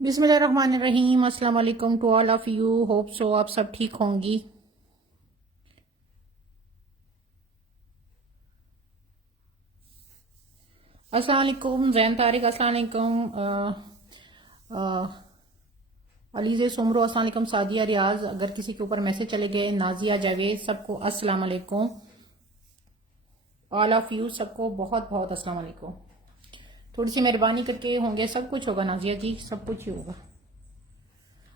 बिस्मिल्लाहिर्रहमानिर्रहीम। अस्सलाम वालेकुम to all of you. Hope so आप सब ठीक होंगी। अस्सलाम वालेकुम जैन तारिक, अस्सलाम वालेकुम अलीज़े सुमरो, अस्सलाम वालेकुम सादिया रियाज। अगर किसी के ऊपर मैसेज चले गए, नाजिया जावेद, सबको अस्सलाम वालेकुम। ऑल ऑफ यू सबको बहुत बहुत अस्सलाम वालेकुम। थोड़ी सी मेहरबानी करके होंगे, सब कुछ होगा नाजिया जी, सब कुछ ही होगा।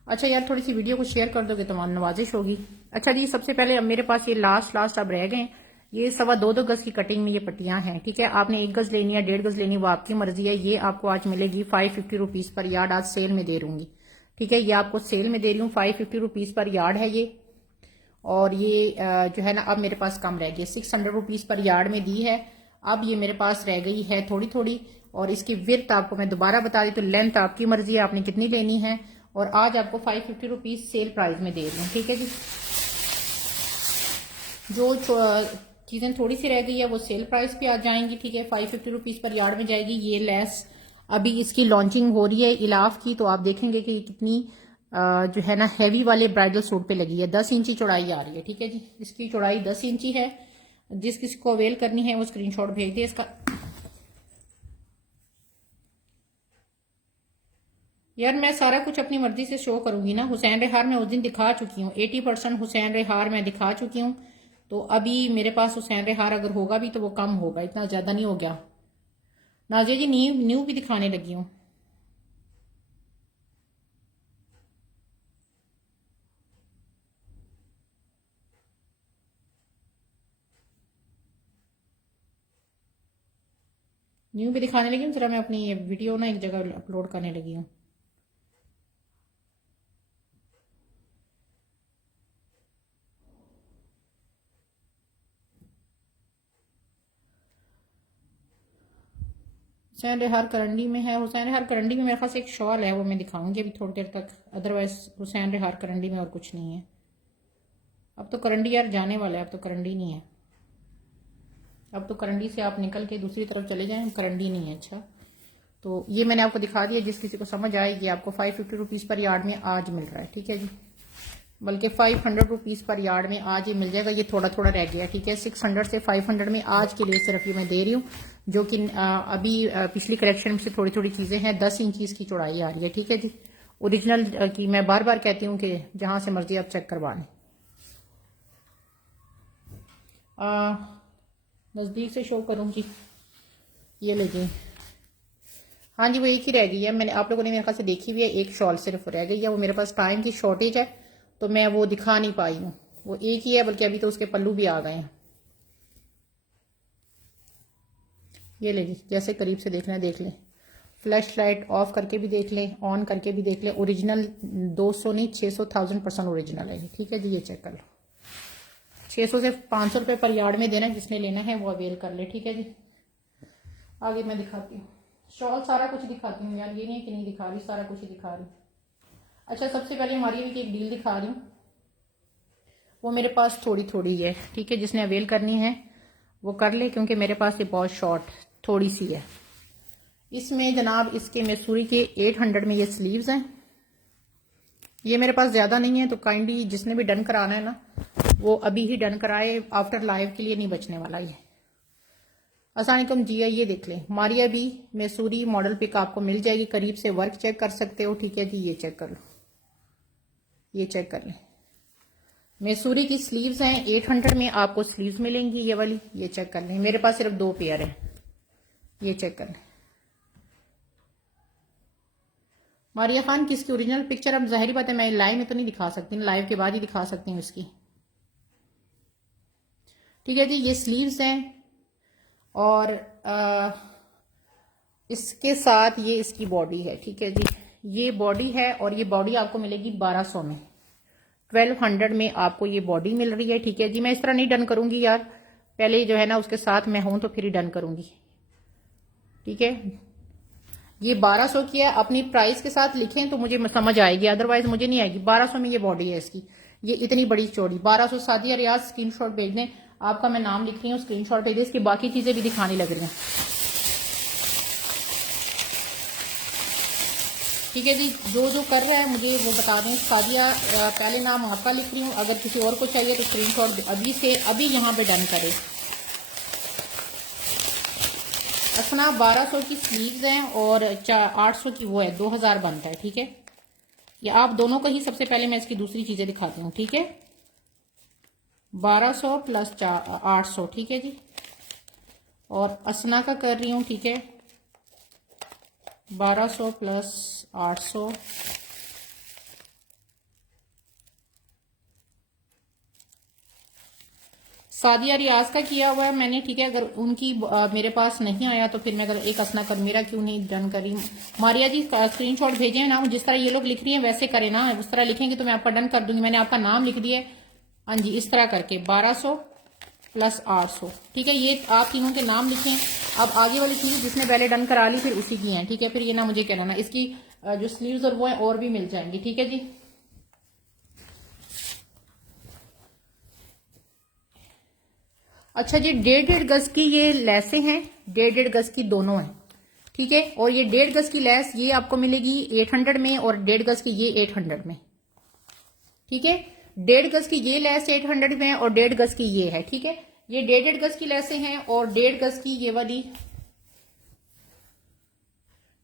अच्छा यार, थोड़ी सी वीडियो को शेयर कर दोगे तो नवाजिश होगी। अच्छा जी, सबसे पहले अब मेरे पास ये लास्ट अब रह गए। ये 2.25 गज की कटिंग में ये पट्टियां हैं, ठीक है। आपने 1 गज लेनी है, 1.5 गज लेनी है, वो आपकी मर्जी है। ये आपको आज मिलेगी 550 रुपीज पर यार्ड। आज सेल में दे दूंगी, ठीक है। ये आपको सेल में दे रही हूँ, 550 रुपीज पर यार्ड है ये। और ये जो है ना, अब मेरे पास कम रह गई, 600 रुपीज पर यार्ड में दी है। अब ये मेरे पास रह गई है थोड़ी थोड़ी। और इसकी विर्थ आपको मैं दोबारा बता दी, तो लेंथ आपकी मर्जी है, आपने कितनी लेनी है। और आज आपको 550 रुपीज सेल प्राइस में दे रही हूँ, ठीक है जी। जो चीजें थोड़ी सी रह गई है वो सेल प्राइस पे आ जाएंगी, ठीक है। 550 रुपीज पर यार्ड में जाएगी। ये लेस अभी इसकी लॉन्चिंग हो रही है इलाफ की, तो आप देखेंगे कि कितनी जो है ना हैवी वाले ब्राइडल सूट पे लगी है। 10 इंची चौड़ाई आ रही है, ठीक है जी। इसकी चौड़ाई 10 इंची है। जिस किसी को अवेल करनी है वो स्क्रीनशॉट भेज दे इसका। यार मैं सारा कुछ अपनी मर्जी से शो करूंगी ना। हुसैन रेहार मैं उस दिन दिखा चुकी हूँ, 80% हुसैन रेहार मैं दिखा चुकी हूँ। तो अभी मेरे पास हुसैन रेहार अगर होगा भी तो वो कम होगा, इतना ज्यादा नहीं हो गया। नाजिया जी, न्यू न्यू भी दिखाने लगी हूँ। न्यू भी दिखाने लगी हूँ। जरा मैं अपनी ये वीडियो ना एक जगह अपलोड करने लगी हूँ। हुसैन रेहार करंडी में है। हुसैन रेहार करंडी में मेरे पास एक शॉल है, वो मैं दिखाऊंगी अभी थोड़ी देर तक। अदरवाइज हुसैन रेहार करंडी में और कुछ नहीं है। अब तो करंडी यार जाने वाला है, अब तो करंडी नहीं है। अब तो करंडी से आप निकल के दूसरी तरफ चले जाएं, करंडी नहीं है। अच्छा, तो ये मैंने आपको दिखा दिया। जिस किसी को समझ आएगी, आपको 550 रुपीज पर यार्ड में आज मिल रहा है, ठीक है जी। बल्कि 500 रुपीज पर यार्ड में आज ये मिल जाएगा। ये थोड़ा थोड़ा रह गया, ठीक है। 600 से 500 में आज के लिए सिर्फ ये मैं दे रही हूँ, जो कि अभी पिछली कलेक्शन में से थोड़ी थोड़ी चीजें हैं। 10 इंची इसकी चौड़ाई आ रही है, ठीक है जी। ओरिजिनल की मैं बार बार कहती हूँ कि जहां से मर्जी आप चेक करवा लें। नजदीक से शो करूंगी, ये लीजिए। हाँ जी, वो एक ही रह गई है। मैंने आप लोगों ने मेरे ख्याल से देखी हुई है। एक शॉल सिर्फ रह गई है, वो मेरे पास टाइम की शॉर्टेज है तो मैं वो दिखा नहीं पाई हूँ। वो एक ही है, बल्कि अभी तो उसके पल्लू भी आ गए हैं। ये ले जी, जैसे करीब से देखना है देख लें। फ्लैश लाइट ऑफ करके भी देख लें, ऑन करके भी देख लें। ओरिजिनल 200 नहीं, 600,000% ओरिजिनल है, ठीक है जी। ये चेक कर लो। 600 से 500 रुपये पर यार्ड में देना। जिसने लेना है वो अवेल कर ले, ठीक है जी। आगे मैं दिखाती हूँ शॉल, सारा कुछ दिखाती हूँ यार, ये नहीं कि नहीं दिखा रही, सारा कुछ ही दिखा रही हूँ। अच्छा, सबसे पहले हमारी भी एक डील दिखा रही हूँ, वो मेरे पास थोड़ी थोड़ी है, ठीक है। जिसने अवेल करनी है वो कर ले, क्योंकि मेरे पास ये बहुत शॉर्ट थोड़ी सी है। इसमें जनाब इसके मैसूरी के 800 में ये स्लीव्स हैं। ये मेरे पास ज्यादा नहीं है, तो काइंडली जिसने भी डन कराना है ना वो अभी ही डन कराए, आफ्टर लाइव के लिए नहीं बचने वाला ये। अस्सलाम जी, ये देख लें। मारिया भी मैसूरी मॉडल पिक आपको मिल जाएगी। करीब से वर्क चेक कर सकते हो, ठीक है जी। ये चेक कर लो, ये चेक कर लें। मैसूरी की स्लीव्स हैं, 800 में आपको स्लीव्स मिलेंगी ये वाली। ये चेक कर लें, मेरे पास सिर्फ 2 पेयर है। ये चेक कर लें। मारिया खान की इसकी ओरिजिनल पिक्चर, अब जाहिर बात है मैं लाइव में तो नहीं दिखा सकती, लाइव के बाद ही दिखा सकती हूँ इसकी, ठीक है जी। ये स्लीव्स हैं और इसके साथ ये इसकी बॉडी है, ठीक है जी। ये बॉडी है और ये बॉडी आपको मिलेगी 1200 में। 1200 में आपको ये बॉडी मिल रही है, ठीक है जी। मैं इस तरह नहीं डन करूंगी यार, पहले जो है ना उसके साथ मैं हूं तो फिर ही डन करूंगी, ठीक है। ये 1200 की है। अपनी प्राइस के साथ लिखें तो मुझे समझ आएगी, अदरवाइज मुझे नहीं आएगी। 1200 में ये बॉडी है इसकी, ये इतनी बड़ी चौड़ी। 1200 सादिया रियाज स्क्रीनशॉट भेज दें, आपका मैं नाम लिख रही हूँ, स्क्रीनशॉट भेज दें। इसकी बाकी चीजें भी दिखाने लग रही हैं। ठीक है जी, जो जो कर रहा है मुझे वो बता दें। सादिया पहले नाम आपका लिख रही हूँ, अगर किसी और को चाहिए तो स्क्रीनशॉट अभी से अभी यहाँ पे डन करें। असना 1200 की स्लीव्स हैं और 800 की वो है, 2000 बनता है। ठीक है, ये आप दोनों का ही सबसे पहले मैं इसकी दूसरी चीजें दिखाती हूँ। ठीक है, 1200 प्लस 800। ठीक है जी, और असना का कर रही हूँ। ठीक है, 1200 प्लस 800। सादिया रियाज का किया हुआ है मैंने। ठीक है, अगर उनकी मेरे पास नहीं आया तो फिर मैं अगर एक असना कर मेरा क्यों नहीं डन करी। मारिया जी स्क्रीनशॉट भेजें ना, जिस तरह ये लोग लिख रही हैं वैसे करें ना, उस तरह लिखेंगे तो मैं आपका डन कर दूंगी। मैंने आपका नाम लिख दिया है, हाँ जी, इस तरह करके 1200 प्लस 800। ठीक है, ये आप तीनों के नाम लिखें। अब आगे वाली चीज जिसने पहले डन करा ली फिर उसी की है। ठीक है, फिर ये ना मुझे कहना ना, इसकी जो स्लीव्स और वो है और भी मिल जाएंगी। ठीक है जी, अच्छा जी, 1.5 गज की ये लेसें हैं, 1.5 गज की दोनों हैं। ठीक है, और ये 1.5 गज की लेस ये आपको मिलेगी 800 में और 1.5 गज की ये 800 में। ठीक है, 1.5 गज की ये लेस 800 में और 1.5 गज की ये है। ठीक है, ये 1.5 गज की लेसें हैं और 1.5 गज की ये वाली।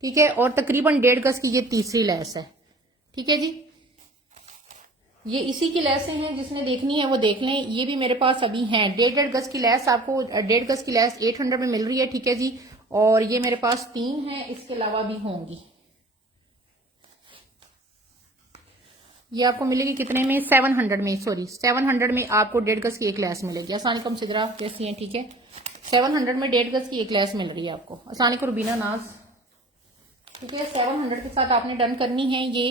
ठीक है, और तकरीबन 1.5 गज की ये तीसरी लेस है। ठीक है जी, ये इसी की लेसें हैं, जिसने देखनी है वो देख लें। ये भी मेरे पास अभी हैं। 1.5 गज की लेस आपको 1.5 गज की लेस 800 में मिल रही है। ठीक है जी, और ये मेरे पास 3 है, इसके अलावा भी होंगी। ये आपको मिलेगी कितने में, 700 में, सॉरी 700 में आपको 1.5 गज की एक लेस मिलेगी। अस्सलाम सिदरा कैसी हैं, ठीक है, 700 में 1.5 गज की एक लेस मिल रही है आपको। अस्सलाम रुबीना नाज, ठीक है, 700 के साथ आपने डन करनी है। ये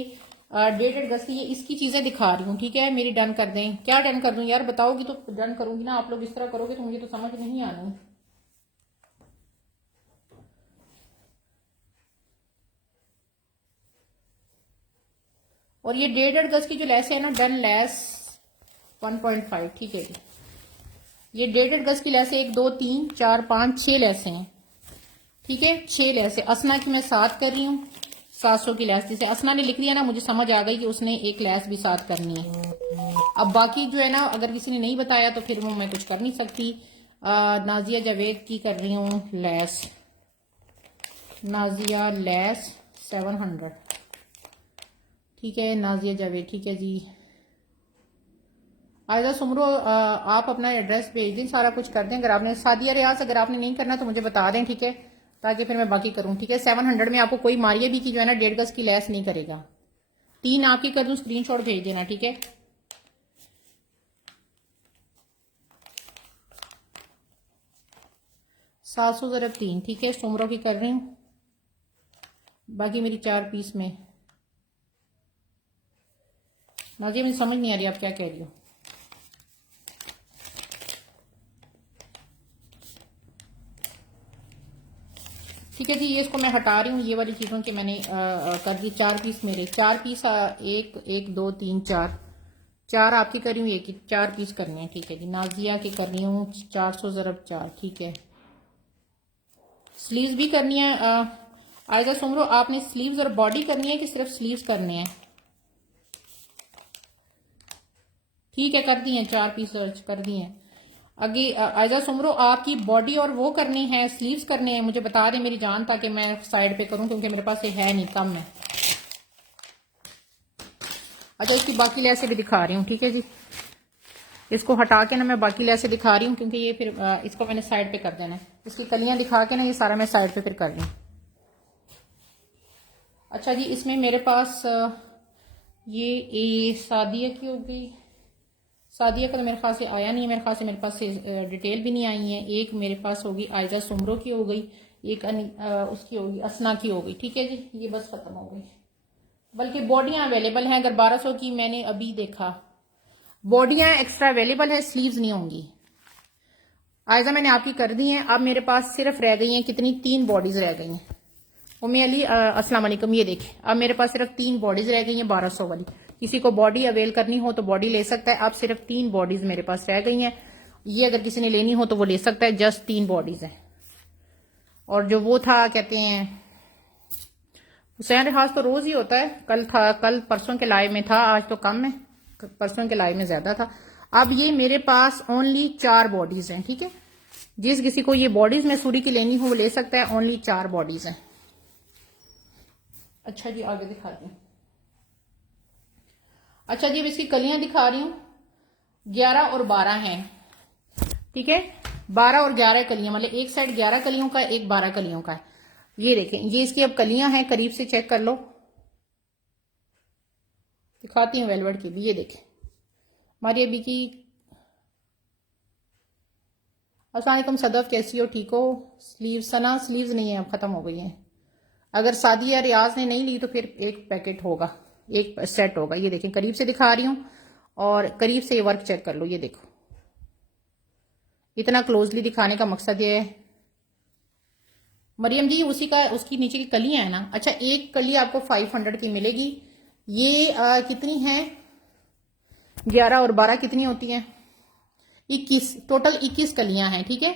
1.5 गज की ये इसकी चीजें दिखा रही हूँ। ठीक है, मेरी डन कर दें। क्या डन कर दूं यार, बताओगी तो डन करूंगी ना। आप लोग इस तरह करोगे तो मुझे तो समझ नहीं आनी। और ये 1.5 गज की जो लेस है ना, डन लेस 1.5। ठीक है जी, ये 1.5 गज की लेस 1 2 3 4 5 6 लेसें हैं। ठीक है, 6 लेसें। असना की मैं 7 कर रही हूँ, 700 की लेस। जिसे असना ने लिख दिया ना, मुझे समझ आ गई कि उसने एक लेस भी 7 करनी है। अब बाकी जो है ना, अगर किसी ने नहीं बताया तो फिर वो मैं कुछ कर नहीं सकती। नाजिया जावेद की कर रही हूँ लेस, नाजिया लेस 700। ठीक है, नाजिया जावेद, ठीक है जी। आयदा सुमरो आप अपना एड्रेस भेज दें, सारा कुछ कर दें। अगर आपने सादिया रियाज अगर आपने नहीं करना तो मुझे बता दें। ठीक है, ताकि फिर मैं बाकी करूं। ठीक है, 700 में आपको कोई मारिया भी की जो है ना 1.5 गज की लेस नहीं करेगा। 3 आपकी कर दूं, स्क्रीनशॉट भेज देना। ठीक है, $700 ठीक है, सुमरो की कर रही हूँ। बाकी मेरी 4 पीस में। नाजिया मुझे समझ नहीं आ रही आप क्या कह रही हो। ठीक है जी, ये इसको मैं हटा रही हूँ, ये वाली चीजों के मैंने कर दी। 4 पीस मेरे, 4 पीस 1 1 2 3 4 आपकी कर रही हूँ, एक 4 पीस करने हैं। ठीक है जी, नाजिया की कर रही हूँ 400 × 4। ठीक है, स्लीव्स भी करनी है। आयजा सुमरो आपने स्लीव्स और बॉडी करनी है कि सिर्फ स्लीव्स करने हैं। ठीक है, कर दी हैं, 4 पीस कर दी हैं। आगे आयजा सुमरो आपकी बॉडी और वो करनी है, स्लीव्स करने हैं, मुझे बता दें मेरी जान, ताकि मैं साइड पे करूं, क्योंकि मेरे पास ये है नहीं, कम है। अच्छा, इसकी बाकी लेसे भी दिखा रही हूँ। ठीक है जी, इसको हटा के ना मैं बाकी लेसे दिखा रही हूँ, क्योंकि ये फिर इसको मैंने साइड पे कर देना है। इसकी कलियां दिखा के ना ये सारा मैं साइड पे फिर कर रही हूँ। अच्छा जी, इसमें मेरे पास ये सादिया की हो गई। सादिया का तो मेरे ख्याल से आया नहीं है, मेरे ख्याल से मेरे पास से डिटेल भी नहीं आई है। एक मेरे पास होगी आयजा सुमरो की हो गई, एक उसकी होगी असना की हो गई। ठीक है जी, ये बस खत्म हो गई। बल्कि बॉडियां अवेलेबल हैं, अगर 1200 की मैंने अभी देखा, बॉडियां एक्स्ट्रा अवेलेबल है, स्लीव्स नहीं होंगी। आयजा मैंने आपकी कर दी है। अब मेरे पास सिर्फ रह गई हैं कितनी, 3 बॉडीज रह गई हैं। उम्मी अली अस्सलाम वालेकुम, ये देखें अब मेरे पास सिर्फ 3 बॉडीज रह गई हैं 1200 वाली। किसी को बॉडी अवेल करनी हो तो बॉडी ले सकता है। अब सिर्फ 3 बॉडीज मेरे पास रह गई हैं। ये अगर किसी ने लेनी हो तो वो ले सकता है, जस्ट 3 बॉडीज है। और जो वो था कहते हैं हुसैन रिहाज तो रोज ही होता है, कल था, कल परसों के लाइव में था, आज तो कम है, परसों के लाइव में ज्यादा था। अब ये मेरे पास ओनली 4 बॉडीज हैं, ठीक है। जिस किसी को ये बॉडीज में सूरी की लेनी हो वो ले सकता है, ओनली 4 बॉडीज हैं। अच्छा जी आगे दिखाती हूँ। अच्छा जी अब इसकी कलियां दिखा रही हूँ। 11 और 12 हैं, ठीक है। 12 और 11 कलियां, मतलब एक साइड 11 कलियों का, एक 12 कलियों का है। ये देखें, ये इसकी अब कलियां हैं, करीब से चेक कर लो। दिखाती हूँ वेलवेट की भी, ये देखें हमारी अभी की। अस्सलाम वालेकुम सदफ, कैसी हो, ठीक हो। स्लीव सना स्लीव्स नहीं है, अब खत्म हो गई हैं। अगर सादी या रियाज ने नहीं ली तो फिर एक पैकेट होगा, एक सेट होगा। ये देखें करीब से दिखा रही हूँ, और करीब से ये वर्क चेक कर लो। ये देखो, इतना क्लोजली दिखाने का मकसद ये है। मरियम जी उसी का, उसकी नीचे की कलियां है ना। अच्छा एक कली आपको 500 की मिलेगी। ये कितनी है, 11 और 12 कितनी होती हैं, 21, टोटल 21 कलियां हैं, ठीक है।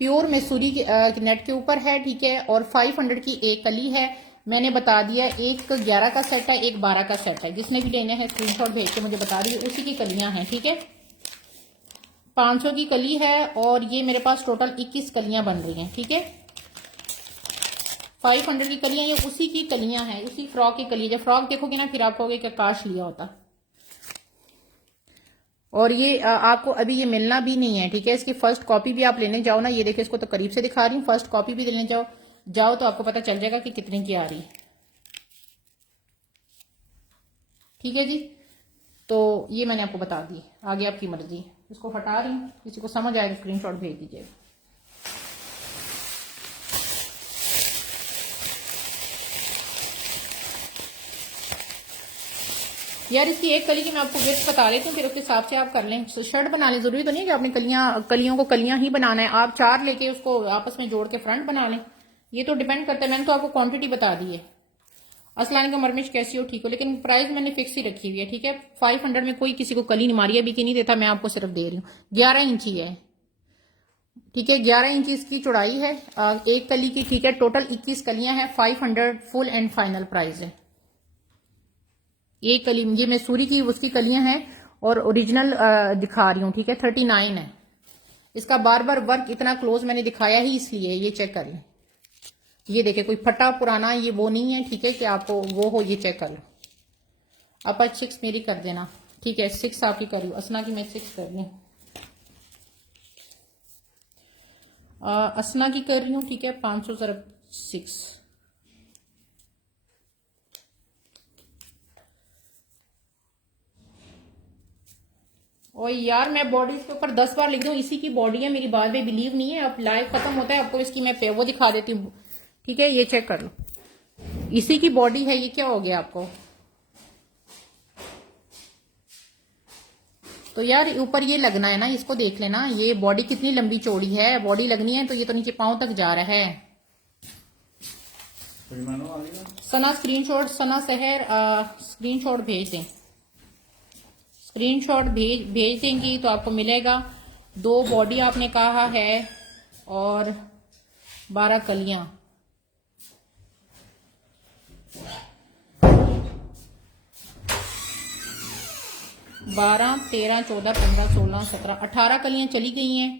प्योर मैसूरी नेट के ऊपर है, ठीक है। और 500 की एक कली है। मैंने बता दिया, एक 11 का सेट है, एक 12 का सेट है। जिसने भी लेने हैं स्क्रीनशॉट भेज के मुझे बता दी, उसी की कलियां हैं, ठीक है। 500 की कली है, और ये मेरे पास टोटल 21 कलियां बन रही हैं, ठीक है। 500 की कलियां, ये उसी की कलियां हैं, उसी फ्रॉक की कली। जब फ्रॉक देखोगे ना फिर आप कहोगे कि काश लिया होता। और ये आपको अभी ये मिलना भी नहीं है, ठीक है। इसकी फर्स्ट कॉपी भी आप लेने जाओ ना, ये देखिए इसको तो करीब से दिखा रही हूँ, फर्स्ट कॉपी भी लेने जाओ तो आपको पता चल जाएगा कि कितने की आ रही है, ठीक है जी। तो ये मैंने आपको बता दी, आगे आपकी मर्जी। इसको हटा रही हूँ, किसी को समझ आएगा स्क्रीनशॉट भेज दीजिएगा। यार इसकी एक कली की मैं आपको विड्थ बता देती हूँ, फिर उसके हिसाब से आप कर लें। शर्ट बना लें, जरूरी तो नहीं है कि आपने कलियों को कलियां ही बनाना है। आप 4 लेके उसको आपस में जोड़ के फ्रंट बना लें, ये तो डिपेंड करता है। मैंने तो आपको क्वांटिटी बता दी है। असलान का मरमिश कैसी हो, ठीक हो, लेकिन प्राइस मैंने फिक्स ही रखी हुई है, ठीक है। 500 में कोई किसी को कली नहीं मारी, अभी की नहीं देता, मैं आपको सिर्फ दे रही हूँ। 11 इंची है, ठीक है। 11 इंच इसकी चौड़ाई है एक कली की, ठीक है। टोटल 21 कलियां हैं, 500 फुल एंड फाइनल प्राइस है। एक कली ये मैसूरी की उसकी कलियां हैं, और ओरिजिनल दिखा रही हूँ, ठीक है। 39 है। इसका बार बार वर्क इतना क्लोज मैंने दिखाया ही इसलिए, ये चेक कर लें। ये देखे कोई फटा पुराना ये वो नहीं है, ठीक है, कि आपको वो हो, ये चेक कर लो। आप 6 मेरी कर देना, ठीक है। 6 आपकी कर लो, असना की मैं 6 कर ली, असना की कर रही हूँ, ठीक है। 500 ज़रब 6, और यार मैं बॉडी के ऊपर 10 बार लिख दूं, इसी की बॉडी है, मेरी बात में बिलीव नहीं है। अब लाइव खत्म होता है, आपको इसकी मैं वो दिखा देती हूँ, ठीक है। ये चेक कर लो, इसी की बॉडी है। ये क्या हो गया आपको, तो यार ऊपर ये लगना है ना, इसको देख लेना, ये बॉडी कितनी लंबी चौड़ी है। बॉडी लगनी है तो ये तो नीचे पांव तक जा रहा है। सना स्क्रीनशॉट, सना सहर स्क्रीनशॉट भेज दें, स्क्रीनशॉट भेज देंगी तो आपको मिलेगा। 2 बॉडी आपने कहा है, और 12 कलियां। 12, 13, 14, 15, 16, 17, 18 कलियां चली गई हैं।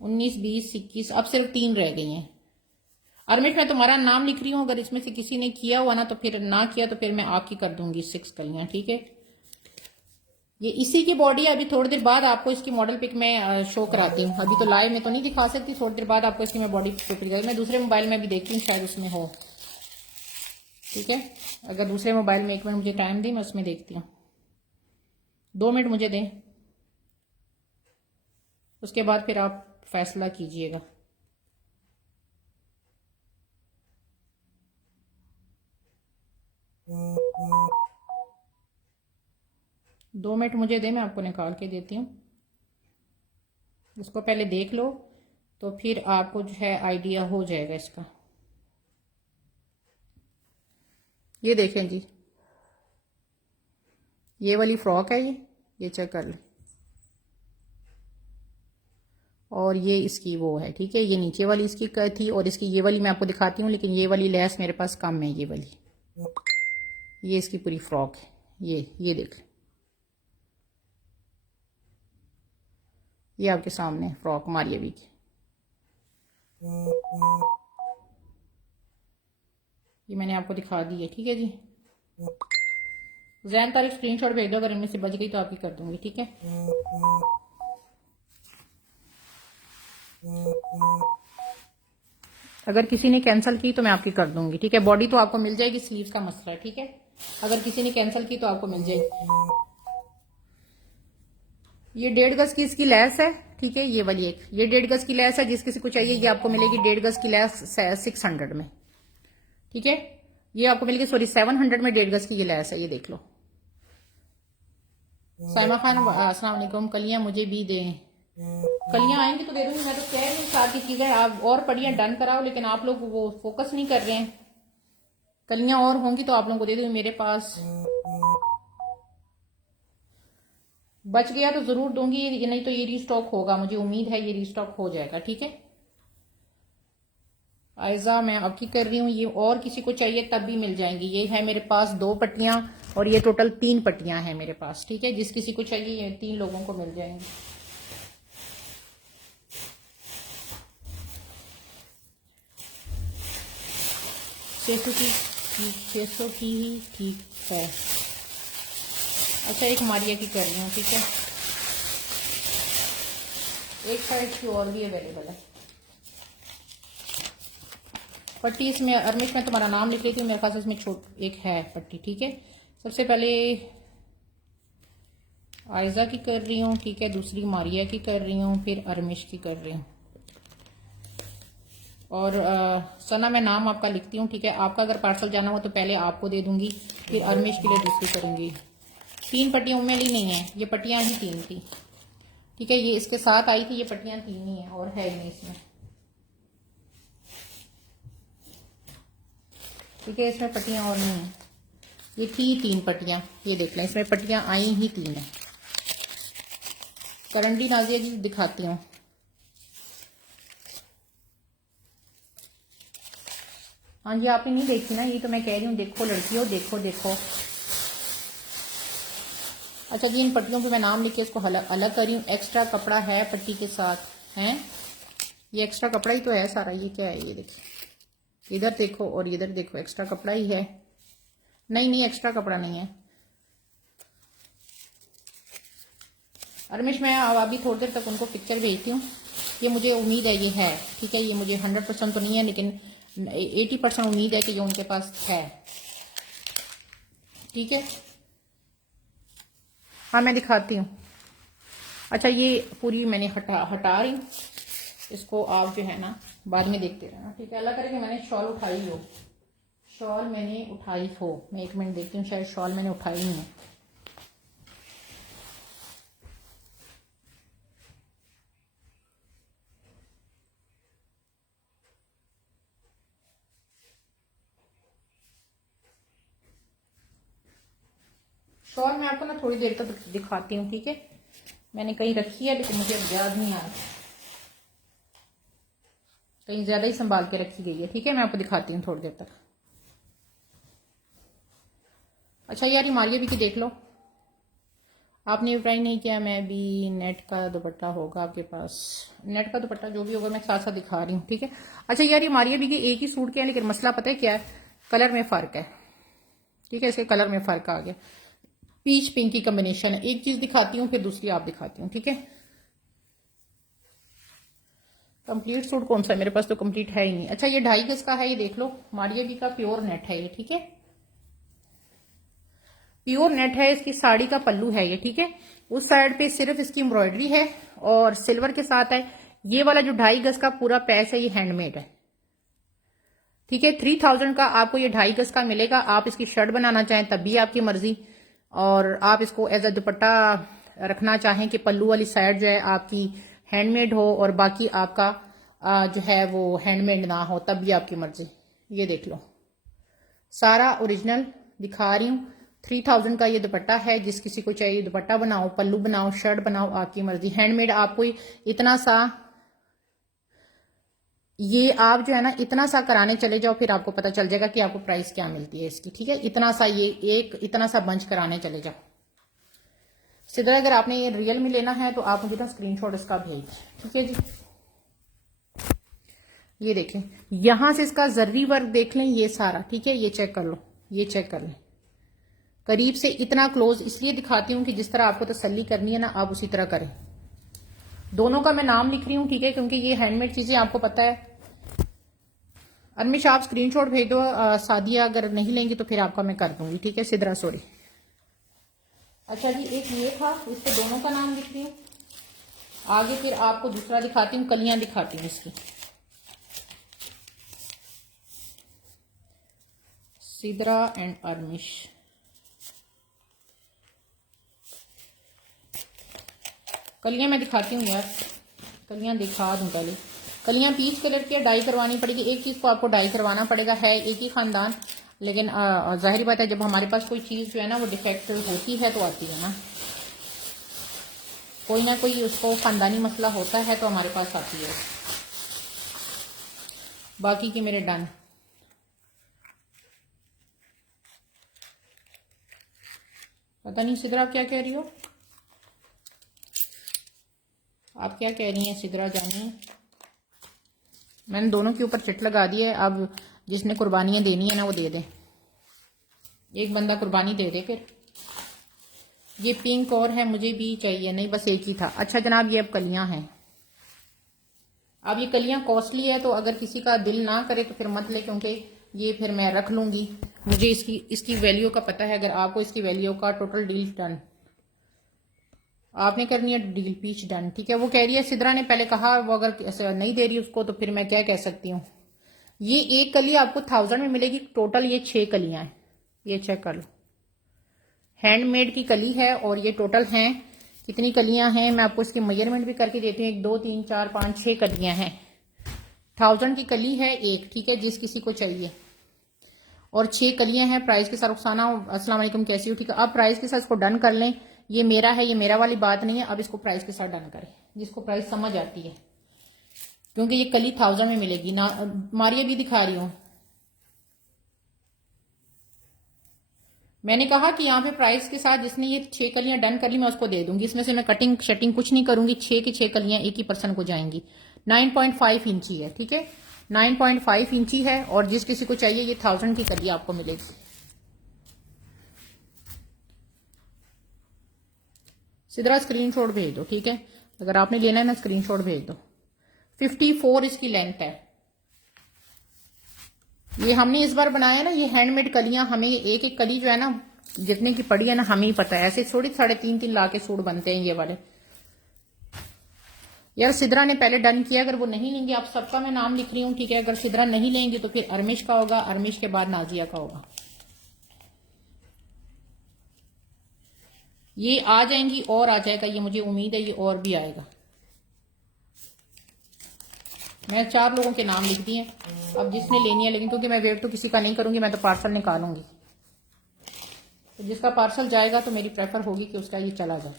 19, 20, 21, अब सिर्फ 3 रह गई हैं। अरमिट मैं तुम्हारा नाम लिख रही हूँ, अगर इसमें से किसी ने किया हुआ ना तो फिर ना किया तो फिर मैं आपकी कर दूंगी 6 कलियां, ठीक है। ये इसी की बॉडी है। अभी थोड़ी देर बाद आपको इसकी मॉडल पिक मैं शो कराती हूँ, अभी तो लाइव में तो नहीं दिखा सकती, थोड़ी देर बाद आपको इसकी मैं बॉडी पिक दिखाई। मैं दूसरे मोबाइल में भी देखती हूँ, शायद उसमें हो, ठीक है। अगर दूसरे मोबाइल में 1 मिनट मुझे टाइम दी, मैं उसमें देखती हूँ। 2 मिनट मुझे दें, उसके बाद फिर आप फैसला कीजिएगा। दो मिनट मुझे दे, मैं आपको निकाल के देती हूँ। इसको पहले देख लो तो फिर आपको जो है आइडिया हो जाएगा इसका। ये देखें जी, ये वाली फ्रॉक है, ये चेक कर लें, और ये इसकी वो है, ठीक है। ये नीचे वाली इसकी थी, और इसकी ये वाली मैं आपको दिखाती हूँ, लेकिन ये वाली लेस मेरे पास कम है, ये वाली ये इसकी पूरी फ्रॉक है। ये देख लें, ये आपके सामने फ्रॉक मारियावी की। ये मैंने आपको दिखा दी है, ठीक है जी। जैन तारीख स्क्रीनशॉट भेज दो, अगर इनमें से बच गई तो आपकी कर दूंगी, ठीक है। अगर किसी ने कैंसिल की तो मैं आपकी कर दूंगी, ठीक है। बॉडी तो आपको मिल जाएगी, स्लीव्स का मसला है, ठीक है। अगर किसी ने कैंसिल की तो आपको मिल जाएगी। ये 1.5 गज की इसकी लैस है, ठीक है। ये वाली एक, ये 1.5 गज की लैस है। जिस किसी को चाहिए ये आपको मिलेगी 1.5 गज की लैस 600 में, ठीक है। ये आपको मिलेगी, सॉरी 700 में 1.5 गज की ये लैस है, ये देख लो। साइमा खान अस्सलाम वालेकुम। कलियां मुझे भी दें, कलियां आएंगी तो दे दूंगी। मैं तो कह रही हूँ साथ की चीजें आप और पढ़ियां डन कराओ, लेकिन आप लोग वो फोकस नहीं कर रहे हैं। कलियां और होंगी तो आप लोगों को दे दूंगी। मेरे पास बच गया तो जरूर दूंगी, ये नहीं तो ये रीस्टॉक होगा, मुझे उम्मीद है ये रीस्टॉक हो जाएगा, ठीक है। आयजा मैं आपकी कर रही हूँ, ये और किसी को चाहिए तब भी मिल जाएंगी। ये है मेरे पास 2 पट्टियां और ये टोटल 3 पट्टियां हैं मेरे पास, ठीक है। जिस किसी को चाहिए ये 3 लोगों को मिल जाएंगी। छह सौ की ही ठीक है। अच्छा एक मारिया की कर रही हूँ, ठीक है। एक साइड की और भी अवेलेबल है पट्टी। इसमें अरमिश में तुम्हारा नाम लिख रही थी, मेरे पास इसमें एक है पट्टी, ठीक है। सबसे पहले आयजा की कर रही हूँ, ठीक है। दूसरी मारिया की कर रही हूँ, फिर अरमिश की कर रही हूँ। और सना मैं नाम आपका लिखती हूँ, ठीक है। आपका अगर पार्सल जाना हो तो पहले आपको दे दूंगी, फिर अरमिश के लिए दूसरी करूंगी। 3 पट्टियां उनमें ली नहीं है, ये पट्टियां ही 3 थी, ठीक है। ये इसके साथ आई थी, ये पट्टियां 3 ही है और है ही नहीं इसमें, ठीक है। इसमें पट्टियां और नहीं है, ये थी 3 पट्टियां। ये देख लें, इसमें पट्टियां आई ही 3 है। करंडी नाजिया जी दिखाती हूँ। हाँ जी, आपने नहीं देखी ना, ये तो मैं कह रही हूँ, देखो लड़कियों, देखो देखो। अच्छा जी, इन पट्टियों पे मैं नाम लिख के इसको अलग कर रही हूँ। एक्स्ट्रा कपड़ा है पट्टी के साथ, है ये एक्स्ट्रा कपड़ा ही तो है सारा। ये क्या है, ये देखिए, इधर देखो और इधर देखो, एक्स्ट्रा कपड़ा ही है। नहीं एक्स्ट्रा कपड़ा नहीं है। अरमिश मैं अब अभी थोड़ी देर तक उनको पिक्चर भेजती हूँ। ये मुझे उम्मीद है ये है, ठीक है। ये मुझे 100% तो नहीं है, लेकिन 80% उम्मीद है कि ये उनके पास है, ठीक है। हाँ मैं दिखाती हूँ। अच्छा ये पूरी मैंने हटा रही हूँ, इसको आप जो है ना बाद में देखते रहना, ठीक है। अल्लाह करे कि मैंने शॉल उठाई हो, शॉल मैंने उठाई हो। मैं 1 मिनट देखती हूँ, शायद शॉल मैंने उठाई नहीं है। शॉल मैं आपको ना थोड़ी देर तक दिखाती हूँ, ठीक है। मैंने कहीं रखी है लेकिन मुझे याद नहीं आ रहा, कहीं ज्यादा ही संभाल के रखी गई है, ठीक है। मैं आपको दिखाती हूँ थोड़ी देर तक। अच्छा यार, ये मारिया भी की देख लो। आपने ट्राई नहीं किया, मैं भी नेट का दुपट्टा होगा आपके पास, नेट का दुपट्टा जो भी होगा मैं साथ साथ दिखा रही हूँ, ठीक है। अच्छा यार, ये मारिया भी के एक ही सूट के हैं, लेकिन मसला पता है क्या है, कलर में फर्क है, ठीक है। इसके कलर में फर्क आ गया, पीच पिंक की कॉम्बिनेशन है। एक चीज दिखाती हूँ फिर दूसरी आप दिखाती हूँ, ठीक है। कंप्लीट सूट कौन सा है मेरे पास, तो कंप्लीट है ही नहीं। अच्छा ये 2.5 गज का है, ये देख लो, मारिया जी का प्योर नेट है ये, ठीक है। प्योर नेट है, इसकी साड़ी का पल्लू है ये, ठीक है। उस साइड पे सिर्फ इसकी एम्ब्रॉयडरी है और सिल्वर के साथ है। ये वाला जो 2.5 गज का पूरा पैच है ये हैंडमेड है, ठीक है। 3000 का आपको ये 2.5 गज का मिलेगा। आप इसकी शर्ट बनाना चाहें तब भी आपकी मर्जी, और आप इसको एज अ दुपट्टा रखना चाहें कि पल्लू वाली साइड जो है आपकी हैंडमेड हो और बाकी आपका जो है वो हैंडमेड ना हो, तब भी आपकी मर्जी। ये देख लो, सारा ओरिजिनल दिखा रही हूँ। 3000 का ये दुपट्टा है। जिस किसी को चाहिए दुपट्टा बनाओ, पल्लू बनाओ, शर्ट बनाओ, आपकी मर्जी। हैंडमेड आपको इतना सा ये आप जो है ना इतना सा कराने चले जाओ, फिर आपको पता चल जाएगा कि आपको प्राइस क्या मिलती है इसकी, ठीक है। इतना सा ये एक इतना सा बंच कराने चले जाओ। सीधा अगर आपने ये रियल में लेना है तो आप मुझे ना स्क्रीनशॉट इसका भेज, ठीक है जी। ये देखें, यहां से इसका जर्री वर्क देख लें, ये सारा, ठीक है। ये चेक कर लो, ये चेक कर लें करीब से। इतना क्लोज इसलिए दिखाती हूँ कि जिस तरह आपको तसल्ली करनी है ना, आप उसी तरह करें। दोनों का मैं नाम लिख रही हूँ, ठीक है, क्योंकि ये हैंडमेड चीजें आपको पता है। अरमिश आप स्क्रीनशॉट भेज दो, सादिया अगर नहीं लेंगी तो फिर आपका मैं कर दूंगी, ठीक है। सिद्रा सॉरी। अच्छा जी, एक ये था, इस पे दोनों का नाम लिख रही हूँ। आगे फिर आपको दूसरा दिखाती हूँ, कलियां दिखाती हूँ इसकी। सिद्रा एंड अरमिश, कलियां मैं दिखाती हूँ यार, कलियां दिखा दूं पहले। कलियां पीच कलर की डाई करवानी पड़ेगी। एक चीज को आपको डाई करवाना पड़ेगा, है एक ही खानदान, लेकिन जाहिर बात है जब हमारे पास कोई चीज जो है ना वो डिफेक्ट होती है तो आती है ना, कोई ना कोई उसको खानदानी मसला होता है तो हमारे पास आती है। बाकी के मेरे डन। पता नहीं सिद्रा आप क्या कह रही हो, आप क्या कह रही हैं सिद्रा जानी। मैंने दोनों के ऊपर चिट लगा दी है। अब जिसने कुर्बानियां देनी है ना वो दे दे, एक बंदा कुर्बानी दे दे फिर। ये पिंक और है, मुझे भी चाहिए, नहीं बस एक ही था। अच्छा जनाब, ये अब कलियां हैं। अब ये कलियां कॉस्टली है, तो अगर किसी का दिल ना करे तो फिर मत ले, क्योंकि ये फिर मैं रख लूंगी। मुझे इसकी वैल्यू का पता है। अगर आपको इसकी वैल्यू का टोटल डील डन, आपने करनी है डील पीच डन, ठीक है। वो कह रही है सिद्रा ने पहले कहा, वो अगर नहीं दे रही उसको तो फिर मैं क्या कह सकती हूँ। ये एक कली आपको 1000 में मिलेगी, टोटल ये 6 कलियां हैं। ये चेक कर लो, हैंडमेड की कली है और ये टोटल हैं कितनी कलियां हैं, मैं आपको इसकी मेजरमेंट भी करके देती हूँ। 1 2 3 4 5 6 कलियां हैं। 1000 की कली है एक, ठीक है, जिस किसी को चाहिए। और 6 कलियां हैं प्राइस के साथ। रुखसाना अस्सलाम वालेकुम, कैसी हो, ठीक है। अब प्राइस के साथ इसको डन कर लें। ये मेरा है, ये मेरा वाली बात नहीं है। अब इसको प्राइस के साथ डन करें, जिसको प्राइस समझ आती है, क्योंकि ये कली 1000 में मिलेगी ना। मारिया भी दिखा रही हूँ। मैंने कहा कि यहाँ पे प्राइस के साथ जिसने ये 6 कलियां डन कर ली मैं उसको दे दूंगी। इसमें से मैं कटिंग शटिंग कुछ नहीं करूंगी। 6 की 6 कलियां एक ही पर्सन को जाएंगी। 9.5 इंची है, ठीक है, 9.5 इंची है। और जिस किसी को चाहिए ये 1000 की कली आपको मिलेगी। सिद्रा स्क्रीनशॉट भेज दो, ठीक है, अगर आपने लेना है ना स्क्रीनशॉट भेज दो। 54 इसकी लेंथ है। ये हमने इस बार बनाया ना, ये हैंडमेड कलियां, हमें एक एक कली जो है ना जितने की पड़ी है ना हमें ही पता है। ऐसे थोड़ी 3.5 ला के सूट बनते हैं ये वाले। यार सिद्रा ने पहले डन किया, अगर वो नहीं लेंगे, आप सबका मैं नाम लिख रही हूँ, ठीक है। अगर सिद्रा नहीं लेंगे तो फिर अरमिश का होगा, अरमिश के बाद नाजिया का होगा। ये आ जाएंगी और आ जाएगा, ये मुझे उम्मीद है ये और भी आएगा। मैं 4 लोगों के नाम लिख दिए, अब जिसने लेनी है, लेकिन क्योंकि मैं वेट तो किसी का नहीं करूंगी, मैं तो पार्सल निकालूंगी। तो जिसका पार्सल जाएगा तो मेरी प्रेफर होगी कि उसका ये चला जाए।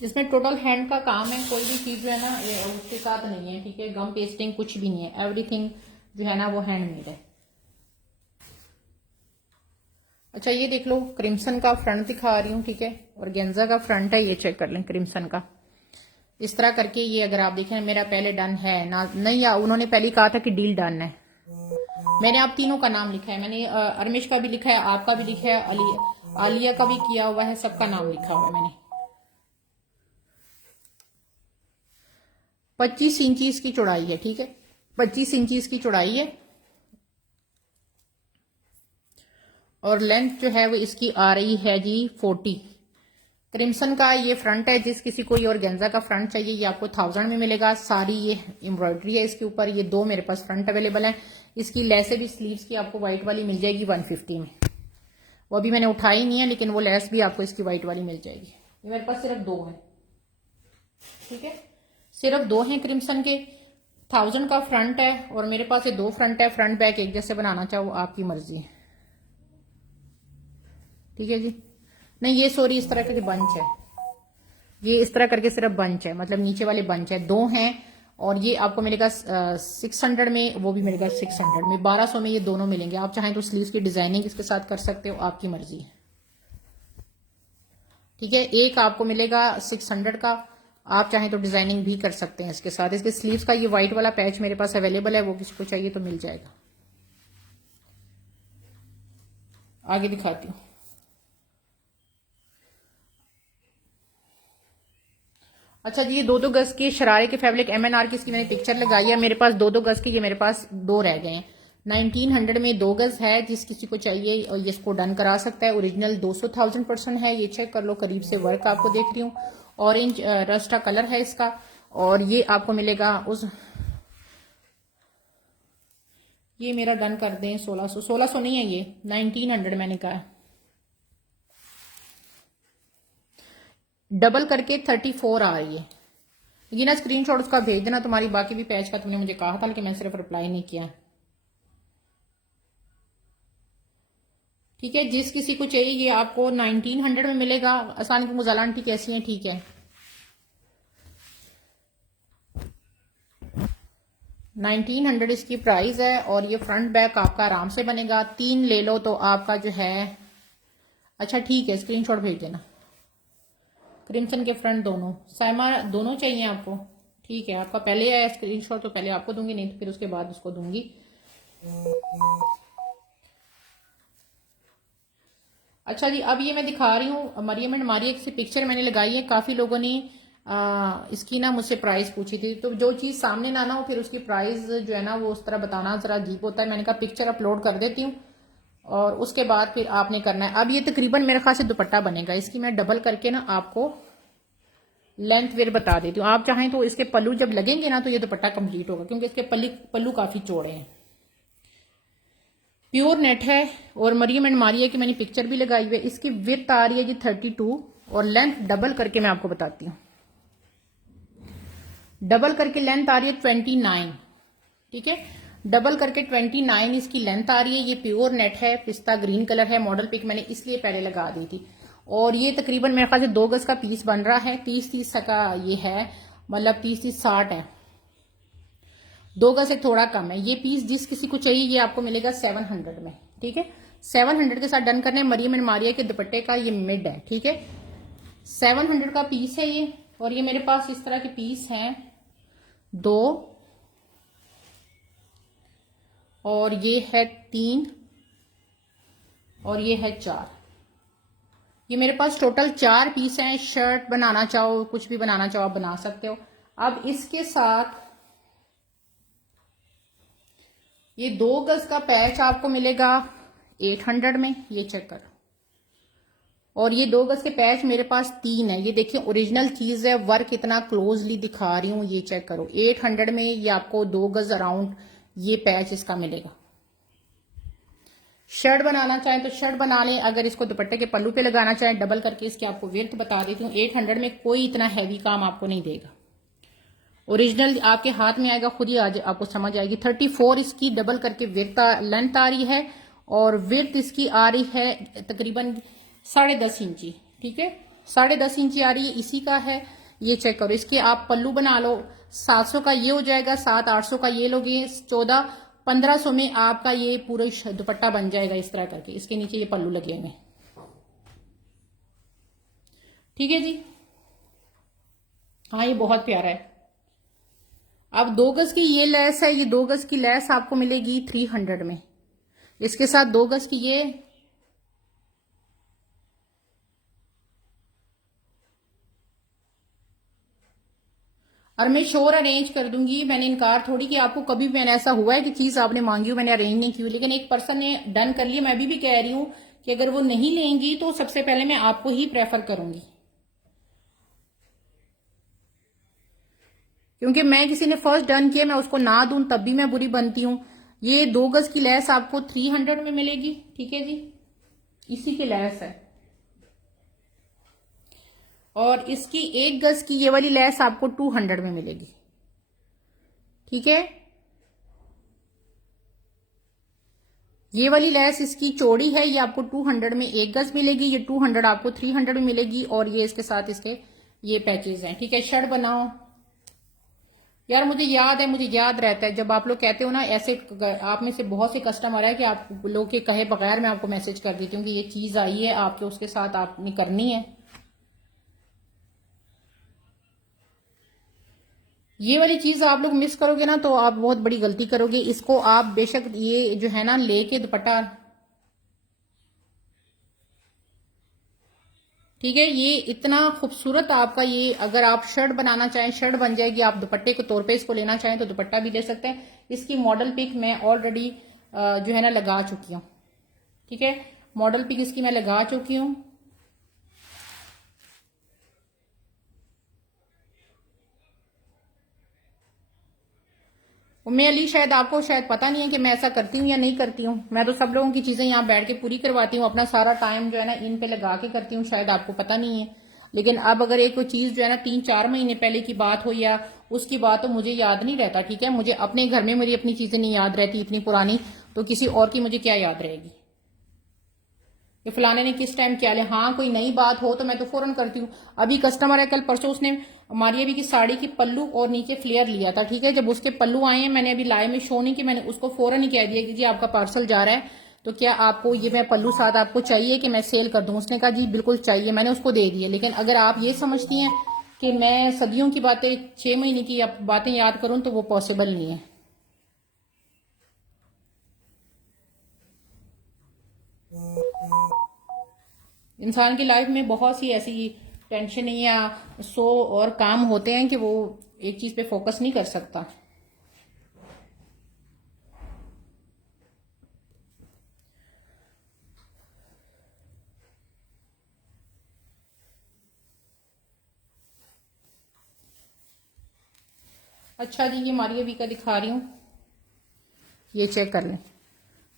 इसमें टोटल हैंड का काम है, कोई भी चीज जो है ना उसके साथ नहीं है, ठीक है। गम पेस्टिंग कुछ भी नहीं है, एवरीथिंग जो है ना वो हैंडमेड है। अच्छा ये देख लो, क्रिम्सन का फ्रंट दिखा रही हूँ, ठीक है, और गेंजा का फ्रंट है। ये चेक कर लें क्रिम्सन का, इस तरह करके। ये अगर आप देखें मेरा पहले डन है ना, नहीं, या उन्होंने पहले कहा था कि डील डन है। मैंने आप तीनों का नाम लिखा है, मैंने अरमिश का भी लिखा है, आपका भी लिखा है, आलिया का भी किया हुआ है, सबका नाम लिखा हुआ है मैंने। 25 इंची इसकी चौड़ाई है, ठीक है, 25 इंची इसकी चौड़ाई है। और लेंथ जो है वो इसकी आ रही है जी 40। क्रिम्सन का ये फ्रंट है, जिस किसी को ये ऑर्गेन्जा का फ्रंट चाहिए ये आपको 1000 में मिलेगा। सारी ये एम्ब्रॉयडरी है इसके ऊपर। ये 2 मेरे पास फ्रंट अवेलेबल है। इसकी लेसें भी स्लीव्स की आपको व्हाइट वाली मिल जाएगी 150 में। वो अभी मैंने उठाई नहीं है, लेकिन वो लेस भी आपको इसकी व्हाइट वाली मिल जाएगी। ये मेरे पास सिर्फ 2 है, ठीक है, सिर्फ 2 हैं क्रिम्सन के। 1000 का फ्रंट है और मेरे पास ये 2 फ्रंट है। फ्रंट बैक एक जैसे बनाना चाहो आपकी मर्जी है। ठीक है जी। नहीं ये सॉरी इस तरह का बंच है, ये इस तरह करके सिर्फ बंच है, मतलब नीचे वाले बंच है, दो हैं। और ये आपको मिलेगा 600 में, वो भी मिलेगा 600 में, 1200 में ये दोनों मिलेंगे। आप चाहें तो स्लीव्स की डिजाइनिंग इसके साथ कर सकते हो, आपकी मर्जी है। ठीक है, एक आपको मिलेगा 600 का, आप चाहें तो डिजाइनिंग भी कर सकते हैं इसके साथ। इसके स्लीव्स का ये व्हाइट वाला पैच मेरे पास अवेलेबल है, वो किसी को चाहिए तो मिल जाएगा। आगे दिखाती हूँ। अच्छा जी, ये 2-2 गज के शरारे के फैब्रिक MNR की इसकी मैंने पिक्चर लगाई है। मेरे पास 2-2 गज के, ये मेरे पास 2 रह गए हैं। 1900 में 2 गज है, जिस किसी को चाहिए और ये इसको डन करा सकता है। ओरिजिनल 200,000% है, ये चेक कर लो करीब से। वर्क आपको देख रही हूँ, ऑरेंज रस्टा कलर है इसका। और ये आपको मिलेगा उस, ये मेरा डन कर दें 1600 नहीं है, ये 1900 मैंने कहा। डबल करके 34 आ रही है। ये ना स्क्रीनशॉट उसका भेज देना, तुम्हारी बाकी भी पैच का तुमने मुझे कहा था, लेकिन मैंने सिर्फ रिप्लाई नहीं किया। ठीक है, जिस किसी को चाहिए ये आपको 1900 में मिलेगा। आसानी की मुजाला आंटी कैसी है? ठीक है, 1900 इसकी प्राइस है। और ये फ्रंट बैक आपका आराम से बनेगा। 3 ले लो तो आपका जो है, अच्छा ठीक है, स्क्रीनशॉट भेज देना। क्रिम्सन के फ्रंट दोनों, साइमा दोनों चाहिए आपको? ठीक है, आपका पहले आया स्क्रीनशॉट तो पहले आपको दूंगी, नहीं तो फिर उसके बाद उसको दूंगी। अच्छा जी, अब ये मैं दिखा रही हूँ मरियम एंड मारिया की पिक्चर मैंने लगाई है। काफी लोगों ने इसकी ना मुझसे प्राइस पूछी थी, तो जो चीज सामने ना हो फिर उसकी प्राइस जो है ना वो उस तरह बताना जरा अजीब होता है। मैंने कहा पिक्चर अपलोड कर देती हूँ और उसके बाद फिर आपने करना है। अब ये तकरीबन मेरे ख्याल से दुपट्टा बनेगा, इसकी मैं डबल करके ना आपको लेंथ वेयर बता देती हूँ। आप चाहें तो इसके पल्लू जब लगेंगे ना तो ये दुपट्टा कंप्लीट होगा, क्योंकि इसके पल्लू काफी चौड़े हैं। प्योर नेट है और मरियम एंड मारिया की मैंने पिक्चर भी लगाई हुई है। इसकी विड्थ आ रही है जी 32 और लेंथ डबल करके मैं आपको बताती हूँ। डबल करके लेंथ आ रही है 29। ठीक है, डबल करके 29 इसकी लेंथ आ रही है। ये प्योर नेट है, पिस्ता ग्रीन कलर है। मॉडल पिक मैंने इसलिए पहले लगा दी थी। और ये तकरीबन मेरे ख्याल से 2 गज का पीस बन रहा है। 30-30 का ये है, मतलब 30-30 60 है। 2 गज से थोड़ा कम है। ये पीस जिस किसी को चाहिए ये आपको मिलेगा 700 में। ठीक है, 700 के साथ डन करने। मरियम एंड मारिया के दुपट्टे का ये मिड है। ठीक है, 700 का पीस है ये। और ये मेरे पास इस तरह के पीस हैं 2 और ये है 3 और ये है 4। ये मेरे पास टोटल 4 पीस हैं। शर्ट बनाना चाहो, कुछ भी बनाना चाहो आप बना सकते हो। अब इसके साथ ये 2 गज का पैच आपको मिलेगा 800 में, ये चेक करो। और ये 2 गज के पैच मेरे पास 3 है। ये देखिए ओरिजिनल चीज है, वर्क इतना क्लोजली दिखा रही हूँ, ये चेक करो। 800 में ये आपको 2 गज अराउंड ये पैच इसका मिलेगा। शर्ट बनाना चाहें तो शर्ट बना लें। अगर इसको दुपट्टे के पल्लू पे लगाना चाहें डबल करके, इसकी आपको विड्थ बता देती हूँ। 800 में कोई इतना हैवी काम आपको नहीं देगा। ओरिजिनल आपके हाथ में आएगा, खुद ही आज आपको समझ आएगी। 34 इसकी डबल करके विड्थ लेंथ आ रही है और विड्थ इसकी आ रही है तकरीबन 10.5 इंची। ठीक है, 10.5 इंची आ रही है, इसी का है। ये चेक करो, इसके आप पल्लू बना लो। 700 का ये हो जाएगा, 700-800 का ये लोगे, 1400-1500 में आपका ये पूरा दुपट्टा बन जाएगा इस तरह करके। इसके नीचे ये पल्लू लगे हुए। ठीक है जी, हाँ ये बहुत प्यारा है। अब 2 गज की ये लेस है, ये 2 गज की लेस आपको मिलेगी 300 में। इसके साथ 2 गज की ये, और मैं श्योर अरेंज कर दूंगी। मैंने इनकार थोड़ी कि आपको कभी भी मैंने ऐसा हुआ है कि चीज आपने मांगी हो मैंने अरेंज नहीं की, लेकिन एक पर्सन ने डन कर लिया। मैं भी कह रही हूं कि अगर वो नहीं लेंगी तो सबसे पहले मैं आपको ही प्रेफर करूंगी, क्योंकि मैं किसी ने फर्स्ट डन किया मैं उसको ना दूं तब भी मैं बुरी बनती हूं। ये 2 गज की लेस आपको 300 में मिलेगी। ठीक है जी, इसी की लेस है। और इसकी 1 गज की ये वाली लेस आपको 200 में मिलेगी। ठीक है, ये वाली लेस इसकी चौड़ी है, ये आपको 200 में 1 गज मिलेगी, ये 200 आपको 300 में मिलेगी, और ये इसके साथ इसके ये पैचेस हैं, ठीक है। शर्ट बनाओ यार, मुझे याद रहता है जब आप लोग कहते हो ना ऐसे, आप में से बहुत से कस्टमर है कि आप लोग के कहे बगैर मैं आपको मैसेज कर देती हूँ कि ये चीज आई है आपके, उसके साथ आपने करनी है। ये वाली चीज आप लोग मिस करोगे ना तो आप बहुत बड़ी गलती करोगे। इसको आप बेशक ये जो है ना लेके दुपट्टा, ठीक है, ये इतना खूबसूरत आपका, ये अगर आप शर्ट बनाना चाहें शर्ट बन जाएगी, आप दुपट्टे के तौर पे इसको लेना चाहें तो दुपट्टा भी ले सकते हैं। इसकी मॉडल पिक मैं ऑलरेडी जो है ना लगा चुकी हूँ, ठीक है, मॉडल पिक इसकी मैं लगा चुकी हूँ। उम्मे अली, शायद आपको शायद पता नहीं है कि मैं ऐसा करती हूँ या नहीं करती हूँ। मैं तो सब लोगों की चीजें यहाँ बैठ के पूरी करवाती हूँ, अपना सारा टाइम जो है ना इन पे लगा के करती हूँ, शायद आपको पता नहीं है। लेकिन अब अगर एक चीज जो है ना 3-4 महीने पहले की बात हो या उसकी बात हो, मुझे याद नहीं रहता, ठीक है। मुझे अपने घर में मेरी अपनी चीजें नहीं याद रहती इतनी पुरानी, तो किसी और की मुझे क्या याद रहेगी कि फलाने ने किस टाइम क्या लिया। हाँ, कोई नई बात हो तो मैं तो फौरन करती हूँ। अभी कस्टमर है, कल परसों उसने हमारी अभी की साड़ी की पल्लू और नीचे फ्लेयर लिया था, ठीक है। जब उसके पल्लू आए हैं, मैंने अभी लाइव में शो नहीं कि मैंने उसको फौरन ही कह दिया कि जी आपका पार्सल जा रहा है, तो क्या आपको ये मैं पल्लू साथ आपको चाहिए कि मैं सेल कर दूं। उसने कहा जी बिल्कुल चाहिए, मैंने उसको दे दिए। लेकिन अगर आप ये समझती हैं कि मैं सदियों की बातें 6 महीने की बातें याद करूं तो वो पॉसिबल नहीं है। इंसान की लाइफ में बहुत सी ऐसी टेंशन या और काम होते हैं कि वो एक चीज पे फोकस नहीं कर सकता। अच्छा जी, ये मारिया वी का दिखा रही हूँ, ये चेक कर लें।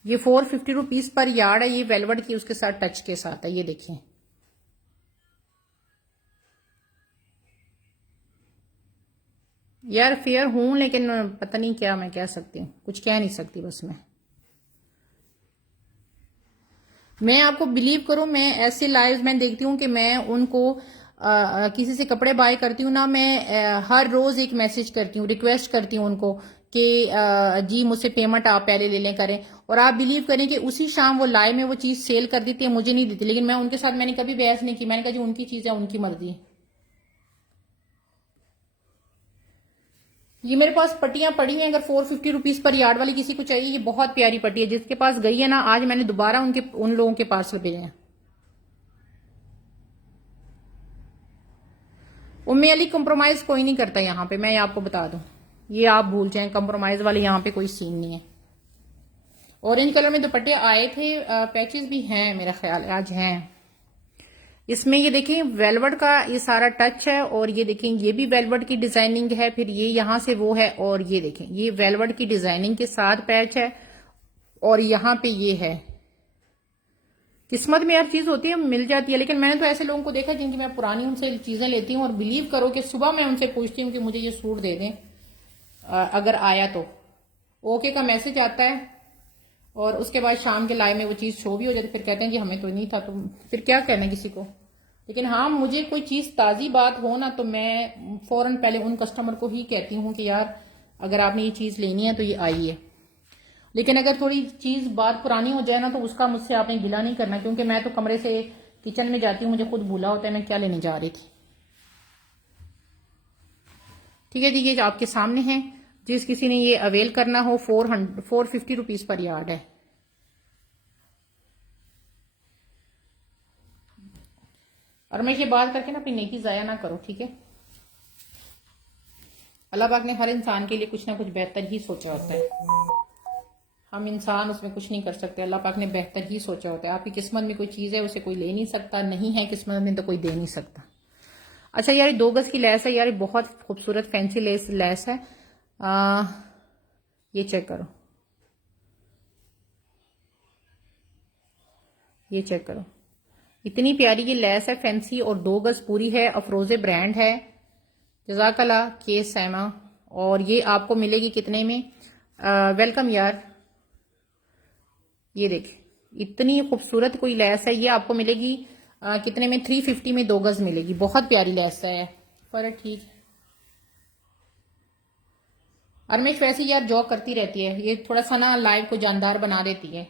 ये 450 रुपीज पर यार्ड है, ये वेलवेट की उसके साथ टच के साथ है, ये देखिए। यार फेयर हूं लेकिन पता नहीं क्या मैं कह सकती हूँ, कुछ कह नहीं सकती बस। मैं आपको बिलीव करूं, मैं ऐसे लाइव्स मैं देखती हूँ कि मैं उनको किसी से कपड़े बाय करती हूँ ना, मैं हर रोज एक मैसेज करती हूँ, रिक्वेस्ट करती हूँ उनको कि जी मुझसे पेमेंट आप पहले ले लें करें। और आप बिलीव करें कि उसी शाम वो लाइव में वो चीज सेल कर देती है, मुझे नहीं देती। लेकिन मैं उनके साथ मैंने कभी बहस नहीं की, मैंने कहा जी उनकी चीज है, उनकी मर्जी। ये मेरे पास पट्टियां पड़ी हैं, अगर 450 रुपीज पर यार्ड वाली किसी को चाहिए, ये बहुत प्यारी पट्टी है, जिसके पास गई है ना आज मैंने दोबारा उन लोगों के पार्सल भेजे हैं। उम्मी अली, कंप्रोमाइज कोई नहीं करता यहाँ पे, मैं आपको बता दूं, ये आप भूल जाएं, कंप्रोमाइज वाले यहाँ पे कोई सीन नहीं है। ऑरेंज कलर में दुपट्टे आए थे, पैचेस भी हैं मेरा ख्याल आज हैं इसमें। ये देखें वेलवेट का ये सारा टच है, और ये देखें ये भी वेलवेट की डिजाइनिंग है, फिर ये यहां से वो है, और ये देखें ये वेलवेट की डिजाइनिंग के साथ पैच है, और यहाँ पे ये है। किस्मत में हर चीज होती है, मिल जाती है। लेकिन मैंने तो ऐसे लोगों को देखा जिनकी मैं पुरानी उनसे चीजें लेती हूँ, और बिलीव करो कि सुबह मैं उनसे पूछती हूँ कि मुझे ये सूट दे दें, अगर आया तो ओके का मैसेज आता है, और उसके बाद शाम के लाइव में वो चीज शो भी हो जाती है, फिर कहते हैं कि हमें तो नहीं था, तो फिर क्या कहना है किसी को। लेकिन हाँ, मुझे कोई चीज ताजी बात हो ना तो मैं फौरन पहले उन कस्टमर को ही कहती हूँ कि यार अगर आपने ये चीज लेनी है तो ये आई है। लेकिन अगर थोड़ी चीज बात पुरानी हो जाए ना तो उसका मुझसे आपने गिला नहीं करना, क्योंकि मैं तो कमरे से किचन में जाती हूँ, मुझे खुद भूला होता है मैं क्या लेने जा रही थी। ठीक है जी, ये आपके सामने है, जिस किसी ने ये अवेल करना हो 450 रुपीज पर यार्ड है। और मैं ये बात करके ना अपनी नेकी जाया ना करो, ठीक है। अल्लाह पाक ने हर इंसान के लिए कुछ ना कुछ बेहतर ही सोचा होता है, हम इंसान उसमें कुछ नहीं कर सकते, अल्लाह पाक ने बेहतर ही सोचा होता है। आपकी किस्मत में कोई चीज है उसे कोई ले नहीं सकता, नहीं है किस्मत में तो कोई दे नहीं सकता। अच्छा यार 2 गज की लेस है यार, बहुत खूबसूरत फैंसी लेस है, ये चेक करो, ये चेक करो, इतनी प्यारी ये लेस है, फैंसी, और 2 गज पूरी है, अफरोजे ब्रांड है, जजाकला के सैमा। और ये आपको मिलेगी कितने में? वेलकम यार, ये देखिए इतनी खूबसूरत कोई लेस है, ये आपको मिलेगी कितने में, 350 में 2 गज मिलेगी। बहुत प्यारी लेस है पर ठीक है। अरमेश वैसे यार जॉ करती रहती है, ये थोड़ा सा ना लाइव को जानदार बना देती है।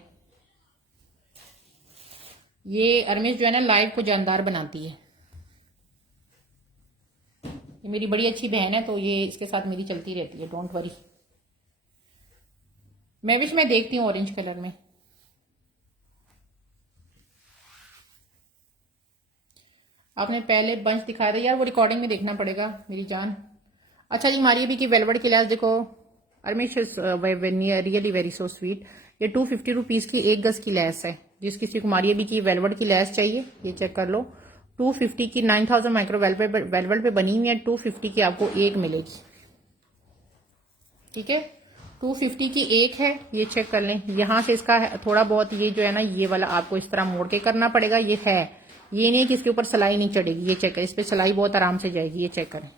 ये अरमेश जो है ना लाइव को जानदार बनाती है। ये मेरी बड़ी अच्छी बहन है तो ये इसके साथ मेरी चलती रहती है, डोंट वरी। मैं देखती हूँ ऑरेंज कलर में। आपने पहले बंच दिखाया था यार, वो रिकॉर्डिंग में देखना पड़ेगा मेरी जान। अच्छा जी, मारिया भी की वेलवेट की लेस देखो। अरमेश रियली वेरी सो स्वीट। ये 250 रुपीज की 1 गज की लेस है। जिस किसी को मारिया भी की वेलवेट की लेस चाहिए ये चेक कर लो। 250 की 9000 माइक्रो वेलवेट पे बनी हुई है। 250 की आपको एक मिलेगी, ठीक है। 250 की एक है, ये चेक कर लें। यहां से इसका थोड़ा बहुत ये जो है ना ये वाला आपको इस तरह मोड़ के करना पड़ेगा। ये है, ये नहीं कि इसके ऊपर सिलाई नहीं चढ़ेगी। ये चेक करें, इस पे सिलाई बहुत आराम से जाएगी। ये चेक करें,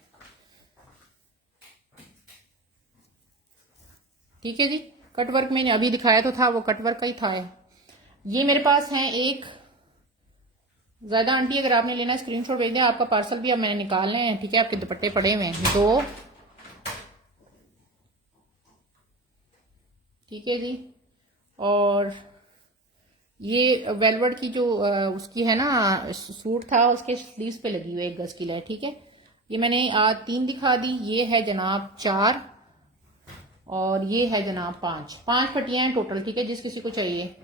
ठीक है जी। कटवर्क मैंने अभी दिखाया तो था, वो कटवर्क का ही था। ये मेरे पास है एक ज्यादा आंटी, अगर आपने लेना स्क्रीनशॉट भेज दें। आपका पार्सल भी अब मैंने निकालने हैं, ठीक है। आपके दुपट्टे पड़े हुए हैं 2, ठीक है जी। और ये वेलवेट की जो उसकी है ना सूट था, उसके स्लीव्स पे लगी हुई 1 गज की ले, ठीक है। ये मैंने 3 दिखा दी। ये है जनाब 4 और ये है जनाब 5 पट्टियां हैं टोटल, ठीक है। जिस किसी को चाहिए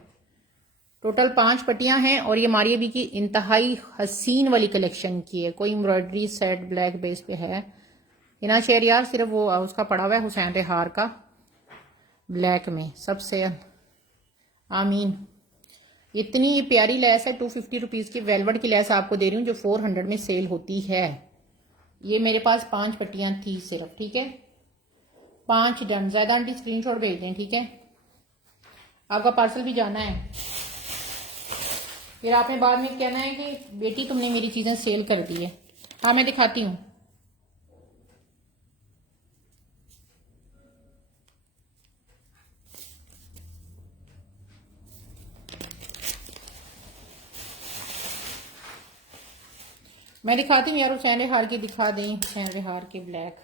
टोटल 5 पट्टियां हैं। और ये मारिया बी की इंतहाई हसीन वाली कलेक्शन की है। कोई एम्ब्रॉयडरी सेट ब्लैक बेस पे है। इना शेर यार सिर्फ वो उसका पड़ा हुआ है हुसैन रेहार का ब्लैक में सबसे। आमीन। इतनी प्यारी लेस है 250 रुपीज की वेलवेट की लेस आपको दे रही हूँ जो 400 में सेल होती है। ये मेरे पास 5 पट्टियां थी सिर्फ, ठीक है। 5 डन। ज्यादा आंटी स्क्रीनशॉट भेज दें, ठीक है। आपका पार्सल भी जाना है। फिर आपने बाद में कहना है कि बेटी तुमने मेरी चीजें सेल कर दी है। हाँ मैं दिखाती हूँ। मैं दिखाती हूँ यार, हुसैन रेहार की दिखा दें। हुसैन रेहार के ब्लैक,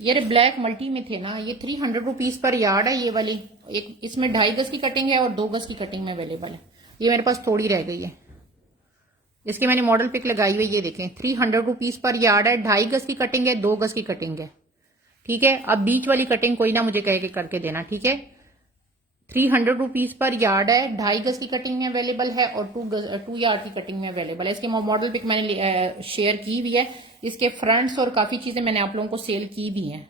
ये ब्लैक मल्टी में थे ना। ये 300 रुपीज पर यार्ड है ये वाली। एक इसमें 2.5 गज की कटिंग है और 2 गज की कटिंग में अवेलेबल है। ये मेरे पास थोड़ी रह गई है, इसकी मैंने मॉडल पिक लगाई हुई। ये देखें 300 रुपीज पर यार्ड है। 2.5 गज की कटिंग है, 2 गज की कटिंग है, ठीक है। अब बीच वाली कटिंग कोई ना मुझे कह के करके देना, ठीक है। 300 रुपीज पर यार्ड है। 2.5 गज की कटिंग में अवेलेबल है और 2 यार्ड की कटिंग में अवेलेबल है। इसकी मॉडल पिक मैंने शेयर की हुई है। इसके फ्रंट्स और काफी चीजें मैंने आप लोगों को सेल की भी हैं।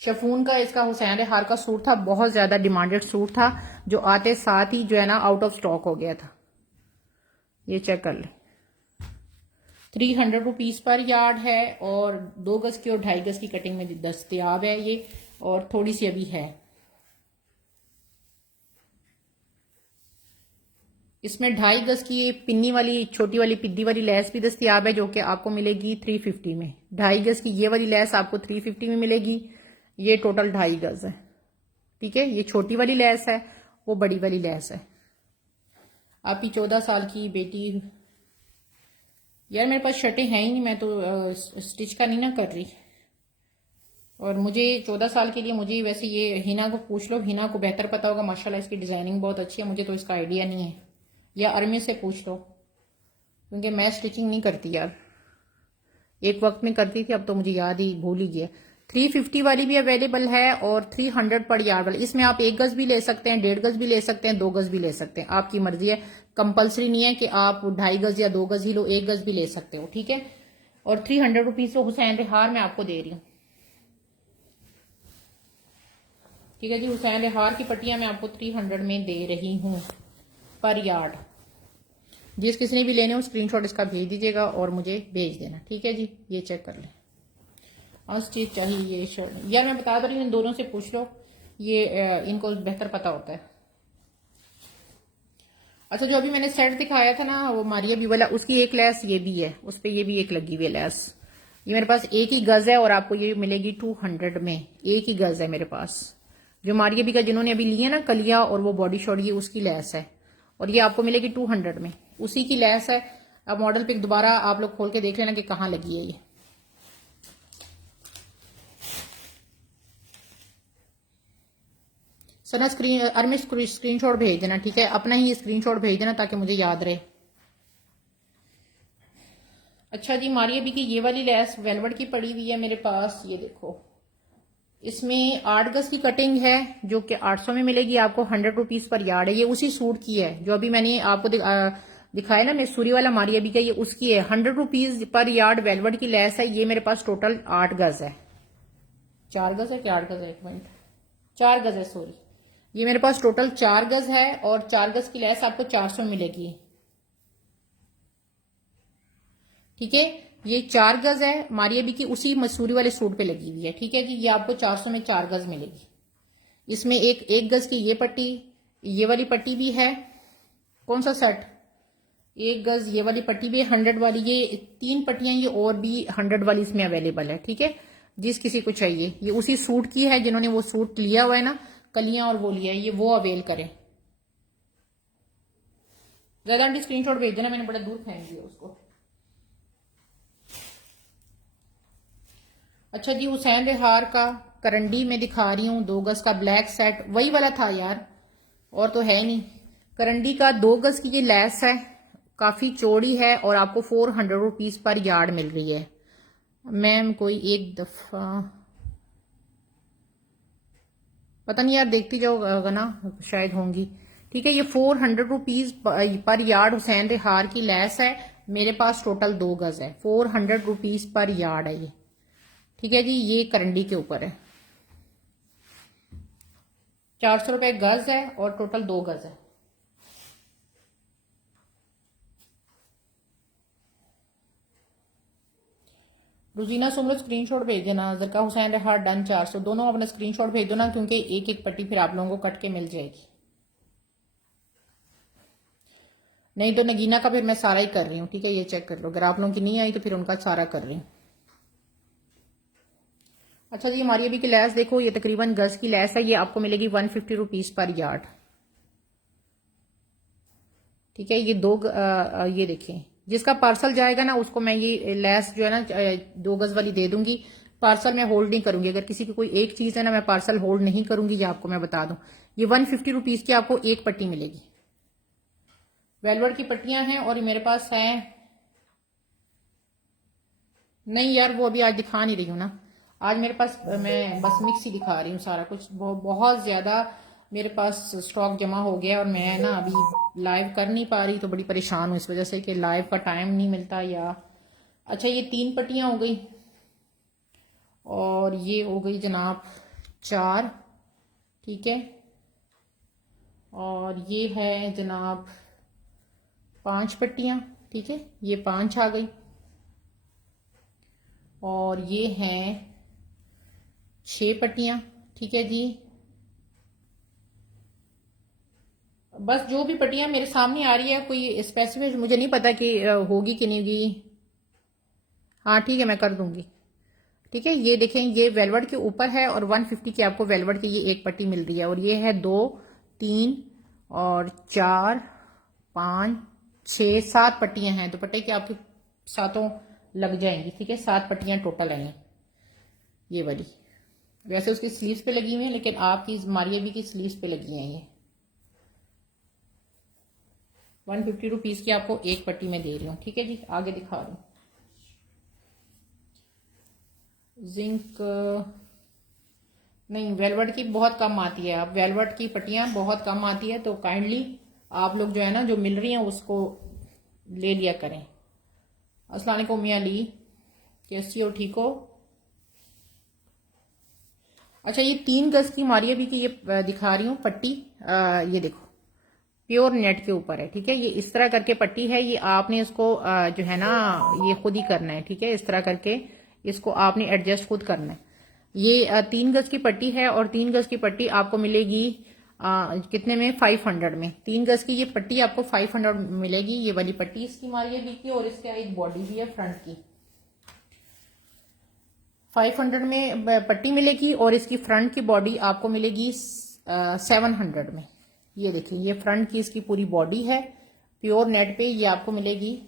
शफून का इसका हुसैन रेहार का सूट था, बहुत ज्यादा डिमांडेड सूट था जो आते साथ ही जो है ना आउट ऑफ स्टॉक हो गया था। ये चेक कर ले। 300 रुपीज पर यार्ड है और 2 गज की और 2.5 गज की कटिंग में दस्तयाब है ये। और थोड़ी सी अभी है इसमें 2.5 गज की पिन्नी वाली छोटी वाली पिद्दी वाली लेस भी दस्तयाब है जो कि आपको मिलेगी 350 में। 2.5 गज की ये वाली लेस आपको 350 में मिलेगी। ये टोटल 2.5 गज है, ठीक है। ये छोटी वाली लेस है, वो बड़ी वाली लेस है। आपकी 14 साल की बेटी, यार मेरे पास शर्टें हैं ही नहीं, मैं तो स्टिच का नहीं ना कर रही। और मुझे 14 साल के लिए मुझे वैसे ये हिना को पूछ लो, हिना को बेहतर पता होगा माशाल्लाह, इसकी डिजाइनिंग बहुत अच्छी है। मुझे तो इसका आइडिया नहीं है, या अरमी से पूछ लो क्योंकि मैं स्टिचिंग नहीं करती यार। एक वक्त में करती थी, अब तो मुझे याद ही भूल ही गया। 350 वाली भी अवेलेबल है और 300 पर यार्ड वाली। इसमें आप 1 गज भी ले सकते हैं, 1.5 गज भी ले सकते हैं, 2 गज भी ले सकते हैं, आपकी मर्जी है। कंपलसरी नहीं है कि आप 2.5 गज या 2 गज ही लो, 1 गज भी ले सकते हो, ठीक है। और 300 रुपीज तो हुसैन रेहार मैं आपको दे रही हूँ, ठीक है जी। हुसैन रेहार की पट्टियां मैं आपको 300 में दे रही हूँ पर यार्ड। जिस किसी ने भी लेने हो स्क्रीनशॉट इसका भेज दीजिएगा और मुझे भेज देना, ठीक है जी। ये चेक कर लें। स्टिच चाहिए ये शर्ट, यार मैं बता रही हूँ इन दोनों से पूछ लो, ये इनको बेहतर पता होता है। अच्छा जो अभी मैंने सेट दिखाया था ना वो मारिया बी वाला, उसकी एक लेस ये भी है, उस पर ये भी एक लगी हुई है लेस। ये मेरे पास 1 ही गज है और आपको ये मिलेगी 200 में। 1 ही गज है मेरे पास, जो मारिया बी का जिन्होंने अभी लिए ना कलिया और वो बॉडी शॉट, ये उसकी लेस है और ये आपको मिलेगी 200 में, उसी की लेस है। अब मॉडल पिक दोबारा आप लोग खोल के देख लेना कि कहाँ लगी है ये। सना स्क्रीनशॉट भेज देना, ठीक है, अपना ही स्क्रीनशॉट भेज देना ताकि मुझे याद रहे। अच्छा जी, मारिया बी की ये वाली लेस वेलवेट की पड़ी हुई है मेरे पास, ये देखो, इसमें 8 गज की कटिंग है जो कि 800 में मिलेगी आपको, 100 रुपीज पर यार्ड है। ये उसी सूट की है जो अभी मैंने आपको दिखाया ना मैसूरी वाला मारिया बी का, ये उसकी है। 100 रुपीज पर यार्ड वेलवेट की लेस है। ये मेरे पास टोटल 8 गज है, 4 गज है क्या 8 गज है, 1 मिनट, 4 गज है, सॉरी, ये मेरे पास टोटल 4 गज है और 4 गज की लेस आपको 400 मिलेगी, ठीक है। ये 4 गज है मारिया बी की, उसी मसूरी वाले सूट पे लगी हुई है, ठीक है जी। ये आपको 400 में 4 गज मिलेगी। इसमें एक गज की ये पट्टी, ये वाली पट्टी भी है। कौन सा सेट? 1 गज ये वाली पट्टी भी है 100 वाली, ये 3 पट्टियां ये और भी 100 वाली इसमें अवेलेबल है, ठीक है। जिस किसी को चाहिए, ये उसी सूट की है, जिन्होंने वो सूट लिया हुआ है ना कलियां और वो लिया है, ये वो अवेल करें। ज्यादा आंटी स्क्रीनशॉट भेज देना, मैंने बड़ा दूर फेंक दिया उसको। अच्छा जी, हुसैन रिहार का करंडी में दिखा रही हूँ, 2 गज का ब्लैक सेट, वही वाला था यार, और तो है नहीं। करंडी का 2 गज की ये लेस है, काफी चौड़ी है और आपको 400 रुपीज पर यार्ड मिल रही है। मैम कोई एक दफा पता नहीं यार, देखती जाओगा ना, शायद होंगी, ठीक है। ये 400 रुपीज पर यार्ड हुसैन रिहार की लेस है। मेरे पास टोटल 2 गज है, 400 रुपीज पर यार्ड है ये, ठीक है जी। ये करंडी के ऊपर है, 400 रुपए गज है और टोटल 2 गज है। रुजीना सुमरो स्क्रीनशॉट भेज देना। जरका हुसैन रिहार डन 400, दोनों अपना स्क्रीनशॉट भेज दो ना, क्योंकि एक एक पट्टी फिर आप लोगों को कट के मिल जाएगी। नहीं तो नगीना का फिर मैं सारा ही कर रही हूँ, ठीक है, ये चेक कर लो। अगर आप लोगों की नहीं आई तो फिर उनका सारा कर रही हूँ। अच्छा जी, हमारी अभी की लेस देखो, ये तकरीबन गज की लेस है, ये आपको मिलेगी 150 रुपीज पर यार्ड, ठीक है। ये ये देखें, जिसका पार्सल जाएगा ना उसको मैं ये लेस जो है ना 2 गज वाली दे दूंगी। पार्सल मैं होल्ड नहीं करूंगी, अगर किसी की कोई एक चीज है ना मैं पार्सल होल्ड नहीं करूंगी, ये आपको मैं बता दूं। ये 150 रुपीज की आपको एक पट्टी मिलेगी। वेलवेट की पट्टियां हैं और ये मेरे पास है, नहीं यार वो अभी आज दिखा नहीं रही हूँ ना, आज मेरे पास मैं बस मिक्स ही दिखा रही हूँ सारा कुछ। बहुत ज्यादा मेरे पास स्टॉक जमा हो गया और मैं ना अभी लाइव कर नहीं पा रही, तो बड़ी परेशान हूँ इस वजह से कि लाइव का टाइम नहीं मिलता या। अच्छा, ये 3 पट्टियां हो गई और ये हो गई जनाब 4, ठीक है। और ये है जनाब 5 पट्टियां, ठीक है, ये 5 आ गई। और ये हैं 6 पट्टियां, ठीक है जी। बस जो भी पट्टियां मेरे सामने आ रही है, कोई स्पेसिफिक मुझे नहीं पता कि होगी कि नहीं होगी। हाँ ठीक है, मैं कर दूंगी, ठीक है। ये देखें, ये वेलवेट के ऊपर है और 150 की आपको वेलवेट की ये एक पट्टी मिल रही है। और ये है 2, 3 और 4, 5, 6, 7 पट्टियां हैं। दुपट्टे की आपकी सातों लग जाएंगी, ठीक है। 7 पट्टियां टोटल हैं ये वाली। वैसे उसकी स्लीव्स पे लगी हुई है, लेकिन आपकी मारिया बी की स्लीव्स पे लगी हैं ये। 150 रुपीज की आपको एक पट्टी में दे रही हूँ, ठीक है जी। आगे दिखा रही हूँ। जिंक नहीं, वेलवेट की बहुत कम आती है, अब वेलवेट की पट्टियां बहुत कम आती है, तो काइंडली आप लोग जो है ना जो मिल रही हैं उसको ले लिया करें। अस्सलाम वालेकुम मियां अली, कैसी हो, ठीक हो? अच्छा, ये 3 गज की मारिया बी की ये दिखा रही हूँ पट्टी, ये देखो प्योर नेट के ऊपर है, ठीक है। ये इस तरह करके पट्टी है, ये आपने इसको जो है ना ये खुद ही करना है, ठीक है। इस तरह करके इसको आपने एडजस्ट खुद करना है। ये 3 गज की पट्टी है और 3 गज की पट्टी आपको मिलेगी कितने में, 500 में। 3 गज की ये पट्टी आपको 500 मिलेगी। ये वाली पट्टी इसकी मारिया बी की, और इसके एक बॉडी भी है फ्रंट की। 500 में पट्टी मिलेगी और इसकी फ्रंट की बॉडी आपको मिलेगी 700 में। ये देखिए, ये फ्रंट की इसकी पूरी बॉडी है प्योर नेट पे, ये आपको मिलेगी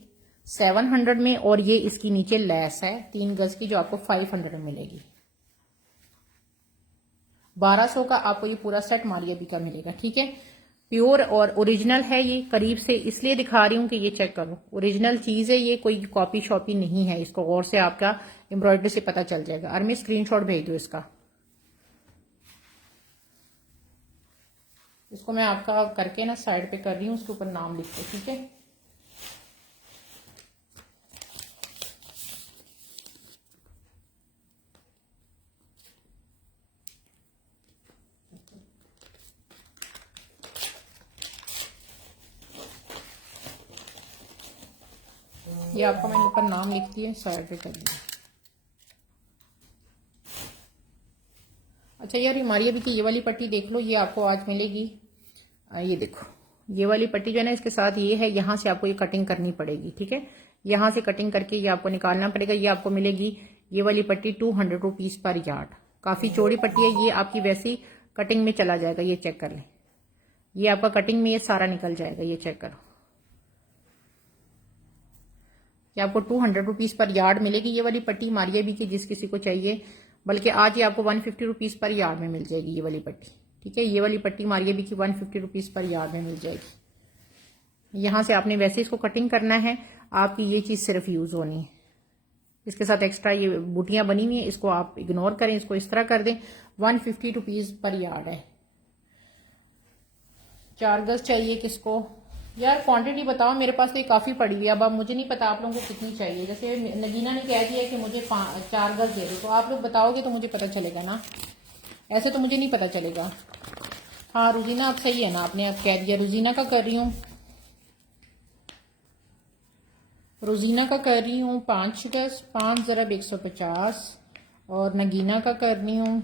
700 में, और ये इसकी नीचे लेस है 3 गज की जो आपको 500 में मिलेगी। 1200 का आपको ये पूरा सेट मारिया बी का मिलेगा। ठीक है, प्योर और ओरिजिनल है ये। करीब से इसलिए दिखा रही हूं कि ये चेक करो, ओरिजिनल चीज है ये, कोई कॉपी शॉपी नहीं है। इसको गौर से आपका एम्ब्रॉयडरी से पता चल जाएगा। और मैं स्क्रीनशॉट भेज दूं इसका, इसको मैं आपका करके ना साइड पे कर रही हूँ, उसके ऊपर नाम लिख दो। ठीक है, ये आपको मैंने ऊपर नाम लिख दिया, साइड पे कर दिया। अच्छा यार, ये मारिया भी की ये वाली पट्टी देख लो, ये आपको आज मिलेगी। ये देखो, ये वाली पट्टी जो है ना, इसके साथ ये है, यहाँ से आपको ये कटिंग करनी पड़ेगी। ठीक है, यहाँ से कटिंग करके ये आपको निकालना पड़ेगा। ये आपको मिलेगी ये वाली पट्टी 200 रुपीज पर यार्ड। काफी चौड़ी पट्टी है ये, आपकी वैसी कटिंग में चला जाएगा। ये चेक कर लें, ये आपका कटिंग में ये सारा निकल जाएगा। ये चेक करो, ये आपको 200 रुपीज पर यार्ड मिलेगी ये वाली पट्टी मारिया भी की, जिस किसी को चाहिए। बल्कि आज ये आपको 150 रुपीज पर यार्ड में मिल जाएगी ये वाली पट्टी। ठीक है, ये वाली पट्टी मारिया भी की 150 रुपीज पर यार्ड में मिल जाएगी। यहां से आपने वैसे इसको कटिंग करना है, आपकी ये चीज सिर्फ यूज होनी है। इसके साथ एक्स्ट्रा ये बूटियां बनी हुई है, इसको आप इग्नोर करें, इसको इस तरह कर दें। 150 रुपीज पर यार्ड है। 4 गज चाहिए किसको यार? क्वांटिटी बताओ, मेरे पास तो ये काफी पड़ी हुई है। अब मुझे नहीं पता आप लोगों को कितनी चाहिए। जैसे नगीना ने कह दिया कि मुझे 4 गज दे दो, तो आप लोग बताओगे तो मुझे पता चलेगा ना, ऐसे तो मुझे नहीं पता चलेगा। हाँ रुजीना, आप सही है ना, आपने अब कह दिया। रुजीना का कर रही हूँ, रोजीना का कर रही हूँ 5 गज, 5 ज़रब 150। और नगीना का कर रही हूँ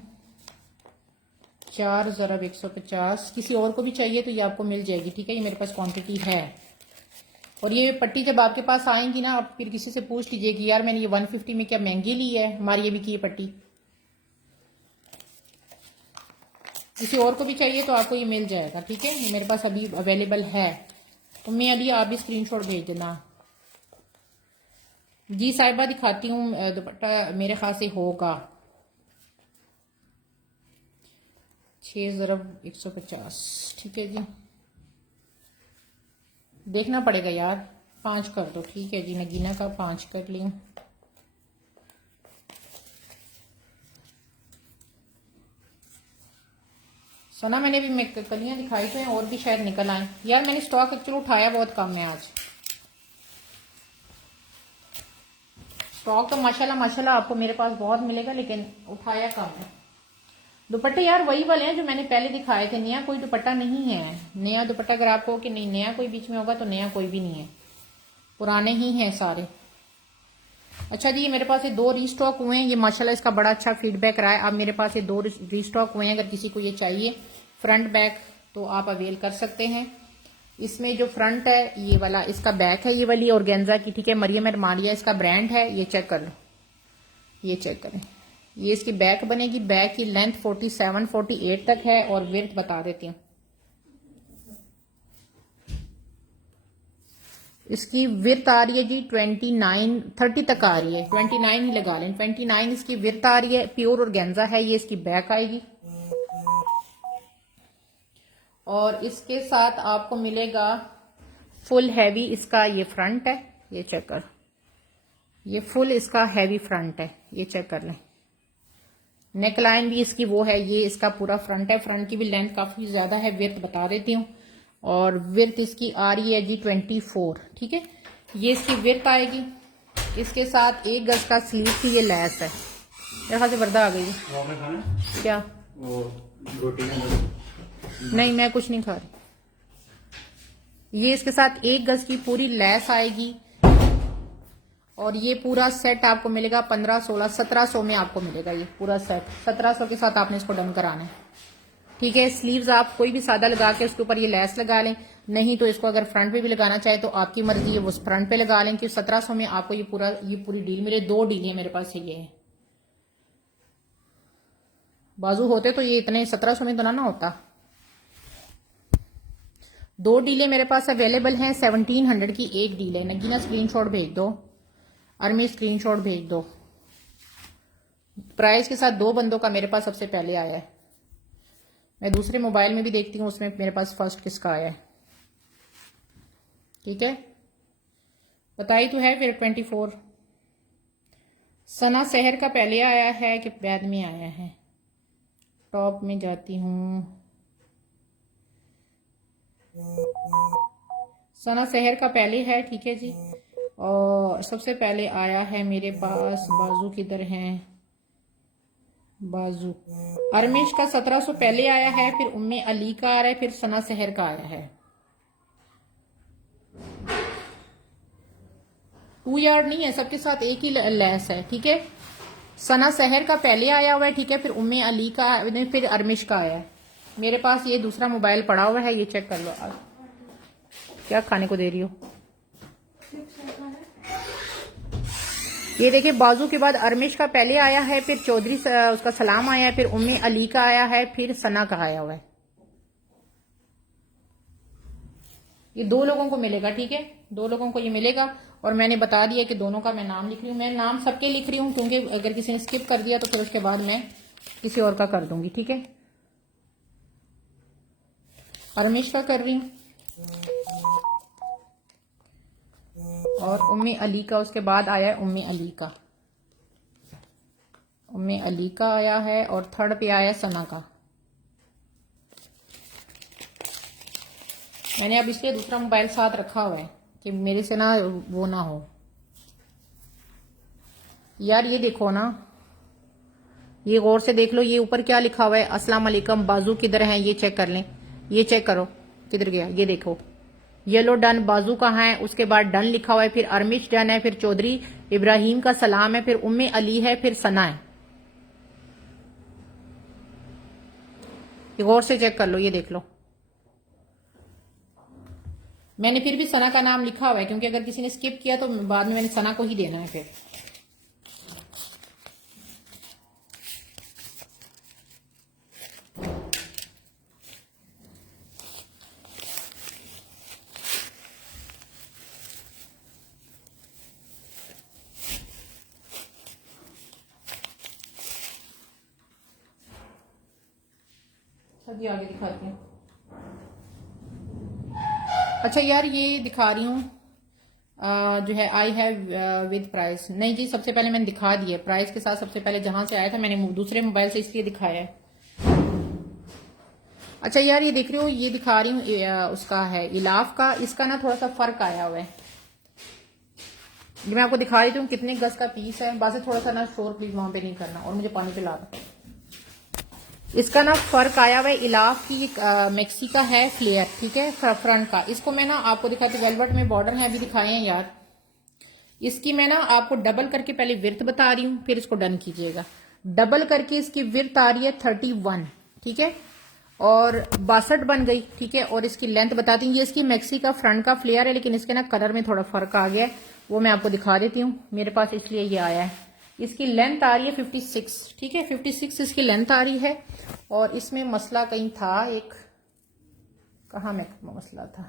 4 ज़रब 150। किसी और को भी चाहिए तो ये आपको मिल जाएगी। ठीक है, ये मेरे पास क्वांटिटी है। और ये पट्टी जब आपके पास आएंगी ना, आप फिर किसी से पूछ लीजिए कि यार मैंने ये 150 में क्या महंगी ली है हमारी ये भी की ये पट्टी। किसी और को भी चाहिए तो आपको ये मिल जाएगा। ठीक है, ये मेरे पास अभी अवेलेबल है। तो मैं अभी आप भी स्क्रीनशॉट भेज देना। जी साहिबा, दिखाती हूँ दुपट्टा, मेरे ख्याल से होगा 6 ज़रब 150। ठीक है जी, देखना पड़ेगा यार। 5 कर दो। ठीक है जी, नगीना का 5 कर ली। सोना, मैंने भी कलियां दिखाई तो हैं, और भी शायद निकल आए यार। मैंने स्टॉक एक्चुअली उठाया बहुत कम है आज। स्टॉक तो माशाल्लाह आपको मेरे पास बहुत मिलेगा, लेकिन उठाया कम है। दुपट्टे यार वही वाले हैं जो मैंने पहले दिखाए थे। नया कोई दुपट्टा नहीं है। नया दुपट्टा अगर आपको कि नहीं नया कोई बीच में होगा तो नया कोई भी नहीं है, पुराने ही हैं सारे। अच्छा जी, मेरे पास ये 2 रीस्टॉक हुए हैं। ये माशाल्लाह इसका बड़ा अच्छा फीडबैक रहा है। अब मेरे पास ये 2 रीस्टॉक हुए हैं। अगर किसी को ये चाहिए फ्रंट बैक तो आप अवेल कर सकते हैं। इसमें जो फ्रंट है ये वाला, इसका बैक है ये वाली ऑर्गेन्जा की। ठीक है, मरियम अरमानिया इसका ब्रांड है। ये चेक कर लो, ये चेक करें, ये इसकी बैक बनेगी। बैक की लेंथ 47-48 तक है और विड्थ बता देती हूँ। इसकी विड्थ आ रही है जी 29-30 तक आ रही है। 29 ही लगा लें, 29 इसकी विड्थ आ रही है। प्योर ऑर्गेन्जा है। ये इसकी बैक आएगी और इसके साथ आपको मिलेगा फुल हैवी इसका ये फ्रंट है। ये चेक कर, ये फुल इसका हैवी फ्रंट है। ये चेक कर लें। नेक लाइन भी इसकी वो है, ये इसका पूरा फ्रंट है। फ्रंट की भी लेंथ काफी ज्यादा है। विड्थ बता देती हूँ, और विड्थ इसकी आ रही है जी 24। ठीक है, ये इसकी विड्थ आएगी। इसके साथ 1 गज का स्लीव की ये लैस है। मेरे ख्याल से वर्दा आ गई है क्या? नहीं, मैं कुछ नहीं खा रही। ये इसके साथ 1 गज की पूरी लैस आएगी और ये पूरा सेट आपको मिलेगा 1500-1600-1700 में आपको मिलेगा। ये पूरा सेट 1700 के साथ आपने इसको डन कराना है। ठीक है, स्लीव्स आप कोई भी सादा लगा के उसके ऊपर ये लैस लगा लें, नहीं तो इसको अगर फ्रंट पे भी लगाना चाहे तो आपकी मर्जी है, वो फ्रंट पे लगा लें। कि 1700 में आपको ये पूरी डील मिले। 2 डीलें मेरे पास ये है। बाजू होते तो ये इतने 1700 में तो ना होता। 2 डीलें मेरे पास अवेलेबल हैं 1700 की, एक डील है। नगीना स्क्रीनशॉट भेज दो, अर्मी स्क्रीनशॉट भेज दो। प्राइस के साथ 2 बंदों का मेरे पास सबसे पहले आया है। मैं दूसरे मोबाइल में भी देखती हूँ, उसमें मेरे पास फर्स्ट किसका आया है। ठीक है, बताई तो है फिर 24। सना शहर का पहले आया है कि बाद में आया है? टॉप में जाती हूँ, सना शहर का पहले है। ठीक है जी, और सबसे पहले आया है मेरे पास, बाजू किधर है, बाजू अरमिश का 1700 पहले आया है, फिर उम्मे अली का आ रहा है, फिर सना शहर का आया है। 2 यार्ड नहीं है, सबके साथ एक ही लेस है। ठीक है, सना शहर का पहले आया हुआ है। ठीक है, फिर उम्मे अली का, फिर अरमिश का आया है। मेरे पास ये दूसरा मोबाइल पड़ा हुआ है, ये चेक कर लो। क्या खाने को दे रही हो? ये देखिए, बाजू के बाद अरमिश का पहले आया है, फिर चौधरी उसका सलाम आया है, फिर उम्मे अली का आया है, फिर सना का आया हुआ है। ये 2 लोगों को मिलेगा। ठीक है, 2 लोगों को ये मिलेगा। और मैंने बता दिया कि दोनों का मैं नाम लिख रही हूँ। मैं नाम सबके लिख रही हूँ क्योंकि अगर किसी ने स्किप कर दिया तो फिर उसके बाद मैं किसी और का कर दूंगी। ठीक है, अरमिश का कर रही हूँ और उम्मे अली का उसके बाद आया है। उम्मे अली का, उम्मे अली का आया है, और थर्ड पे आया सना का। मैंने अब इसलिए दूसरा मोबाइल साथ रखा हुआ है कि मेरे से ना वो ना हो। यार ये देखो ना, ये गौर से देख लो, ये ऊपर क्या लिखा हुआ है, अस्सलाम वालेकुम, बाजू किधर है ये चेक कर लें। ये चेक करो किधर गया, ये देखो येलो डन, बाजू कहाँ है, उसके बाद डन लिखा हुआ है, फिर अरमिश डन है, फिर चौधरी इब्राहिम का सलाम है, फिर उम्मे अली है, फिर सना है। ये गौर से चेक कर लो, ये देख लो। मैंने फिर भी सना का नाम लिखा हुआ है क्योंकि अगर किसी ने स्किप किया तो बाद में मैंने सना को ही देना है। फिर सभी आगे दिखाती हूँ। अच्छा यार, ये दिखा रही हूँ जो है आई हैव विद प्राइस। नहीं जी, सबसे पहले मैंने दिखा दिया प्राइस के साथ। सबसे पहले जहां से आया था मैंने दूसरे मोबाइल से इसलिए दिखाया है। अच्छा यार, ये देख रहे हो, ये दिखा रही हूँ उसका है इलाफ का। इसका ना थोड़ा सा फर्क आया हुआ है। ये मैं आपको दिखा रही हूँ कितने गज का पीस है। बस थोड़ा सा ना शोर प्लीज वहां पे नहीं करना, और मुझे पानी पिला दो। इसका ना फर्क आया हुआ है। इलाफ की मैक्सी का है फ्लेयर। ठीक है, फ्रंट का। इसको मैं ना आपको दिखाती हूँ, वेलवेट में बॉर्डर है, अभी दिखाए हैं यार। इसकी मैं ना आपको डबल करके पहले विर्थ बता रही हूँ, फिर इसको डन कीजिएगा। डबल करके इसकी विर्थ आ रही है 31। ठीक है, और 62 बन गई। ठीक है, और इसकी लेंथ बताती हूँ। ये इसकी मैक्सी का फ्रंट का फ्लेयर है, लेकिन इसके ना कलर में थोड़ा फर्क आ गया है, वो मैं आपको दिखा देती हूँ। मेरे पास इसलिए ये आया है। इसकी लेंथ आ रही है 56। ठीक है, 56 इसकी लेंथ आ रही है। और इसमें मसला कहीं था एक, कहाँ में मसला था,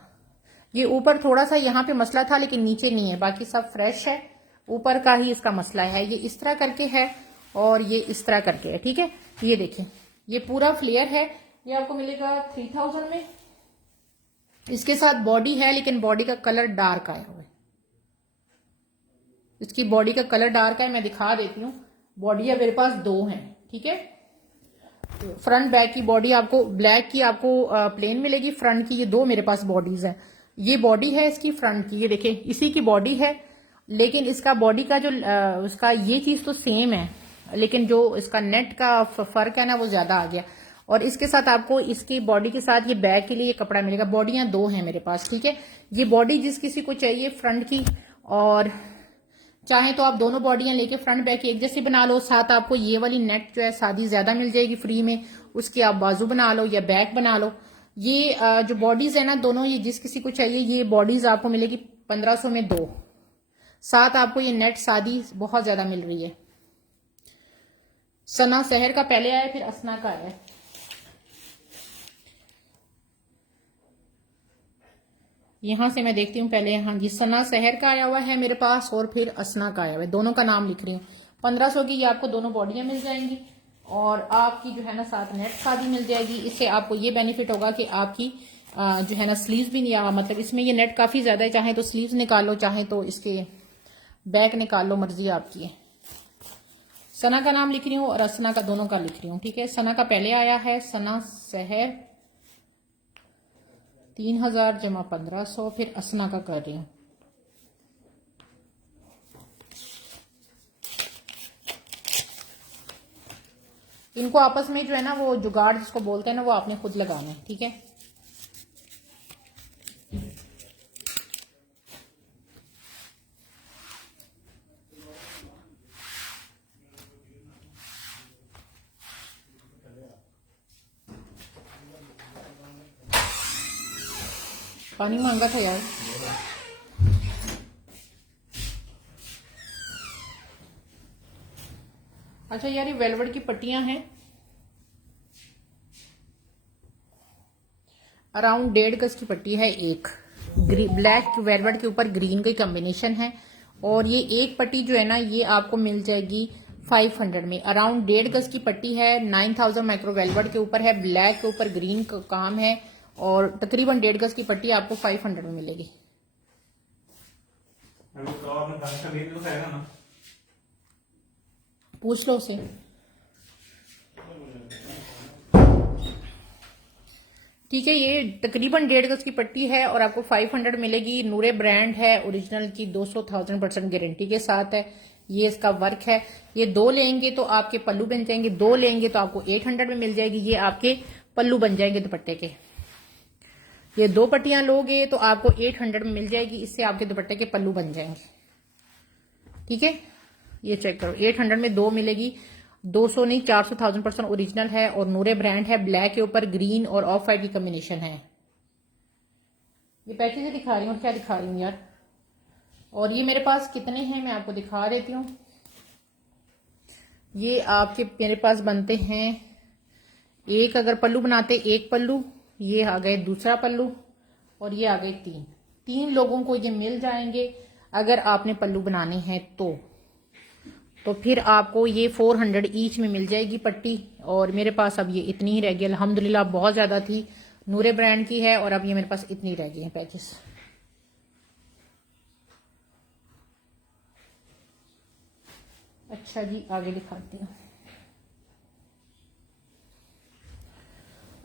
ये ऊपर थोड़ा सा यहाँ पे मसला था, लेकिन नीचे नहीं है, बाकी सब फ्रेश है। ऊपर का ही इसका मसला है। ये इस तरह करके है और ये इस तरह करके है। ठीक है, ये देखें, ये पूरा फ्लेयर है। ये आपको मिलेगा 3000 में। इसके साथ बॉडी है, लेकिन बॉडी का कलर डार्क आया हुआ है। इसकी बॉडी का कलर डार्क है, मैं दिखा देती हूँ। बॉडी मेरे पास 2 हैं। ठीक है, फ्रंट बैक की बॉडी आपको ब्लैक की आपको प्लेन मिलेगी, फ्रंट की ये 2 मेरे पास बॉडीज हैं। ये बॉडी है इसकी फ्रंट की, ये देखें इसी की बॉडी है, लेकिन इसका बॉडी का जो उसका ये चीज तो सेम है, लेकिन जो इसका नेट का फर्क है ना वो ज्यादा आ गया। और इसके साथ आपको इसकी बॉडी के साथ ये बैक के लिए ये कपड़ा मिलेगा। बॉडियां 2 हैं मेरे पास। ठीक है, ये बॉडी जिस किसी को चाहिए फ्रंट की, और चाहे तो आप दोनों बॉडियां लेके फ्रंट बैक एक जैसी बना लो। साथ आपको ये वाली नेट जो है सादी ज्यादा मिल जाएगी फ्री में, उसकी आप बाजू बना लो या बैक बना लो। ये जो बॉडीज है ना दोनों, ये जिस किसी को चाहिए ये बॉडीज आपको मिलेगी 1500 में 2। साथ आपको ये नेट सादी बहुत ज्यादा मिल रही है। सना सहर का पहले आया, फिर असना का आया। यहां से मैं देखती हूँ पहले, हाँ जी सना सहर का आया हुआ है मेरे पास और फिर असना का आया हुआ है, दोनों का नाम लिख रही हूँ। 1500 की ये आपको दोनों बॉडियां मिल जाएंगी और आपकी जो है ना साथ नेट का भी मिल जाएगी। इससे आपको ये बेनिफिट होगा कि आपकी जो है ना स्लीव्स भी नहीं आ, मतलब इसमें ये नेट काफी ज्यादा है, चाहे तो स्लीव्स निकालो चाहे तो इसके बैक निकाल लो, मर्जी आपकी है। सना का नाम लिख रही हूँ और असना का दोनों का लिख रही हूँ, ठीक है। सना का पहले आया है सना सहर 3000 जमा 1500, फिर असना का कर रही हूँ। इनको आपस में जो है ना वो जुगाड़ जिसको बोलते हैं ना वो आपने खुद लगाना है, ठीक है। पानी मांगा था यार। अच्छा यार ये वेलवेट की पट्टियां हैं, अराउंड 1.5 गज की पट्टी है एक, ब्लैक वेलवेट के ऊपर ग्रीन का कॉम्बिनेशन है। और ये एक पट्टी जो है ना ये आपको मिल जाएगी 500 में। अराउंड 1.5 गज की पट्टी है, 9000 माइक्रो वेलवेट के ऊपर है, ब्लैक के ऊपर ग्रीन का काम है और तकरीबन 1.5 गज की पट्टी आपको 500 में मिलेगी। पूछ लो उसे। ठीक है, ये तकरीबन 1.5 गज की पट्टी है और आपको 500 मिलेगी। नूरे ब्रांड है, ओरिजिनल की 200,000% गारंटी के साथ है। ये इसका वर्क है। ये 2 लेंगे तो आपके पल्लू बन जाएंगे, 2 लेंगे तो आपको 800 में मिल जाएगी। ये आपके पल्लू बन जाएंगे दुपट्टे के। ये 2 पट्टियां लोगे तो आपको 800 में मिल जाएगी, इससे आपके दुपट्टे के पल्लू बन जाएंगे, ठीक है। ये चेक करो, 800 में 2 मिलेगी, 200 नहीं 400,000% ओरिजिनल है और नूरे ब्रांड है, ब्लैक के ऊपर ग्रीन और ऑफ वाइट की कॉम्बिनेशन है। ये पैकेज से दिखा रही हूँ और क्या दिखा रही हूँ यार। और ये मेरे पास कितने हैं मैं आपको दिखा देती हूँ। ये आपके मेरे पास बनते हैं, एक अगर पल्लू बनाते एक पल्लू, ये आ गए दूसरा पल्लू और ये आ गए 3 लोगों को ये मिल जाएंगे अगर आपने पल्लू बनाने हैं तो फिर आपको ये 400 ईच में मिल जाएगी पट्टी। और मेरे पास अब ये इतनी ही रह गई, अल्हम्दुलिल्लाह बहुत ज्यादा थी, नूरे ब्रांड की है और अब ये मेरे पास इतनी रह गई है पैचेस। अच्छा जी आगे दिखाती हूँ।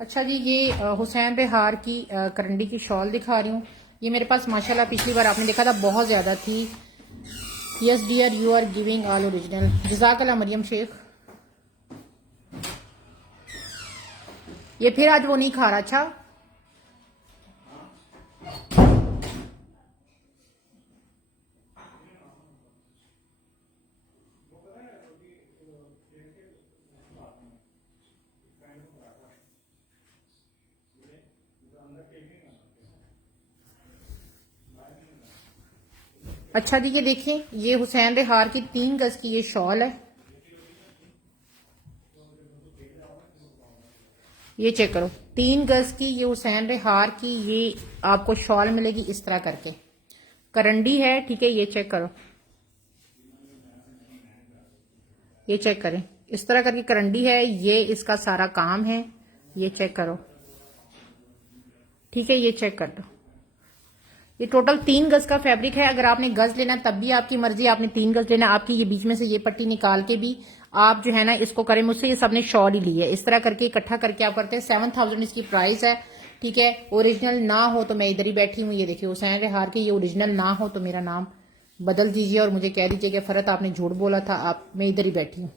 अच्छा जी ये हुसैन रेहार की करंडी की शॉल दिखा रही हूँ। ये मेरे पास माशाल्लाह पिछली बार आपने देखा था बहुत ज्यादा थी। Yes dear you are giving all original, जज़ाकल्लाह मरियम शेख। ये फिर आज वो नहीं खा रहा। अच्छा अच्छा जी ये देखिए, ये हुसैन रेहार की 3 गज की ये शॉल है। ये चेक करो, 3 गज की ये हुसैन रेहार की ये आपको शॉल मिलेगी इस तरह करके, करंडी है, ठीक है। ये चेक करो, ये चेक करें, इस तरह करके करंडी है, ये इसका सारा काम है। ये चेक करो, ठीक है। ये चेक कर दो, ये टोटल 3 गज का फैब्रिक है। अगर आपने गज लेना तब भी आपकी मर्जी, आपने 3 गज लेना, आपकी ये बीच में से ये पट्टी निकाल के भी आप जो है ना इसको करें। मुझसे ये सबने शॉल ही ली है, इस तरह करके इकट्ठा करके आप करते हैं। 7000 इसकी प्राइस है, ठीक है। ओरिजिनल ना हो तो मैं इधर ही बैठी हूँ, ये देखिए हुसैन रेहार की, ये ओरिजिनल ना हो तो मेरा नाम बदल दीजिए और मुझे कह दीजिए कि फरत आपने झूठ बोला था, आप मैं इधर ही बैठी हूँ।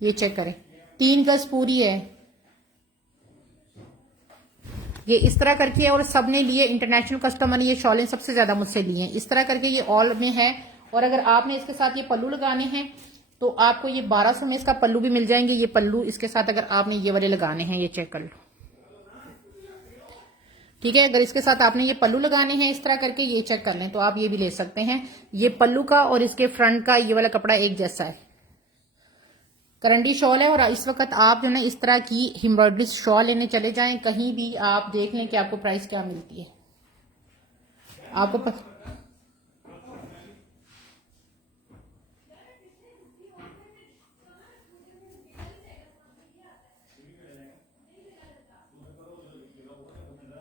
ये चेक करें, 3 गज पूरी है, ये इस तरह करके है। और सबने लिए, इंटरनेशनल कस्टमर ने ये शॉलें सबसे ज्यादा मुझसे लिए हैं। इस तरह करके ये ऑल में है। और अगर आपने इसके साथ ये पल्लू लगाने हैं तो आपको ये 1200 में इसका पल्लू भी मिल जाएंगे। ये पल्लू इसके साथ अगर आपने ये वाले लगाने हैं, ये चेक कर लो, ठीक है। अगर इसके साथ आपने ये पल्लू लगाने हैं इस तरह करके, ये चेक कर लें तो आप ये भी ले सकते हैं। ये पल्लू का और इसके फ्रंट का ये वाला कपड़ा एक जैसा है, करंडी शॉल है और इस वक्त आप जो है ना इस तरह की एम्ब्रॉयडरी शॉल लेने चले जाएं, कहीं भी आप देख लें कि आपको प्राइस क्या मिलती है। आपको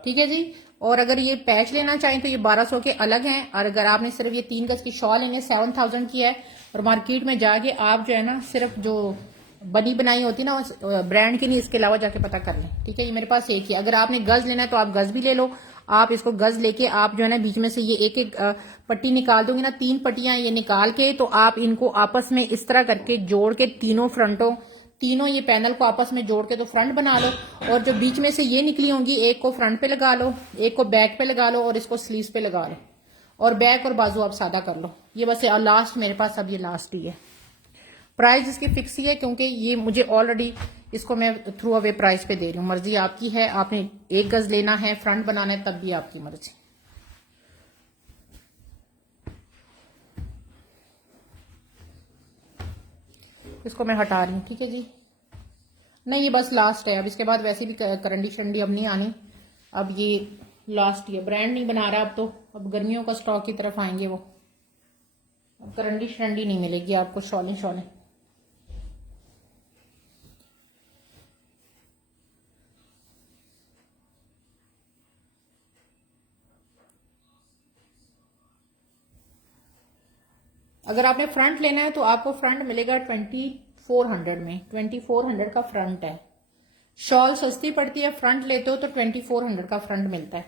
ठीक है जी। और अगर ये पैच लेना चाहें तो ये 1200 के अलग हैं, और अगर आपने सिर्फ ये 3 गज की शॉल लेंगे 7000 की है। और मार्केट में जाके आप जो है ना सिर्फ जो बनी बनाई होती है ना ब्रांड की नहीं, इसके अलावा जाके पता कर लें। ठीक है, ये मेरे पास एक ही। अगर आपने गज लेना है तो आप गज भी ले लो। आप इसको गज लेके आप जो है ना बीच में से ये एक एक पट्टी निकाल दोगे ना, 3 पट्टियां ये निकाल के, तो आप इनको आपस में इस तरह करके जोड़ के तीनों ये पैनल को आपस में जोड़ के तो फ्रंट बना लो। और जो बीच में से ये निकली होंगी, एक को फ्रंट पे लगा लो, एक को बैक पे लगा लो और इसको स्लीव्स पे लगा लो, और बैक और बाजू आप सादा कर लो। ये बस लास्ट मेरे पास अब ये लास्ट ही है। प्राइस इसकी फिक्स ही है क्योंकि ये मुझे ऑलरेडी इसको मैं थ्रू अवे प्राइस पे दे रही हूँ। मर्जी आपकी है, आपने 1 गज लेना है फ्रंट बनाना है तब भी आपकी मर्जी। इसको मैं हटा रही हूँ। ठीक है जी, नहीं ये बस लास्ट है। अब इसके बाद वैसे भी करंडी शंडी अब नहीं आनी, अब ये लास्ट ही है। ब्रांड नहीं बना रहा अब तो, अब गर्मियों का स्टॉक की तरफ आएंगे वो। अब करंडी शंडी नहीं मिलेगी आपको, शॉलें शॉलें। अगर आपने फ्रंट लेना है तो आपको फ्रंट मिलेगा 2400 में। 2400 का फ्रंट है। शॉल सस्ती पड़ती है, फ्रंट लेते हो तो 2400 का फ्रंट मिलता है।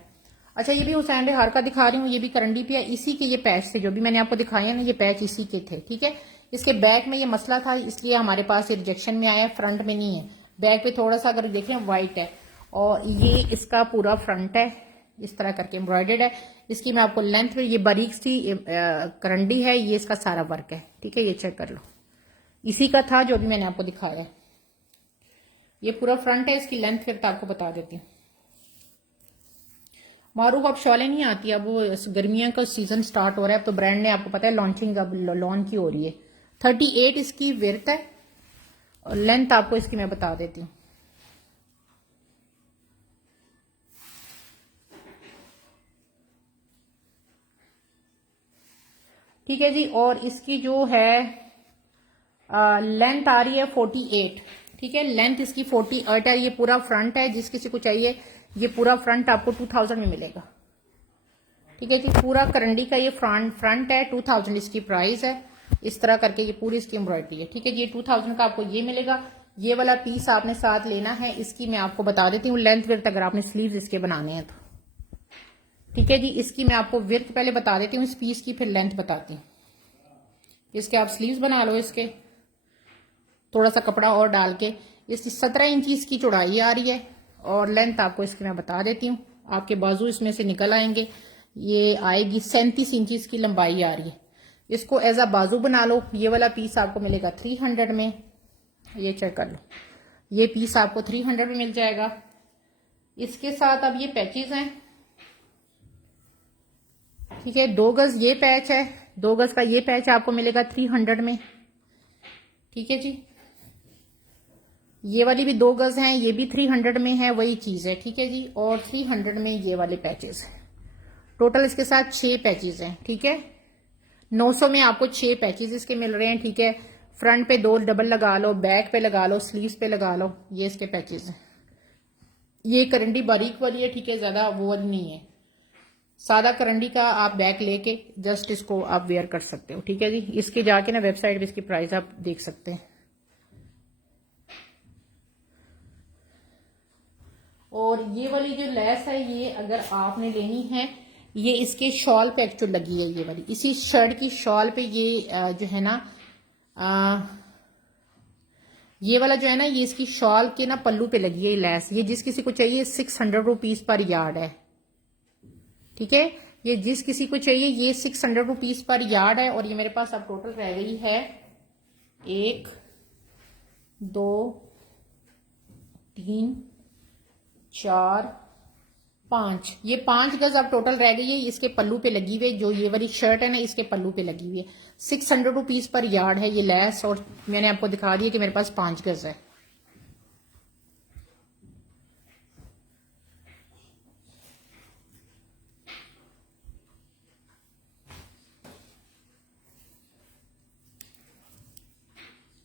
अच्छा, ये भी हुसैन रेहार का दिखा रही हूँ, ये भी करंडी पे है। इसी के ये पैच थे जो भी मैंने आपको दिखाए हैं ना, ये पैच इसी के थे। ठीक है, इसके बैक में ये मसला था इसलिए हमारे पास ये रिजेक्शन में आया है, फ्रंट में नहीं है। बैक पे थोड़ा सा अगर देख रहे हैं व्हाइट है, और ये इसका पूरा फ्रंट है, इस तरह करके एम्ब्रॉयडर्ड है। इसकी मैं आपको लेंथ में, ये बारीक सी करंडी है, ये इसका सारा वर्क है। ठीक है, ये चेक कर लो, इसी का था जो भी मैंने आपको दिखाया है। ये पूरा फ्रंट है, इसकी लेंथ फिर आपको बता देती हूँ। मारूफ अब शॉलें नहीं आती, अब वो गर्मियों का सीजन स्टार्ट हो रहा है। अब तो ब्रांड ने आपको पता है लॉन्चिंग अब लॉन्च की हो रही है। 38 इसकी विड्थ है, और लेंथ आपको इसकी मैं बता देती हूँ। ठीक है जी, और इसकी जो है लेंथ आ रही है 48। ठीक है, लेंथ इसकी 48 है। ये पूरा फ्रंट है, जिस किसी को चाहिए ये पूरा फ्रंट आपको 2000 में मिलेगा। ठीक है जी, पूरा करंडी का ये फ्रंट है, 2000 इसकी प्राइस है। इस तरह करके ये पूरी इसकी एम्ब्रॉयडरी है। ठीक है जी, ये 2000 का आपको ये मिलेगा। ये वाला पीस आपने साथ लेना है। इसकी मैं आपको बता देती हूँ लेंथ विड्थ, अगर आपने स्लीव्स इसके बनाने हैं तो। ठीक है जी, इसकी मैं आपको विड्थ पहले बता देती हूँ इस पीस की, फिर लेंथ बताती हूँ। इसके आप स्लीव्स बना लो, इसके थोड़ा सा कपड़ा और डाल के। इसकी 17 इंच इसकी चौड़ाई आ रही है, और लेंथ आपको इसकी मैं बता देती हूँ। आपके बाजू इसमें से निकल आएंगे, ये आएगी 37 इंच की लंबाई आ रही है। इसको एज अ बाजू बना लो। ये वाला पीस आपको मिलेगा 300 में, ये चेक कर लो। ये पीस आपको 300 में मिल जाएगा। इसके साथ अब ये पैचेस हैं। ठीक है, 2 गज ये पैच है, 2 गज का ये पैच आपको मिलेगा 300 में। ठीक है जी, ये वाली भी 2 गज हैं, ये भी 300 में है, वही चीज है। ठीक है जी, और 300 में ये वाले पैचेस हैं। टोटल इसके साथ 6 पैचेस हैं। ठीक है, 900 में आपको 6 पैचेस इसके मिल रहे हैं। ठीक है, फ्रंट पे 2 डबल लगा लो, बैक पे लगा लो, स्लीव्स पे लगा लो, ये इसके पैचेस हैं। ये करंडी बारीक वाली है। ठीक है, ज्यादा वो वाली नहीं है। सादा करंडी का आप बैक लेके जस्ट इसको आप वेयर कर सकते हो। ठीक है जी, इसके जाके ना वेबसाइट पे इसकी प्राइस आप देख सकते हैं। और ये वाली जो लेस है, ये अगर आपने लेनी है, ये इसके शॉल पे एक्चुअली लगी है। ये वाली इसी शर्ट की शॉल पे ये जो है ना, ये वाला जो है ना, ये इसकी शॉल के ना पल्लू पे लगी है लेस। ये जिस किसी को चाहिए 600 रुपीज पर यार्ड है। ठीक है, ये जिस किसी को चाहिए ये 600 रुपीज पर यार्ड है। और ये मेरे पास अब टोटल रह गई है 1 2 3 4 5, ये 5 गज अब टोटल रह गई है, इसके पल्लू पे लगी हुई है, जो ये वाली शर्ट है ना इसके पल्लू पे लगी हुई है। 600 रुपीज पर यार्ड है ये लैस, और मैंने आपको दिखा दिया कि मेरे पास 5 गज है।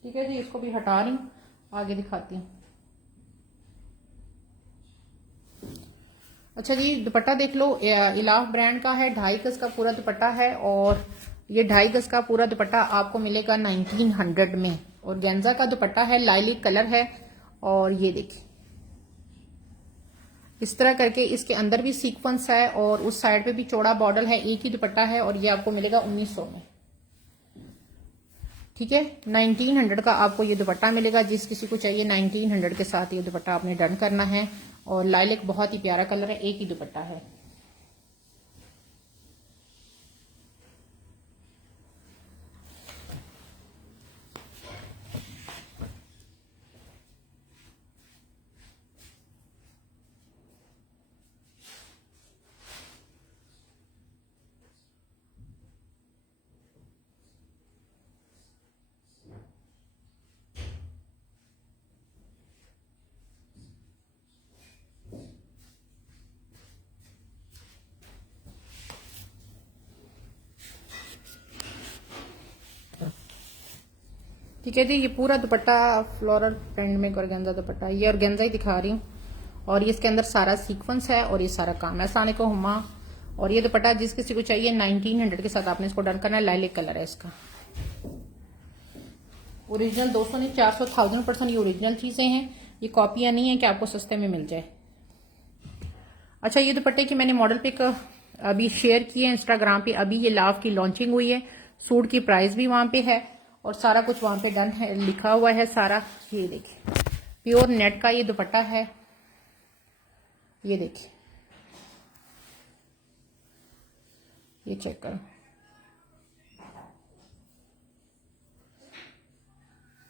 ठीक है जी, इसको भी हटा रही हूँ, आगे दिखाती हूँ। अच्छा जी, दुपट्टा देख लो, इलाफ ब्रांड का है, 2.5 गज का पूरा दुपट्टा है, और ये 2.5 गज का पूरा दुपट्टा आपको मिलेगा 1900 में, और गेंजा का दुपट्टा है, लाइलिक कलर है, और ये देखिए इस तरह करके इसके अंदर भी सीक्वेंस है, और उस साइड पे भी चौड़ा बॉर्डर है, एक ही दुपट्टा है, और ये आपको मिलेगा 1900 में। ठीक है, 1900 का आपको ये दुपट्टा मिलेगा। जिस किसी को चाहिए 1900 के साथ ये दुपट्टा आपने डन करना है, और लाइलिक बहुत ही प्यारा कलर है, एक ही दुपट्टा है। ठीक है जी, ये पूरा दुपट्टा फ्लोरल प्रिंट में ऑर्गेन्जा दुपट्टा, ये ऑर्गेन्जा ही दिखा रही हूँ, और ये इसके अंदर सारा सीक्वेंस है, और ये सारा काम है। अस्सलाम वालेकुम हुमा, और ये दुपट्टा जिस किसी को चाहिए 1900 के साथ आपने इसको डन करना है। लाइलिक कलर है इसका, ओरिजिनल 200 नहीं 400 1000% ये ओरिजिनल चीजें हैं, ये कॉपियां नहीं है कि आपको सस्ते में मिल जाए। अच्छा, ये दुपट्टे की मैंने मॉडल पिक अभी शेयर की है इंस्टाग्राम पे, अभी ये लाव की लॉन्चिंग हुई है, सूट की प्राइस भी वहां पे है, और सारा कुछ वहां पे डन है, लिखा हुआ है सारा। ये देखिए प्योर नेट का ये दुपट्टा है, ये देखिए, ये चेक करो,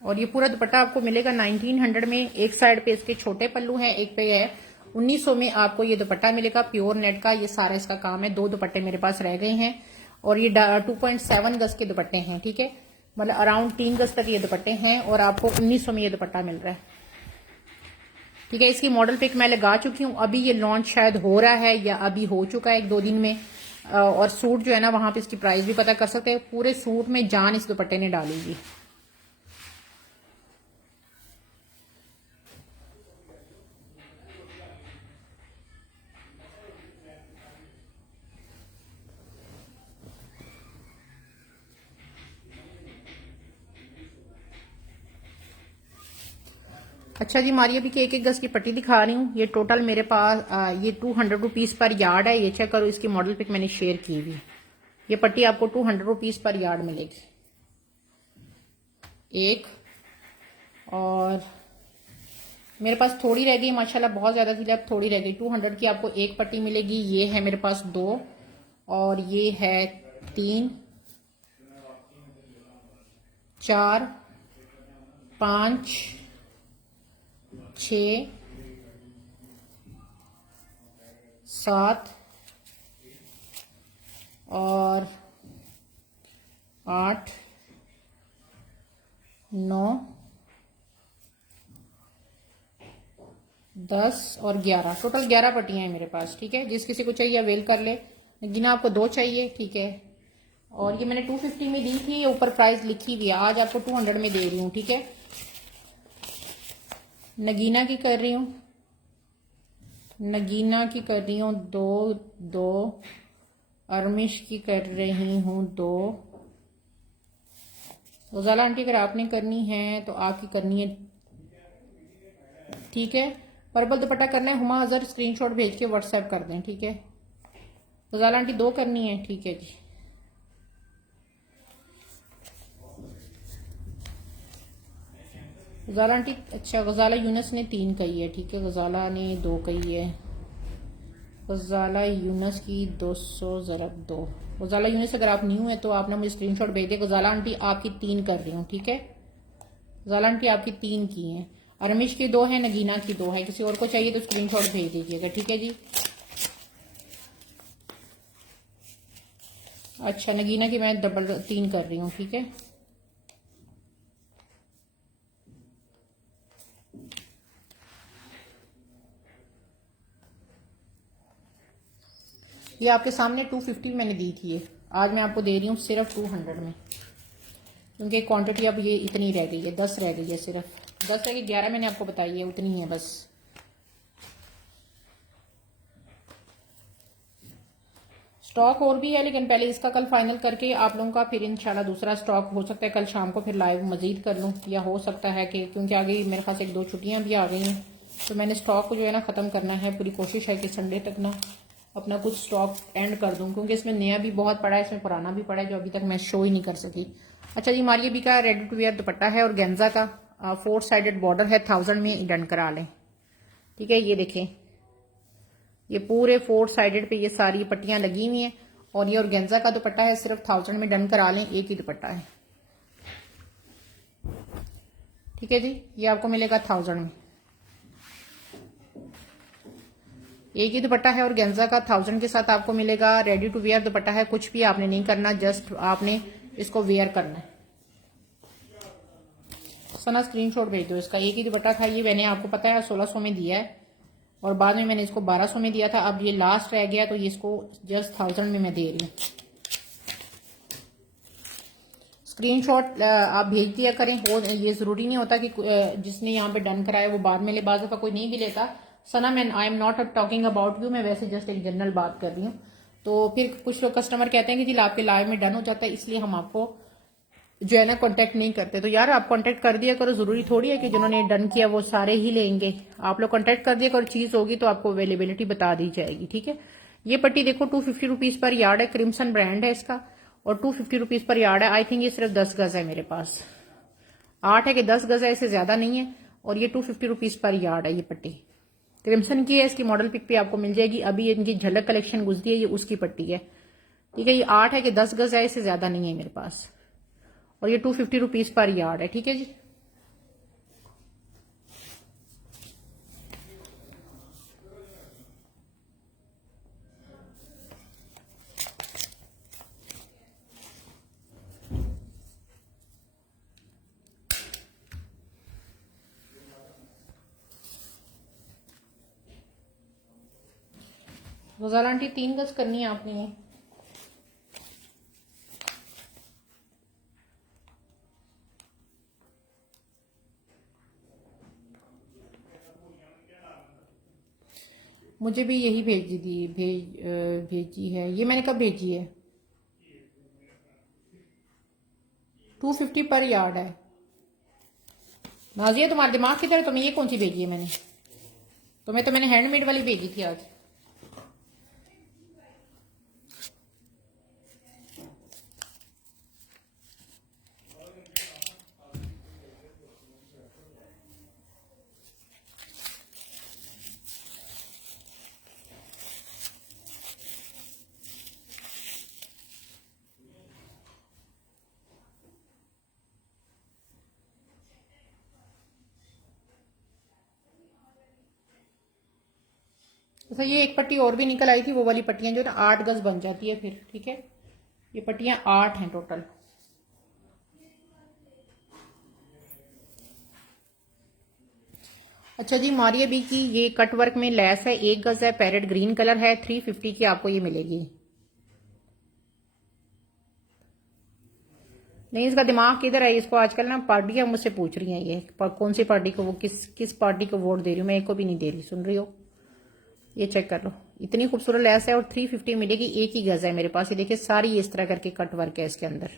और ये पूरा दुपट्टा आपको मिलेगा 1900 में। एक साइड पे इसके छोटे पल्लू हैं, एक पे है 1900 में आपको ये दुपट्टा मिलेगा प्योर नेट का। ये सारा इसका काम है। 2 दुपट्टे मेरे पास रह गए हैं, और ये 2.7 गज के दुपट्टे हैं। ठीक है, मतलब अराउंड 3 गज तक ये दुपट्टे हैं, और आपको 1900 में ये दुपट्टा मिल रहा है। ठीक है, इसकी मॉडल पिक मैं लगा चुकी हूँ, अभी ये लॉन्च शायद हो रहा है या अभी हो चुका है 1-2 दिन में, और सूट जो है ना वहां पे इसकी प्राइस भी पता कर सकते हैं। पूरे सूट में जान इस दुपट्टे ने डाली हुई। अच्छा जी, मारिया भी के 1-1 गज की पट्टी दिखा रही हूँ। ये टोटल मेरे पास ये 200 रुपीज पर यार्ड है। ये चेक करो, इसकी मॉडल पिक मैंने शेयर की हुई। ये पट्टी आपको 200 रुपीज पर यार्ड मिलेगी एक, और मेरे पास थोड़ी रह गई माशाल्लाह, बहुत ज्यादा थी, अब थोड़ी रह गई। 200 की आपको एक पट्टी मिलेगी। ये है मेरे पास 2, और ये है 3, 4, 5, 6, 7 और 8, 9, 10 और 11, टोटल 11 पट्टियां हैं मेरे पास। ठीक है, जिस किसी को चाहिए अवेल कर ले। गिना आपको 2 चाहिए, ठीक है, और ये मैंने 250 में दी थी, ऊपर प्राइस लिखी हुई है, आज आपको 200 में दे रही हूँ। ठीक है, नगीना की कर रही हूँ, नगीना की कर रही हूँ 2, अरमिश की कर रही हूँ 2। गजाला आंटी अगर आपने करनी है तो आपकी करनी है। ठीक है, पर्पल दुपट्टा करना है, हुमा अजहर स्क्रीनशॉट भेज के व्हाट्सएप कर दें। ठीक है, गजाला आंटी 2 करनी है। ठीक है जी, गजाला आंटी, अच्छा गजाला यूनस ने 3 कही है। ठीक है, गजाला ने 2 कही है। गजाला यूनस की 200 ज़रब 2। गजाला यूनस अगर आप न्यू है तो आपने मुझे स्क्रीनशॉट भेज दिया। गजाला आंटी आपकी 3 कर रही हूँ। ठीक है, गजाला आंटी आपकी 3 की हैं। अरमिश की 2 है, नगीना की 2 है। किसी और को चाहिए तो स्क्रीनशॉट भेज दीजिएगा। ठीक है जी, अच्छा नगीना की मैं डबल 3 कर रही हूँ, ठीक है। ये आपके सामने 250 मैंने दी थी, ये आज मैं आपको दे रही हूँ सिर्फ 200 में, क्योंकि क्वांटिटी अब ये इतनी रह गई है, 10 रह गई है, सिर्फ 10 रह गई, 11 मैंने आपको बताई है, उतनी है बस। स्टॉक और भी है, लेकिन पहले इसका कल फाइनल करके आप लोगों का फिर इंशाल्लाह दूसरा स्टॉक हो सकता है कल शाम को फिर लाइव मजीद कर लूँ, या हो सकता है कि क्योंकि आगे मेरे ख्याल से 1-2 छुट्टियां भी आ गई हैं, तो मैंने स्टॉक को जो है ना ख़त्म करना है। पूरी कोशिश है कि संडे तक ना अपना कुछ स्टॉक एंड कर दूं, क्योंकि इसमें नया भी बहुत पड़ा है, इसमें पुराना भी पड़ा है, जो अभी तक मैं शो ही नहीं कर सकी। अच्छा जी, हमारी भी का रेडी टू वेयर दुपट्टा है और गेंजा का 4 साइडेड बॉर्डर है, 1000 में डन करा लें, ठीक है। ये देखें, ये पूरे 4 साइडेड पे ये सारी पट्टियां लगी हुई हैं, और ये और गेंजा का दुपट्टा है, सिर्फ 1000 में डन करा लें, एक ही दुपट्टा है, ठीक है जी। ये आपको मिलेगा 1000 में, एक ही दुपट्टा है और गेंजा का 1000 के साथ आपको मिलेगा। रेडी टू वेयर दुपट्टा है, कुछ भी आपने नहीं करना, जस्ट आपने इसको वेयर करना है। सना स्क्रीनशॉट भेज दो इसका, एक ही दुपट्टा था ये, मैंने आपको पता है 1600 में दिया है और बाद में मैंने इसको 1200 में दिया था, अब ये लास्ट रह गया तो ये इसको जस्ट 1000 में मैं दे रही हूँ। स्क्रीनशॉट आप भेज दिया करें, हो ये जरूरी नहीं होता कि जिसने यहाँ पे डन कराया वो बाद में ले, बाज़ दफ़ा कोई नहीं भी लेता। Sana man I am not talking about you, मैं वैसे जस्ट एक जनरल बात कर रही हूँ। तो फिर कुछ लोग कस्टमर कहते हैं कि जी आपके लाइव में डन हो जाता है, इसलिए हम आपको जो है ना कॉन्टेक्ट नहीं करते। तो यार आप कॉन्टेक्ट कर दिया करो, जरूरी थोड़ी है कि जिन्होंने डन किया वो सारे ही लेंगे। आप लोग कॉन्टेक्ट कर दिया करो, चीज होगी तो आपको अवेलेबिलिटी बता दी जाएगी, ठीक है। ये पट्टी देखो 250 रुपीज पर यार्ड है, क्रिम्सन ब्रांड है इसका, और 250 रुपीज पर यार्ड है। आई थिंक ये सिर्फ 10 गज है मेरे पास, 8 है कि 10 गज है, इससे ज्यादा नहीं है। और ये 250 रुपीज पर यार्ड है, ये पट्टी क्रिम्सन की है, इसकी मॉडल पिक पे आपको मिल जाएगी। अभी इनकी झलक कलेक्शन गुजरी है, ये उसकी पट्टी है, ठीक है। ये 8 है कि 10 गज है, इससे ज्यादा नहीं है मेरे पास, और ये 250 रुपीज पर यार्ड है, ठीक है जी। गुजारा आंटी 3 गज करनी है आपने ये, मुझे भी यही भेजी थी, भेजी है ये मैंने, कब भेजी है? 250 पर यार्ड है। नाजिया तुम्हारे दिमाग की तरह तुम्हें ये कौन सी भेजी है मैंने? तुम्हें तो मैंने हैंडमेड वाली भेजी थी आज। अच्छा ये एक पट्टी और भी निकल आई थी, वो वाली पट्टियां जो ना 8 गज बन जाती है फिर, ठीक है। ये पट्टियां 8 हैं टोटल। अच्छा जी, मारिया बी की ये कट वर्क में लेस है, 1 गज है, पैरेट ग्रीन कलर है, 350 की आपको ये मिलेगी। नहीं इसका दिमाग किधर है, इसको आजकल ना पार्टियां मुझसे पूछ रही हैं ये कौन सी पार्टी को, वो किस पार्टी को वोट दे रही हूँ मैं, एक को भी नहीं दे रही, सुन रही हो। ये चेक कर लो, इतनी खूबसूरत लेस है और 350 मिलेगी, एक ही गज है मेरे पास। ये देखिए सारी इस तरह करके कट वर्क है इसके अंदर,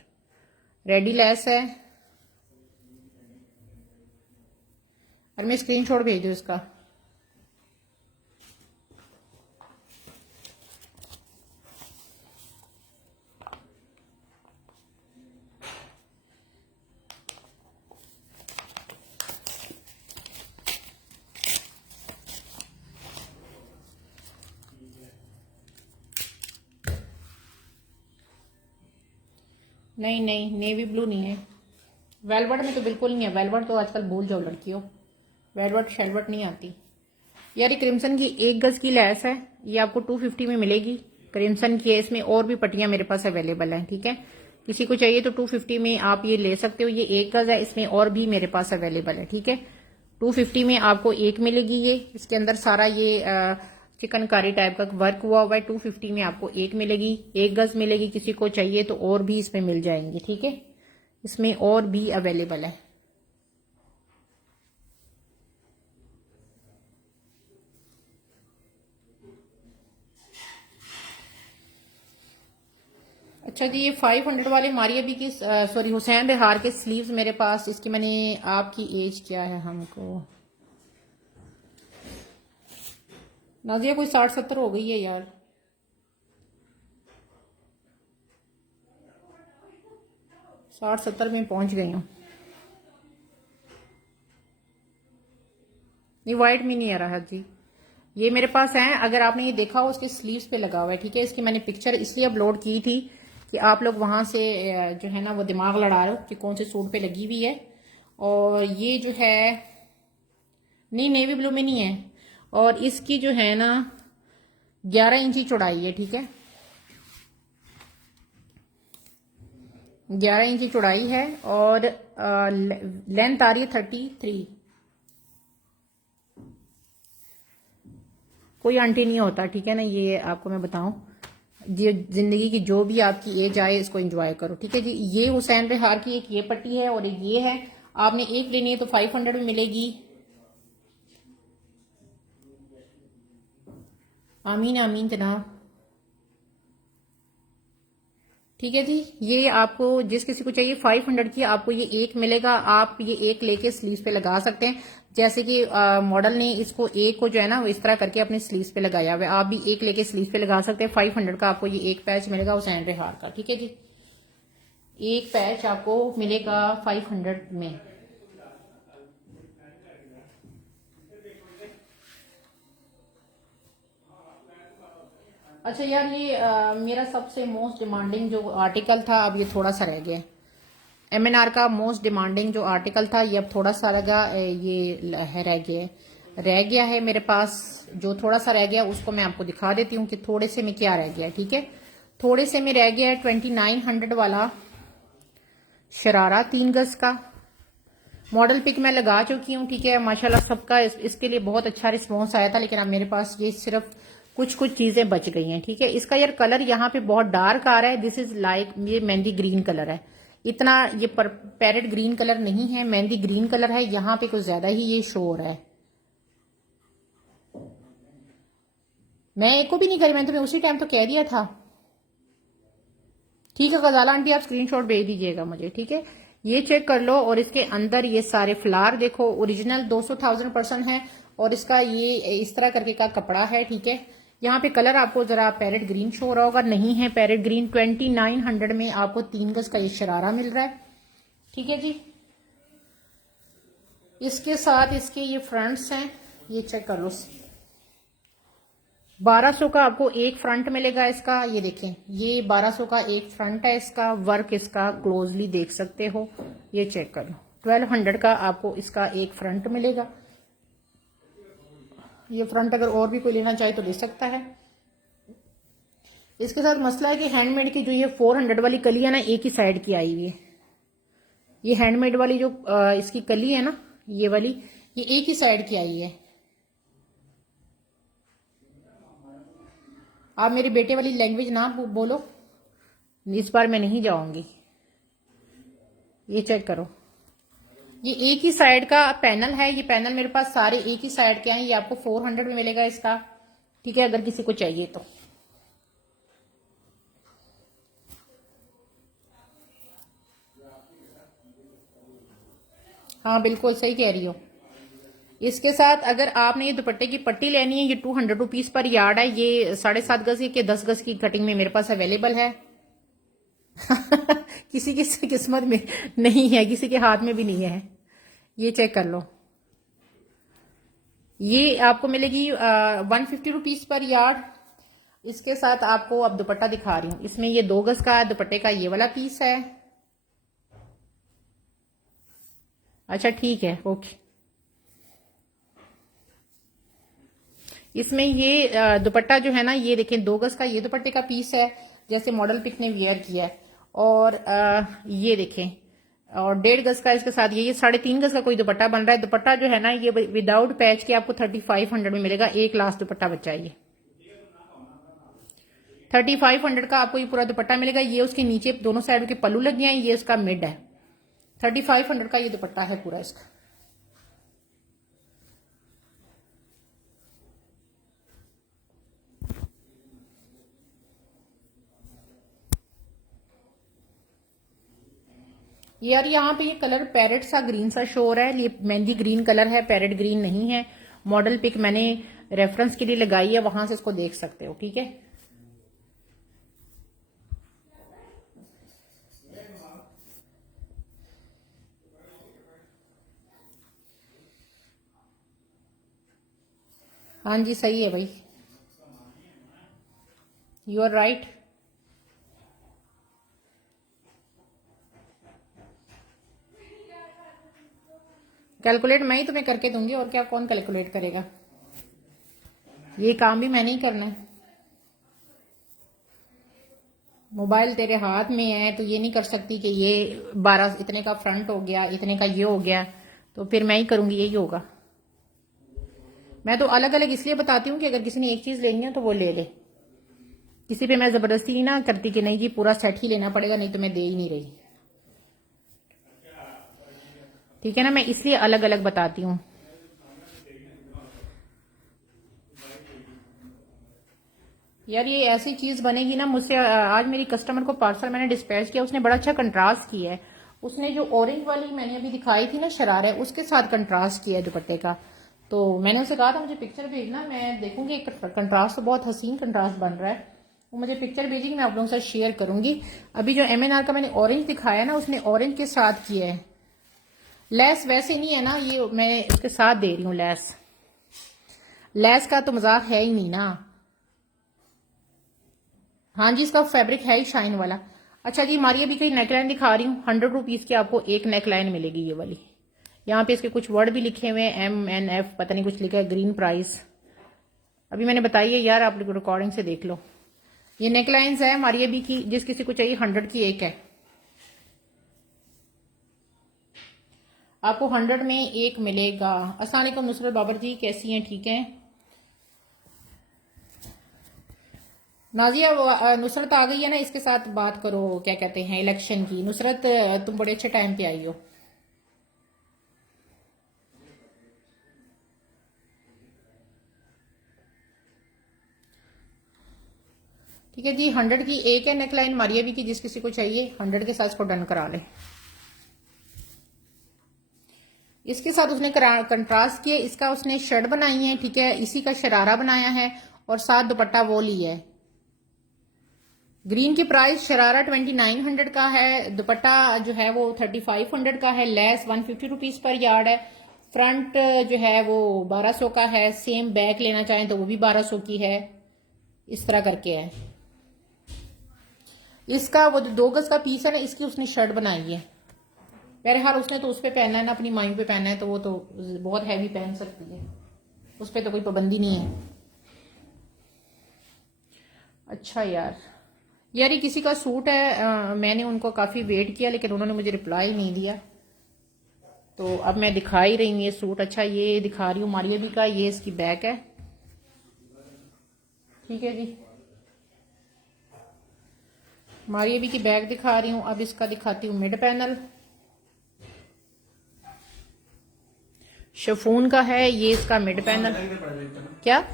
रेडी लेस है। और मैं स्क्रीनशॉट भेज दूँ इसका, नहीं नहीं नेवी ब्लू नहीं है, वेलवेट में तो बिल्कुल नहीं है, वेलवेट तो आजकल भूल जाओ लड़कियों, वेलवेट शेलवेट नहीं आती। यार ये क्रिम्सन की 1 गज की लेस है, ये आपको 250 में मिलेगी, क्रिम्सन की है, इसमें और भी पट्टियां मेरे पास अवेलेबल हैं। ठीक है, किसी को चाहिए तो 250 में आप ये ले सकते हो। ये 1 गज है, इसमें और भी मेरे पास अवेलेबल है। ठीक है, 250 में आपको एक मिलेगी। ये इसके अंदर सारा ये चिकनकारी टाइप का वर्क हुआ हुआ है। 250 में आपको एक मिलेगी, 1 गज मिलेगी। किसी को चाहिए तो और भी इसमें मिल जाएंगी। ठीक है, इसमें और भी अवेलेबल है। अच्छा जी, ये 500 वाले मारिया बी की सॉरी हुसैन बिहार के स्लीव्स मेरे पास। इसकी मैंने, आपकी एज क्या है हमको नाजिया, कोई 60-70 हो गई है यार। साठ 70 में पहुंच गई हूँ। नहीं, वाइट में नहीं आ रहा जी। ये मेरे पास है, अगर आपने ये देखा हो उसके स्लीव्स पे लगा हुआ है। ठीक है, इसकी मैंने पिक्चर इसलिए अपलोड की थी कि आप लोग वहां से जो है ना वो दिमाग लड़ा रहे हो कि कौन से सूट पे लगी हुई है। और ये जो है, नहीं नेवी ब्लू में नहीं है। और इसकी जो है ना 11 इंची चौड़ाई है। ठीक है, 11 इंची चौड़ाई है और लेंथ आ रही है 33। कोई आंटी नहीं होता। ठीक है ना, ये आपको मैं बताऊं, ये जिंदगी की जो भी आपकी एज आए इसको एंजॉय करो। ठीक है जी, ये हुसैन बिहार की एक ये पट्टी है और एक ये है। आपने एक लेनी है तो 500 में मिलेगी। आमीन आमीन जनाब। ठीक है जी, ये आपको जिस किसी को चाहिए 500 की आपको ये एक मिलेगा। आप ये एक लेके स्लीव्स पे लगा सकते हैं। जैसे कि मॉडल ने इसको एक को जो है ना वो इस तरह करके अपने स्लीव्स पे लगाया हुआ है। आप भी एक लेके स्लीव्स पे लगा सकते हैं। 500 का आपको ये एक पैच मिलेगा हुसैन बिहार का। ठीक है जी, एक पैच आपको मिलेगा 500 में। अच्छा यार, ये मेरा सबसे मोस्ट डिमांडिंग जो आर्टिकल था, अब ये थोड़ा सा रह गया। MNR का मोस्ट डिमांडिंग जो आर्टिकल था, ये अब थोड़ा सा रह गया है मेरे पास। जो थोड़ा सा रह गया उसको मैं आपको दिखा देती हूँ कि थोड़े से में क्या रह गया है। ठीक है, थोड़े से में रह गया है 2900 वाला शरारा 3 गज का। मॉडल पिक मैं लगा चुकी हूँ। ठीक है, माशाल्लाह सबका इसके लिए बहुत अच्छा रिस्पॉन्स आया था। लेकिन अब मेरे पास ये सिर्फ कुछ कुछ चीजें बच गई हैं। ठीक है, इसका यार कलर यहाँ पे बहुत डार्क आ रहा है। दिस इज लाइक, ये मेहंदी ग्रीन कलर है। इतना ये पैरेट ग्रीन कलर नहीं है, मेहंदी ग्रीन कलर है। यहाँ पे कुछ ज्यादा ही ये शो हो रहा है। मैं एक को भी नहीं करी, मैंने तुम्हें उसी टाइम तो कह दिया था। ठीक है गजाला आंटी, आप स्क्रीनशॉट भेज दीजिएगा मुझे। ठीक है, ये चेक कर लो। और इसके अंदर ये सारे फ्लावर देखो, ओरिजिनल 200,000% है। और इसका ये इस तरह करके का कपड़ा है। ठीक है, यहाँ पे कलर आपको जरा पैरेट ग्रीन शो हो रहा होगा, नहीं है पैरेट ग्रीन। 2900 में आपको 3 गज का ये शरारा मिल रहा है। ठीक है जी, इसके साथ इसके ये फ्रंट्स हैं, ये चेक कर लो। 1200 का आपको एक फ्रंट मिलेगा इसका। ये देखें, ये 1200 का एक फ्रंट है इसका। वर्क इसका क्लोजली देख सकते हो, ये चेक कर लो। 1200 का आपको इसका एक फ्रंट मिलेगा। ये फ्रंट अगर और भी कोई लेना चाहे तो ले सकता है। इसके साथ मसला है कि हैंडमेड की जो ये 400 वाली कली है ना, एक ही साइड की आई हुई है। ये हैंडमेड वाली जो इसकी कली है ना, ये वाली, ये एक ही साइड की आई है। आप मेरे बेटे वाली लैंग्वेज ना बोलो, इस बार मैं नहीं जाऊंगी। ये चेक करो, ये एक ही साइड का पैनल है। ये पैनल मेरे पास सारे एक ही साइड के हैं। ये आपको 400 में मिलेगा इसका। ठीक है, अगर किसी को चाहिए तो। हाँ बिल्कुल सही कह रही हो। इसके साथ अगर आपने ये दुपट्टे की पट्टी लेनी है, ये 200 रुपीज पर यार्ड है। ये 7.5 गज के 10 गज की कटिंग में मेरे पास अवेलेबल है। किसी की किस्मत में नहीं है, किसी के हाथ में भी नहीं है। ये चेक कर लो, ये आपको मिलेगी 150 रुपीज पर यार्ड। इसके साथ आपको अब दुपट्टा दिखा रही हूँ। इसमें ये 2 गज का दुपट्टे का ये वाला पीस है। अच्छा ठीक है, ओके। इसमें ये दुपट्टा जो है ना, ये देखें 2 गज का ये दुपट्टे का पीस है, जैसे मॉडल पिक ने वियर किया है। और ये देखें, और 1.5 गज का इसके साथ ये 3.5 गज का कोई दुपट्टा बन रहा है। दुपट्टा जो है ना, ये विदाउट पैच के आपको 3500 में मिलेगा। एक लास्ट दुपट्टा बचा ये 3500 का आपको ये पूरा दुपट्टा मिलेगा। ये उसके नीचे दोनों साइड के पल्लू लग गए हैं, ये इसका मिड है। 3500 का ये दुपट्टा है पूरा इसका। यार यहाँ पे ये कलर पैरेट सा ग्रीन सा शो हो रहा है, ये मेहंदी ग्रीन कलर है, पैरेट ग्रीन नहीं है। मॉडल पिक मैंने रेफरेंस के लिए लगाई है, वहां से इसको देख सकते हो, ठीक है। हाँ जी सही है भाई, यू आर राइट। कैलकुलेट मैं ही तुम्हें करके दूंगी, और क्या, कौन कैलकुलेट करेगा? ये काम भी मैंने ही करना है। मोबाइल तेरे हाथ में है तो ये नहीं कर सकती कि ये 12 इतने का फ्रंट हो गया, इतने का ये हो गया, तो फिर मैं ही करूंगी, यही होगा। मैं तो अलग अलग इसलिए बताती हूँ कि अगर किसी ने एक चीज लेनी है तो वो ले ले। किसी पे मैं जबरदस्ती नहीं ना करती कि नहीं जी पूरा सेट ही लेना पड़ेगा, नहीं तो मैं दे ही नहीं रही, ठीक है ना। मैं इसलिए अलग अलग बताती हूँ। यार ये ऐसी चीज बनेगी ना मुझसे। आज मेरी कस्टमर को पार्सल मैंने डिस्पैच किया, उसने बड़ा अच्छा कंट्रास्ट किया है। उसने जो ऑरेंज वाली मैंने अभी दिखाई थी ना शरारा, उसके साथ कंट्रास्ट किया है दुपट्टे का। तो मैंने उसे कहा था मुझे पिक्चर भेजना, मैं देखूंगी। कंट्रास्ट तो बहुत हसीन कंट्रास्ट बन रहा है, वो मुझे पिक्चर भेजेगी, मैं आप लोगों के साथ शेयर करूंगी। अभी जो MNR का मैंने ऑरेंज दिखाया ना, उसने ऑरेंज के साथ किया है। लेस वैसे नहीं है ना, ये मैं उसके साथ दे रही हूँ लेस। लेस का तो मजाक है ही नहीं ना। हाँ जी, इसका फैब्रिक है ही शाइन वाला। अच्छा जी, हमारी अभी कई नेकलाइन दिखा रही हूँ। 100 रुपीज की आपको एक नेकलाइन मिलेगी, ये वाली। यहाँ पे इसके कुछ वर्ड भी लिखे हुए हैं, MNF पता नहीं कुछ लिखा है, ग्रीन प्राइस। अभी मैंने बताई है यार, आप रिकॉर्डिंग से देख लो। ये नेकलाइंस है हमारी अभी की, जिस किसी को चाहिए 100 की एक है। आपको 100 में एक मिलेगा। अस्सलाम वालेकुम नुसरत बाबर जी, कैसी हैं? ठीक हैं नाजिया। नुसरत आ गई है ना, इसके साथ बात करो, क्या कहते हैं, इलेक्शन की। नुसरत तुम बड़े अच्छे टाइम पे आई हो। ठीक है जी, 100 की एक है नेकलाइन मारिया भी की, जिस किसी को चाहिए 100 के साथ इसको डन करा ले। इसके साथ उसने कंट्रास्ट किए, इसका उसने शर्ट बनाई है, ठीक है, इसी का शरारा बनाया है, और साथ दुपट्टा वो लिया है। ग्रीन की प्राइस शरारा 2900 का है, दुपट्टा जो है वो 3500 का है, लेस 150 रुपीज पर यार्ड है। फ्रंट जो है वो 1200 का है, सेम बैक लेना चाहें तो वो भी 1200 की है। इस तरह करके है। इसका वो जो 2 गज का पीस है ना, इसकी उसने शर्ट बनाई है। बहरहाल उसने तो उस पर पहनना है ना, अपनी माई पे पहनना है, तो वो तो बहुत हैवी पहन सकती है, उस पर तो कोई पाबंदी नहीं है। अच्छा यार ये किसी का सूट है, मैंने उनको काफ़ी वेट किया लेकिन उन्होंने मुझे रिप्लाई नहीं दिया, तो अब मैं दिखा ही रही हूँ ये सूट। अच्छा ये दिखा रही हूँ मारिया भी का, ये इसकी बैक है, ठीक है जी। मारिया भी की बैक दिखा रही हूँ। अब इसका दिखाती हूँ मिड पैनल। शिफॉन का है ये इसका मिड पैनल। क्या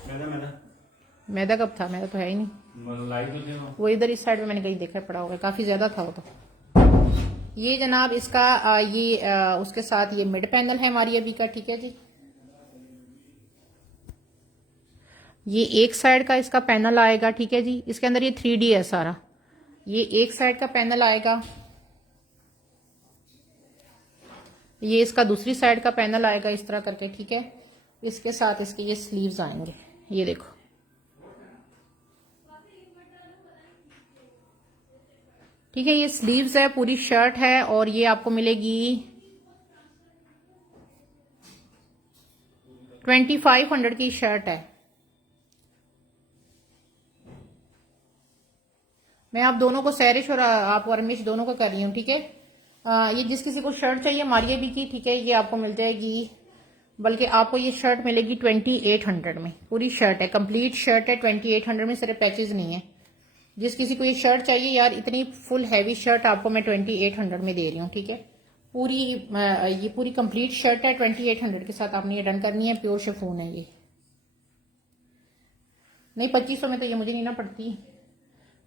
मैदा कब था? मैदा तो है ही नहीं, वो इधर इस साइड में मैंने कहीं देखा पड़ा होगा, काफी ज्यादा था वो तो। ये जनाब इसका उसके साथ ये मिड पैनल है हमारी अभी का, ठीक है जी। ये एक साइड का इसका पैनल आएगा, ठीक है जी। इसके अंदर ये 3D है सारा, ये एक साइड का पैनल आएगा, ये इसका दूसरी साइड का पैनल आएगा, इस तरह करके, ठीक है। इसके साथ इसके ये स्लीव्स आएंगे, ये देखो, ठीक है। ये स्लीव्स है, पूरी शर्ट है, और ये आपको मिलेगी 2500 की शर्ट है, मैं आप दोनों को, सैरिश और आप वर्मिश दोनों को कर रही हूँ, ठीक है। ये जिस किसी को शर्ट चाहिए मारिया बी की, ठीक है, ये आपको मिल जाएगी, बल्कि आपको ये शर्ट मिलेगी 2800 में। पूरी शर्ट है, कंप्लीट शर्ट है 2800 में, सिर्फ पैचेज नहीं है। जिस किसी को ये शर्ट चाहिए यार, इतनी फुल हैवी शर्ट आपको मैं 2800 में दे रही हूँ, ठीक है। पूरी ये पूरी कंप्लीट शर्ट है 2800 के साथ, आपने ये डन करनी है। प्योर शिफॉन है ये। नहीं 2500 में तो ये मुझे नहीं ना पड़ती,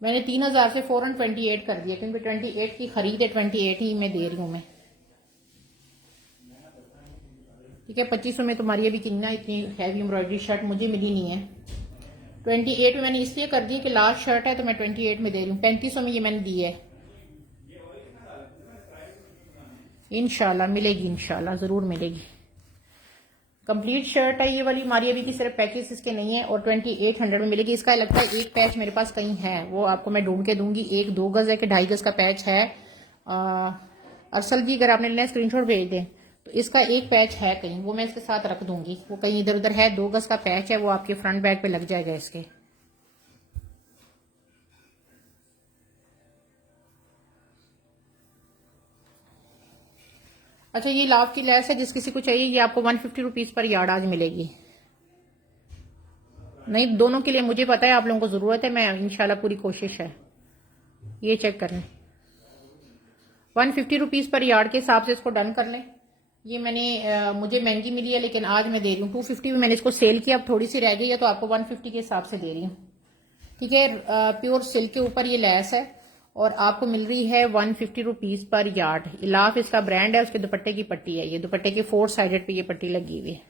मैंने 3000 से फौरन 28 कर दिया, क्योंकि 28 की खरीद है, 28 ही मैं दे रही हूँ मैं, ठीक है। 2500 में तुम्हारी अभी कितना, इतनी हैवी एम्ब्रॉयडरी शर्ट मुझे मिली नहीं है। 28 में मैंने इसलिए कर दी कि लास्ट शर्ट है तो मैं 28 में दे रही हूँ। 3500 में ये मैंने दी है। इंशाल्लाह मिलेगी, इंशाल्लाह जरूर मिलेगी। कंप्लीट शर्ट है ये वाली मारिया बी की, सिर्फ पैकेज इसके नहीं है, और 2800 में मिलेगी। इसका लगता है एक पैच मेरे पास कहीं है, वो आपको मैं ढूंढ के दूंगी। 1-2 गज है कि 2.5 गज का पैच है। अरसल जी अगर आपने लेना स्क्रीनशॉट भेज दें, तो इसका एक पैच है कहीं, वो मैं इसके साथ रख दूंगी। वो कहीं इधर उधर है, 2 गज का पैच है, वो आपके फ्रंट बैक पे लग जाएगा इसके। अच्छा ये लाभ की लैस है, जिस किसी को चाहिए ये आपको 150 रुपीज पर यार्ड आज मिलेगी। नहीं दोनों के लिए मुझे पता है आप लोगों को जरूरत है, मैं इंशाल्लाह पूरी कोशिश है। ये चेक कर लें, 150 रुपीज पर यार्ड के हिसाब से इसको डन कर लें। ये मैंने मुझे महंगी मिली है, लेकिन आज मैं दे रही हूँ 250 में। मैंने इसको सेल किया, अब थोड़ी सी रह गई है, तो आपको 150 के हिसाब से दे रही हूँ, ठीक है। प्योर सिल्क के ऊपर ये लैस है, और आपको मिल रही है 150 रुपीज पर यार्ड। इलाफ इसका ब्रांड है, उसके दुपट्टे की पट्टी है ये, दुपट्टे के 4 साइडेड पे ये पट्टी लगी हुई है,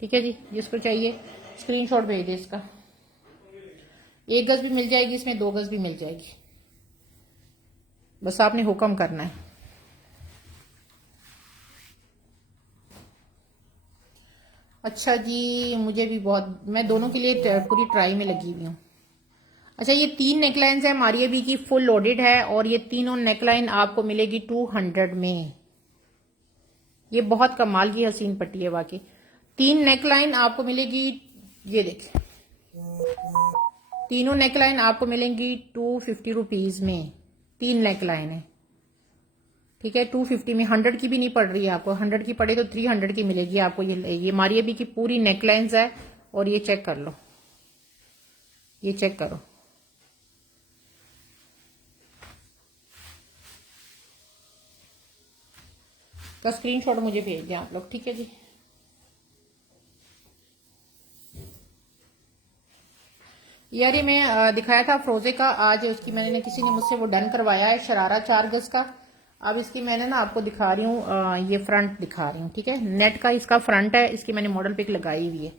ठीक है जी। जिसको चाहिए स्क्रीनशॉट भेज दे इसका। 1 गज भी मिल जाएगी इसमें, 2 गज भी मिल जाएगी, बस आपने हुक्म करना है। अच्छा जी, मुझे भी बहुत, मैं दोनों के लिए पूरी ट्राई में लगी हुई हूँ। अच्छा ये 3 नेकलाइंस है मारिया बी की, फुल लोडेड है, और ये तीनों नेकलाइन आपको मिलेगी 200 में। ये बहुत कमाल की हसीन पट्टी है वाकई। 3 नेकलाइन आपको मिलेगी, ये देखिए, तीनों नेकलाइन आपको मिलेंगी 250 रुपीज में। 3 नेकलाइन है, ठीक है। 250 में, 100 की भी नहीं पड़ रही है आपको। 100 की पड़े तो 300 की मिलेगी आपको। ये मारिया बी की पूरी नेकलाइंस है, और ये चेक कर लो, ये चेक करो। का स्क्रीनशॉट मुझे भेज दें आप लोग, ठीक है जी। यार ये मैं दिखाया था फ्रोजे का, आज उसकी मैंने किसी ने मुझसे वो डन करवाया है, शरारा 4 गज का। अब इसकी मैंने ना आपको दिखा रही हूँ, ये फ्रंट दिखा रही हूँ, ठीक है। नेट का इसका फ्रंट है, इसकी मैंने मॉडल पिक लगाई हुई है।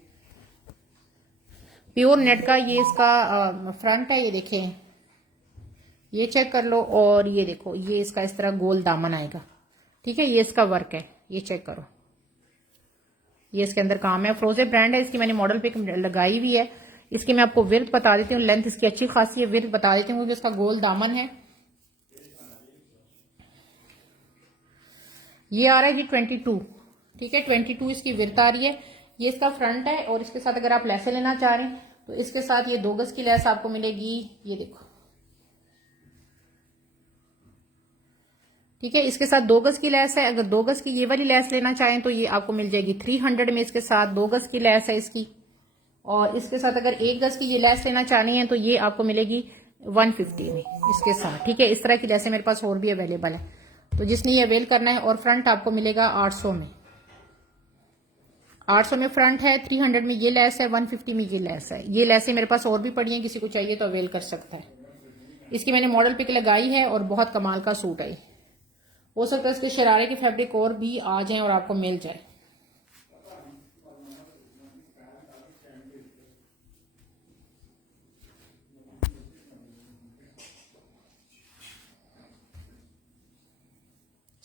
प्योर नेट का ये इसका फ्रंट है, ये देखें, ये चेक कर लो। और ये देखो, ये इसका इस तरह गोल दामन आएगा, ठीक है। ये इसका वर्क है, ये चेक करो, ये इसके अंदर काम है। फ्रोजे ब्रांड है, इसकी मैंने मॉडल पिक लगाई हुई है। इसकी मैं आपको विर्थ बता देती हूँ, लेंथ इसकी अच्छी खासी है, विर्थ बता देती हूँ, क्योंकि इसका गोल दामन है। ये आ रहा है जी 22, ठीक है। 22 इसकी विर्थ आ रही है। ये इसका फ्रंट है, और इसके साथ अगर आप लेसे लेना चाह रहे हैं तो इसके साथ ये 2 गज की लेस आपको मिलेगी, ये देखो, ठीक है। इसके साथ 2 गज की लेस है। अगर 2 गज की ये वाली लेस लेना चाहें तो ये आपको मिल जाएगी 300 में, इसके साथ 2 गज की लेस है इसकी। और इसके साथ अगर 1 गज की ये लेस लेना चाहनी है तो ये आपको मिलेगी 150 में इसके साथ, ठीक है। इस तरह की लेसें मेरे पास और भी अवेलेबल है, तो जिसने ये अवेल करना है। और फ्रंट आपको मिलेगा 800 में, 800 में फ्रंट है। 300 में ये लेस है, 150 में ये लेस है। ये लेसें मेरे पास और भी पड़ी हैं, किसी को चाहिए तो अवेल कर सकता है। इसकी मैंने मॉडल पिक लगाई है, और बहुत कमाल का सूट है। हो सकता है इसके शरारे के फैब्रिक और भी आ जाए और आपको मिल जाए।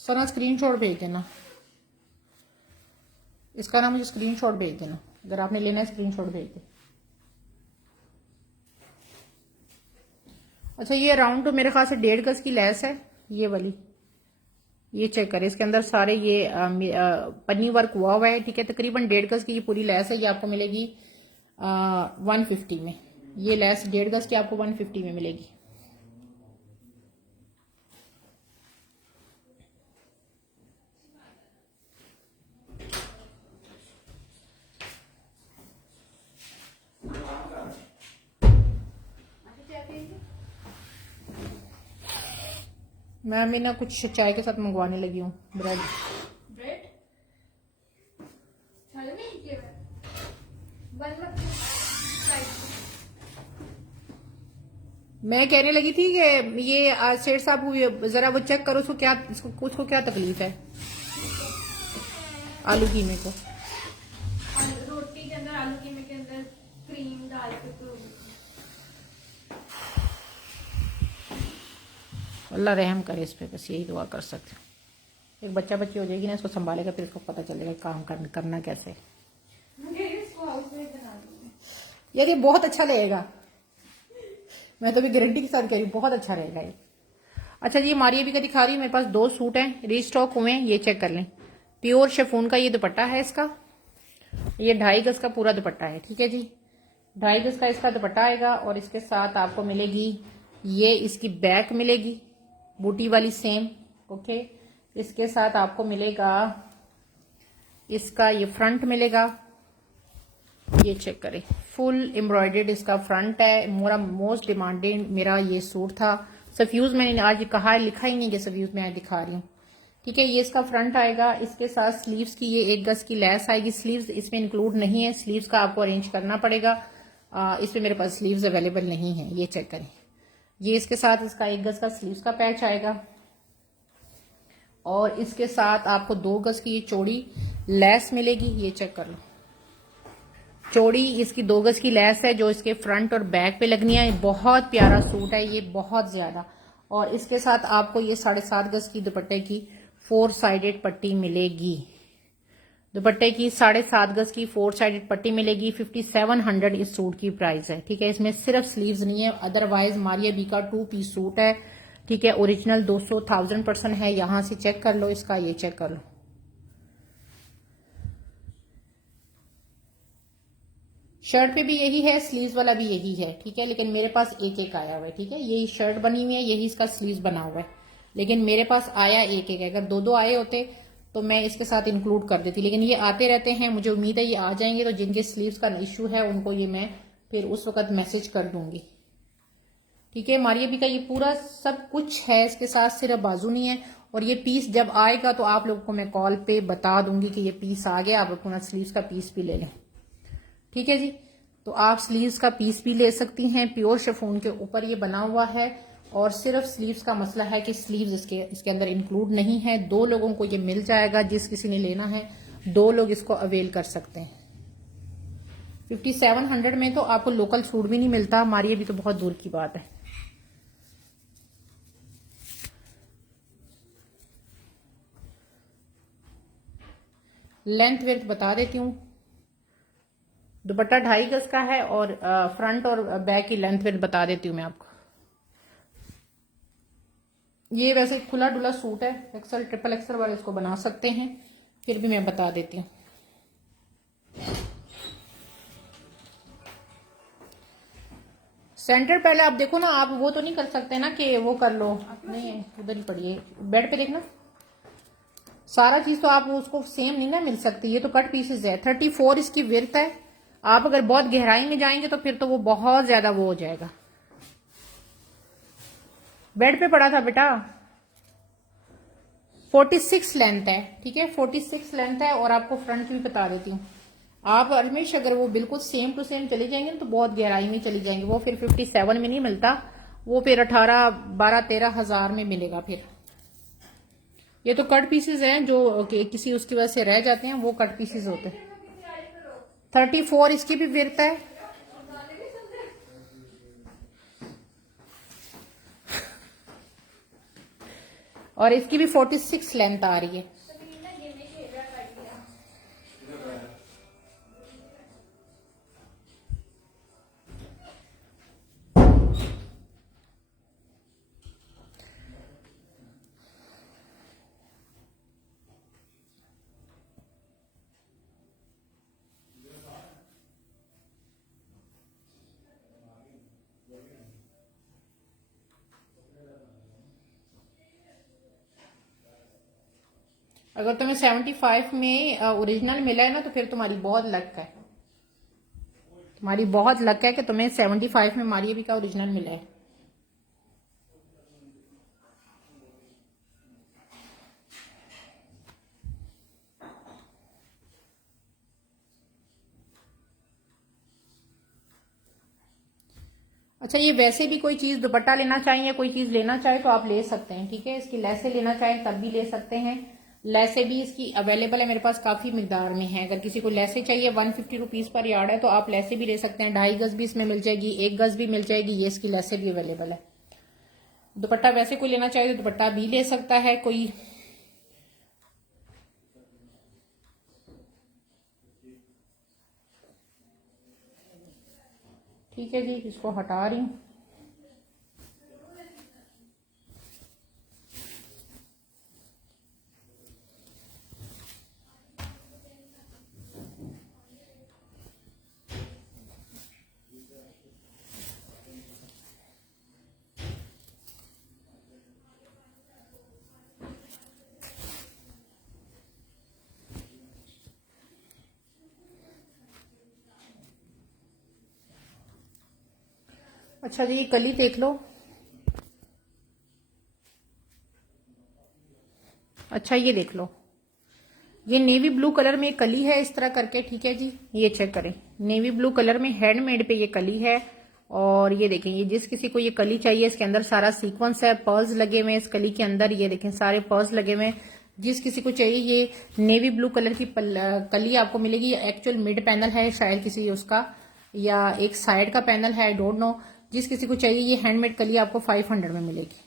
सना स्क्रीनशॉट भेज देना इसका ना, मुझे स्क्रीनशॉट भेज देना अगर आपने लेना है, स्क्रीनशॉट भेज दे। अच्छा ये राउंड तो मेरे ख्याल से 1.5 गज की लेस है, ये वाली, ये चेक करें। इसके अंदर सारे ये पन्नी वर्क हुआ है, ठीक है। तकरीबन 1.5 गज की ये पूरी लेस है, ये आपको मिलेगी 150 में। ये लेस 1.5 गज की आपको 150 में मिलेगी। मैं अभी ना कुछ चाय के साथ मंगवाने लगी हूँ ब्रेड। मैं कहने लगी थी कि ये सेठ साहब जरा वो चेक करो उसको क्या तकलीफ है आलू कीमे को। रोटी के अंदर आलू कीमे के अंदर क्रीम डाल के तो अल्लाह रहम करे इस पे, बस यही दुआ कर सकते हैं। एक बच्ची हो जाएगी ना, इसको संभालेगा फिर इसको पता चलेगा काम करना कैसे। यार ये बहुत अच्छा लगेगा, मैं तो भी गारंटी के साथ कह रही हूँ बहुत अच्छा रहेगा ये। अच्छा जी, मारिया भी का दिखा रही है, मेरे पास 2 सूट हैं रीस्टॉक हुए हैं, ये चेक कर लें। प्योर शिफॉन का ये दुपट्टा है इसका, ये 2.5 गज का पूरा दुपट्टा है, ठीक है जी। 2.5 गज का इसका दुपट्टा आएगा और इसके साथ आपको मिलेगी ये इसकी बैक मिलेगी बूटी वाली सेम, ओके। इसके साथ आपको मिलेगा इसका ये फ्रंट मिलेगा, ये चेक करें फुल एम्ब्रॉयडर्ड इसका फ्रंट है। मेरा मोस्ट डिमांडेड मेरा ये सूट था। सफ्यूज मैंने आज कहा लिखा ही नहीं कि सफ्यूज मैं आज दिखा रही हूँ, ठीक है। ये इसका फ्रंट आएगा, इसके साथ स्लीव्स की ये 1 गज की लेस आएगी। स्लीव्स इसमें इंक्लूड नहीं है, स्लीव्स का आपको अरेंज करना पड़ेगा। इसमें मेरे पास स्लीव्स अवेलेबल नहीं है, ये चेक करें। ये इसके साथ इसका 1 गज का स्लीव्स का पैच आएगा और इसके साथ आपको 2 गज की ये चौड़ी लेस मिलेगी, ये चेक कर लो। चौड़ी इसकी 2 गज की लेस है जो इसके फ्रंट और बैक पे लगनी है। बहुत प्यारा सूट है ये, बहुत ज्यादा। और इसके साथ आपको ये 7.5 गज की दुपट्टे की 4 साइडेड पट्टी मिलेगी। दुपट्टे की 7.5 गज की 4 साइडेड पट्टी मिलेगी। 5700 इस सूट की प्राइस है, ठीक है। इसमें सिर्फ स्लीव्स नहीं है, अदरवाइज मारिया बी का 2 पीस सूट है, ठीक है। ओरिजिनल 200,000% है, यहां से चेक कर लो इसका, ये चेक कर लो। शर्ट पे भी यही है, स्लीव्स वाला भी यही है, ठीक है। लेकिन मेरे पास एक एक आया हुआ है, ठीक है। यही शर्ट बनी हुई है, यही इसका स्लीव्स बना हुआ है, लेकिन मेरे पास आया एक एक है। अगर 2 आए होते तो मैं इसके साथ इंक्लूड कर देती, लेकिन ये आते रहते हैं, मुझे उम्मीद है ये आ जाएंगे। तो जिनके स्लीव्स का इश्यू है उनको ये मैं फिर उस वक्त मैसेज कर दूंगी, ठीक है। मारिया भी का ये पूरा सब कुछ है इसके साथ, सिर्फ बाजू नहीं है। और ये पीस जब आएगा तो आप लोगों को मैं कॉल पे बता दूंगी कि ये पीस आ गया, आप अपना स्लीव्स का पीस भी ले लें, ठीक है जी। तो आप स्लीव्स का पीस भी ले सकती हैं, प्योर शिफॉन के ऊपर ये बना हुआ है। और सिर्फ स्लीव्स का मसला है कि स्लीव्स इसके अंदर इंक्लूड नहीं है। 2 लोगों को ये मिल जाएगा, जिस किसी ने लेना है 2 लोग इसको अवेल कर सकते हैं। 5700 में तो आपको लोकल सूट भी नहीं मिलता, हमारी ये भी तो बहुत दूर की बात है। लेंथ वेथ बता देती हूँ, दुपट्टा 2.5 गज का है और फ्रंट और बैक की लेंथ वेथ बता देती हूँ मैं आपको। ये वैसे खुला डुला सूट है, एक्सल ट्रिपल एक्सल वाले इसको बना सकते हैं, फिर भी मैं बता देती हूँ। सेंटर पहले आप देखो ना, आप वो तो नहीं कर सकते ना कि वो कर लो, नहीं उधर ही पड़ी है बेड पे, देखना सारा चीज तो आप उसको सेम नहीं ना मिल सकती। ये तो कट पीसेस है, 34 इसकी विड्थ है। आप अगर बहुत गहराई में जाएंगे तो फिर तो वो बहुत ज्यादा वो हो जाएगा। बेड पे पड़ा था बेटा, 46 लेंथ है, ठीक है। 46 लेंथ है। और आपको फ्रंट भी बता देती हूँ, आप हमेशा अगर वो बिल्कुल सेम टू सेम चली जाएंगे तो बहुत गहराई में चली जाएंगे, वो फिर 57 में नहीं मिलता, वो फिर 18, 12, 13 हजार में मिलेगा फिर। ये तो कट पीसेस हैं जो किसी उसकी वजह से रह जाते हैं, वो कट पीसेस होते हैं। 34 इसकी भी विड्थ है। और इसकी भी 46 लेंथ आ रही है। अगर तुम्हें 75 में ओरिजिनल मिला है ना तो फिर तुम्हारी बहुत लक है, तुम्हारी बहुत लक है कि तुम्हें 75 में मारिया भी का ओरिजिनल मिला है। अच्छा, ये वैसे भी कोई चीज दुपट्टा लेना चाहें या कोई चीज लेना चाहे तो आप ले सकते हैं, ठीक है। इसकी लैसे लेना चाहें तब भी ले सकते हैं, लैसे भी इसकी अवेलेबल है मेरे पास, काफी मिकदार में है। अगर किसी को लैसे चाहिए 150 रुपीज पर यार्ड है तो आप लैसे भी ले सकते हैं। 2.5 गज भी इसमें मिल जाएगी, 1 गज भी मिल जाएगी, ये इसकी लैसे भी अवेलेबल है। दुपट्टा वैसे कोई लेना चाहे तो दुपट्टा भी ले सकता है कोई। ठीक है जी, इसको हटा रही हूँ। अच्छा जी, ये कली देख लो। अच्छा ये देख लो, ये नेवी ब्लू कलर में कली है इस तरह करके, ठीक है जी। ये चेक करें, नेवी ब्लू कलर में हैंडमेड पे ये कली है। और ये देखें, ये जिस किसी को ये कली चाहिए, इसके अंदर सारा सीक्वेंस है, पर्ल्स लगे हुए हैं इस कली के अंदर, ये देखें सारे पर्ल्स लगे हुए हैं। जिस किसी को चाहिए ये नेवी ब्लू कलर की कली आपको मिलेगी। एक्चुअल मिड पैनल है शायद किसी उसका, या एक साइड का पैनल है, आई डोंट नो। जिस किसी को चाहिए ये हैंडमेड कली आपको 500 में मिलेगी,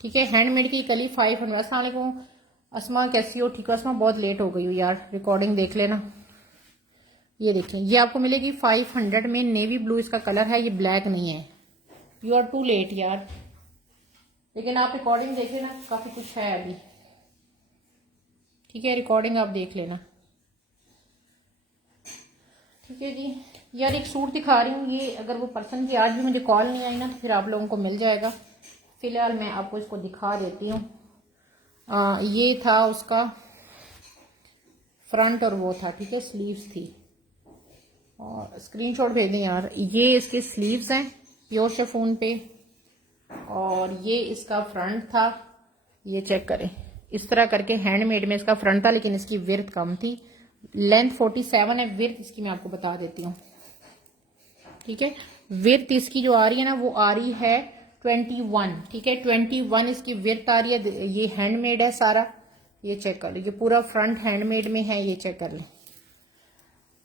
ठीक है। हैंडमेड की कली 500। अस्सलाम वालेकुम अस्मा, कैसी हो? ठीक हो अस्मा? बहुत लेट हो गई हूँ यार, रिकॉर्डिंग देख लेना। ये देखें, ये आपको मिलेगी 500 में, नेवी ब्लू इसका कलर है, ये ब्लैक नहीं है। यू आर टू लेट यार, लेकिन आप रिकॉर्डिंग देख लेना, काफी कुछ है अभी, ठीक है। रिकॉर्डिंग आप देख लेना, ठीक है जी। यार एक सूट दिखा रही हूँ, ये अगर वो पर्सन की आज भी मुझे कॉल नहीं आई ना तो फिर आप लोगों को मिल जाएगा। फिलहाल मैं आपको इसको दिखा देती हूँ। ये था उसका फ्रंट और वो था, ठीक है, स्लीव्स थी। और स्क्रीनशॉट भेज दें यार, ये इसके स्लीव्स हैं प्योर शिफॉन पे, और ये इसका फ्रंट था। ये चेक करें, इस तरह करके हैंडमेड में इसका फ्रंट था, लेकिन इसकी विर्थ कम थी। लेंथ 47 है, विर्थ इसकी मैं आपको बता देती हूँ, ठीक है। विर्थ इसकी जो आ रही है ना वो आ रही है 21, ठीक है। 21 इसकी विर्थ आ रही है। ये हैंडमेड है सारा, ये चेक कर लो, ये पूरा फ्रंट हैंडमेड में है, ये चेक कर लें।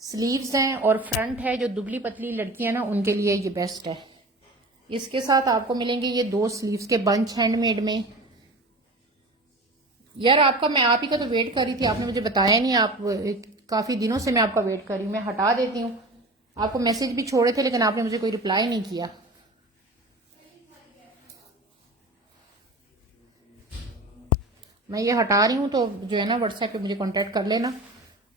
स्लीव्स हैं और फ्रंट है, जो दुबली पतली लड़कियां ना उनके लिए ये बेस्ट है। इसके साथ आपको मिलेंगे ये 2 स्लीव्स के बंच हैंडमेड में। यार आपका, मैं आप ही का तो वेट कर रही थी, आपने मुझे बताया नहीं। आप काफी दिनों से मैं आपका वेट कर रही हूँ। मैं हटा देती हूँ, आपको मैसेज भी छोड़े थे लेकिन आपने मुझे कोई रिप्लाई नहीं किया। मैं ये हटा रही हूँ, तो जो है ना व्हाट्सएप पे मुझे कांटेक्ट कर लेना।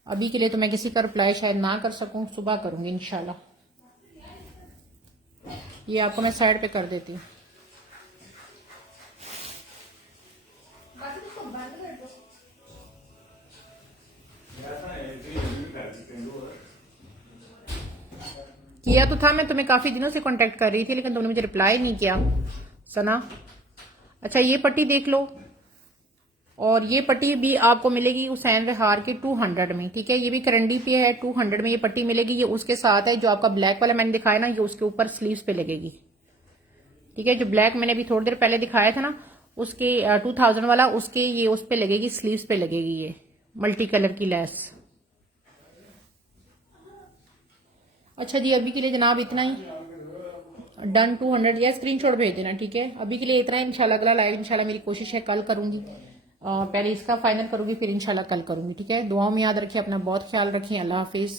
अभी के लिए तो मैं किसी का रिप्लाई शायद ना कर सकूं, सुबह करूंगी इंशाल्लाह। ये आपको मैं साइड पे कर देती हूँ। किया तो था, मैं तुम्हें काफी दिनों से कांटेक्ट कर रही थी लेकिन तुमने मुझे रिप्लाई नहीं किया सना। अच्छा ये पट्टी देख लो, और ये पट्टी भी आपको मिलेगी हुसैन विहार की 200 में, ठीक है। ये भी करंडी पे है, 200 में ये पट्टी मिलेगी। ये उसके साथ है जो आपका ब्लैक वाला मैंने दिखाया ना, ये उसके ऊपर स्लीव्स पे लगेगी, ठीक है। जो ब्लैक मैंने अभी थोड़ी देर पहले दिखाया था ना, उसके 2000 वाला, उसके ये उस पे लगेगी, स्लीव्स पे लगेगी ये मल्टी कलर की लेस। अच्छा जी, अभी के लिए जनाब इतना ही, डन 200 या स्क्रीनशॉट भेज देना, ठीक है। अभी के लिए इतना ही, इंशाल्लाह अगला लाइव इंशाल्लाह मेरी कोशिश है कल करूंगी। पहले इसका फाइनल करूंगी फिर इंशाल्लाह कल करूंगी, ठीक है। दुआओं में याद रखिए, अपना बहुत ख्याल रखिए। अल्लाह हाफिज।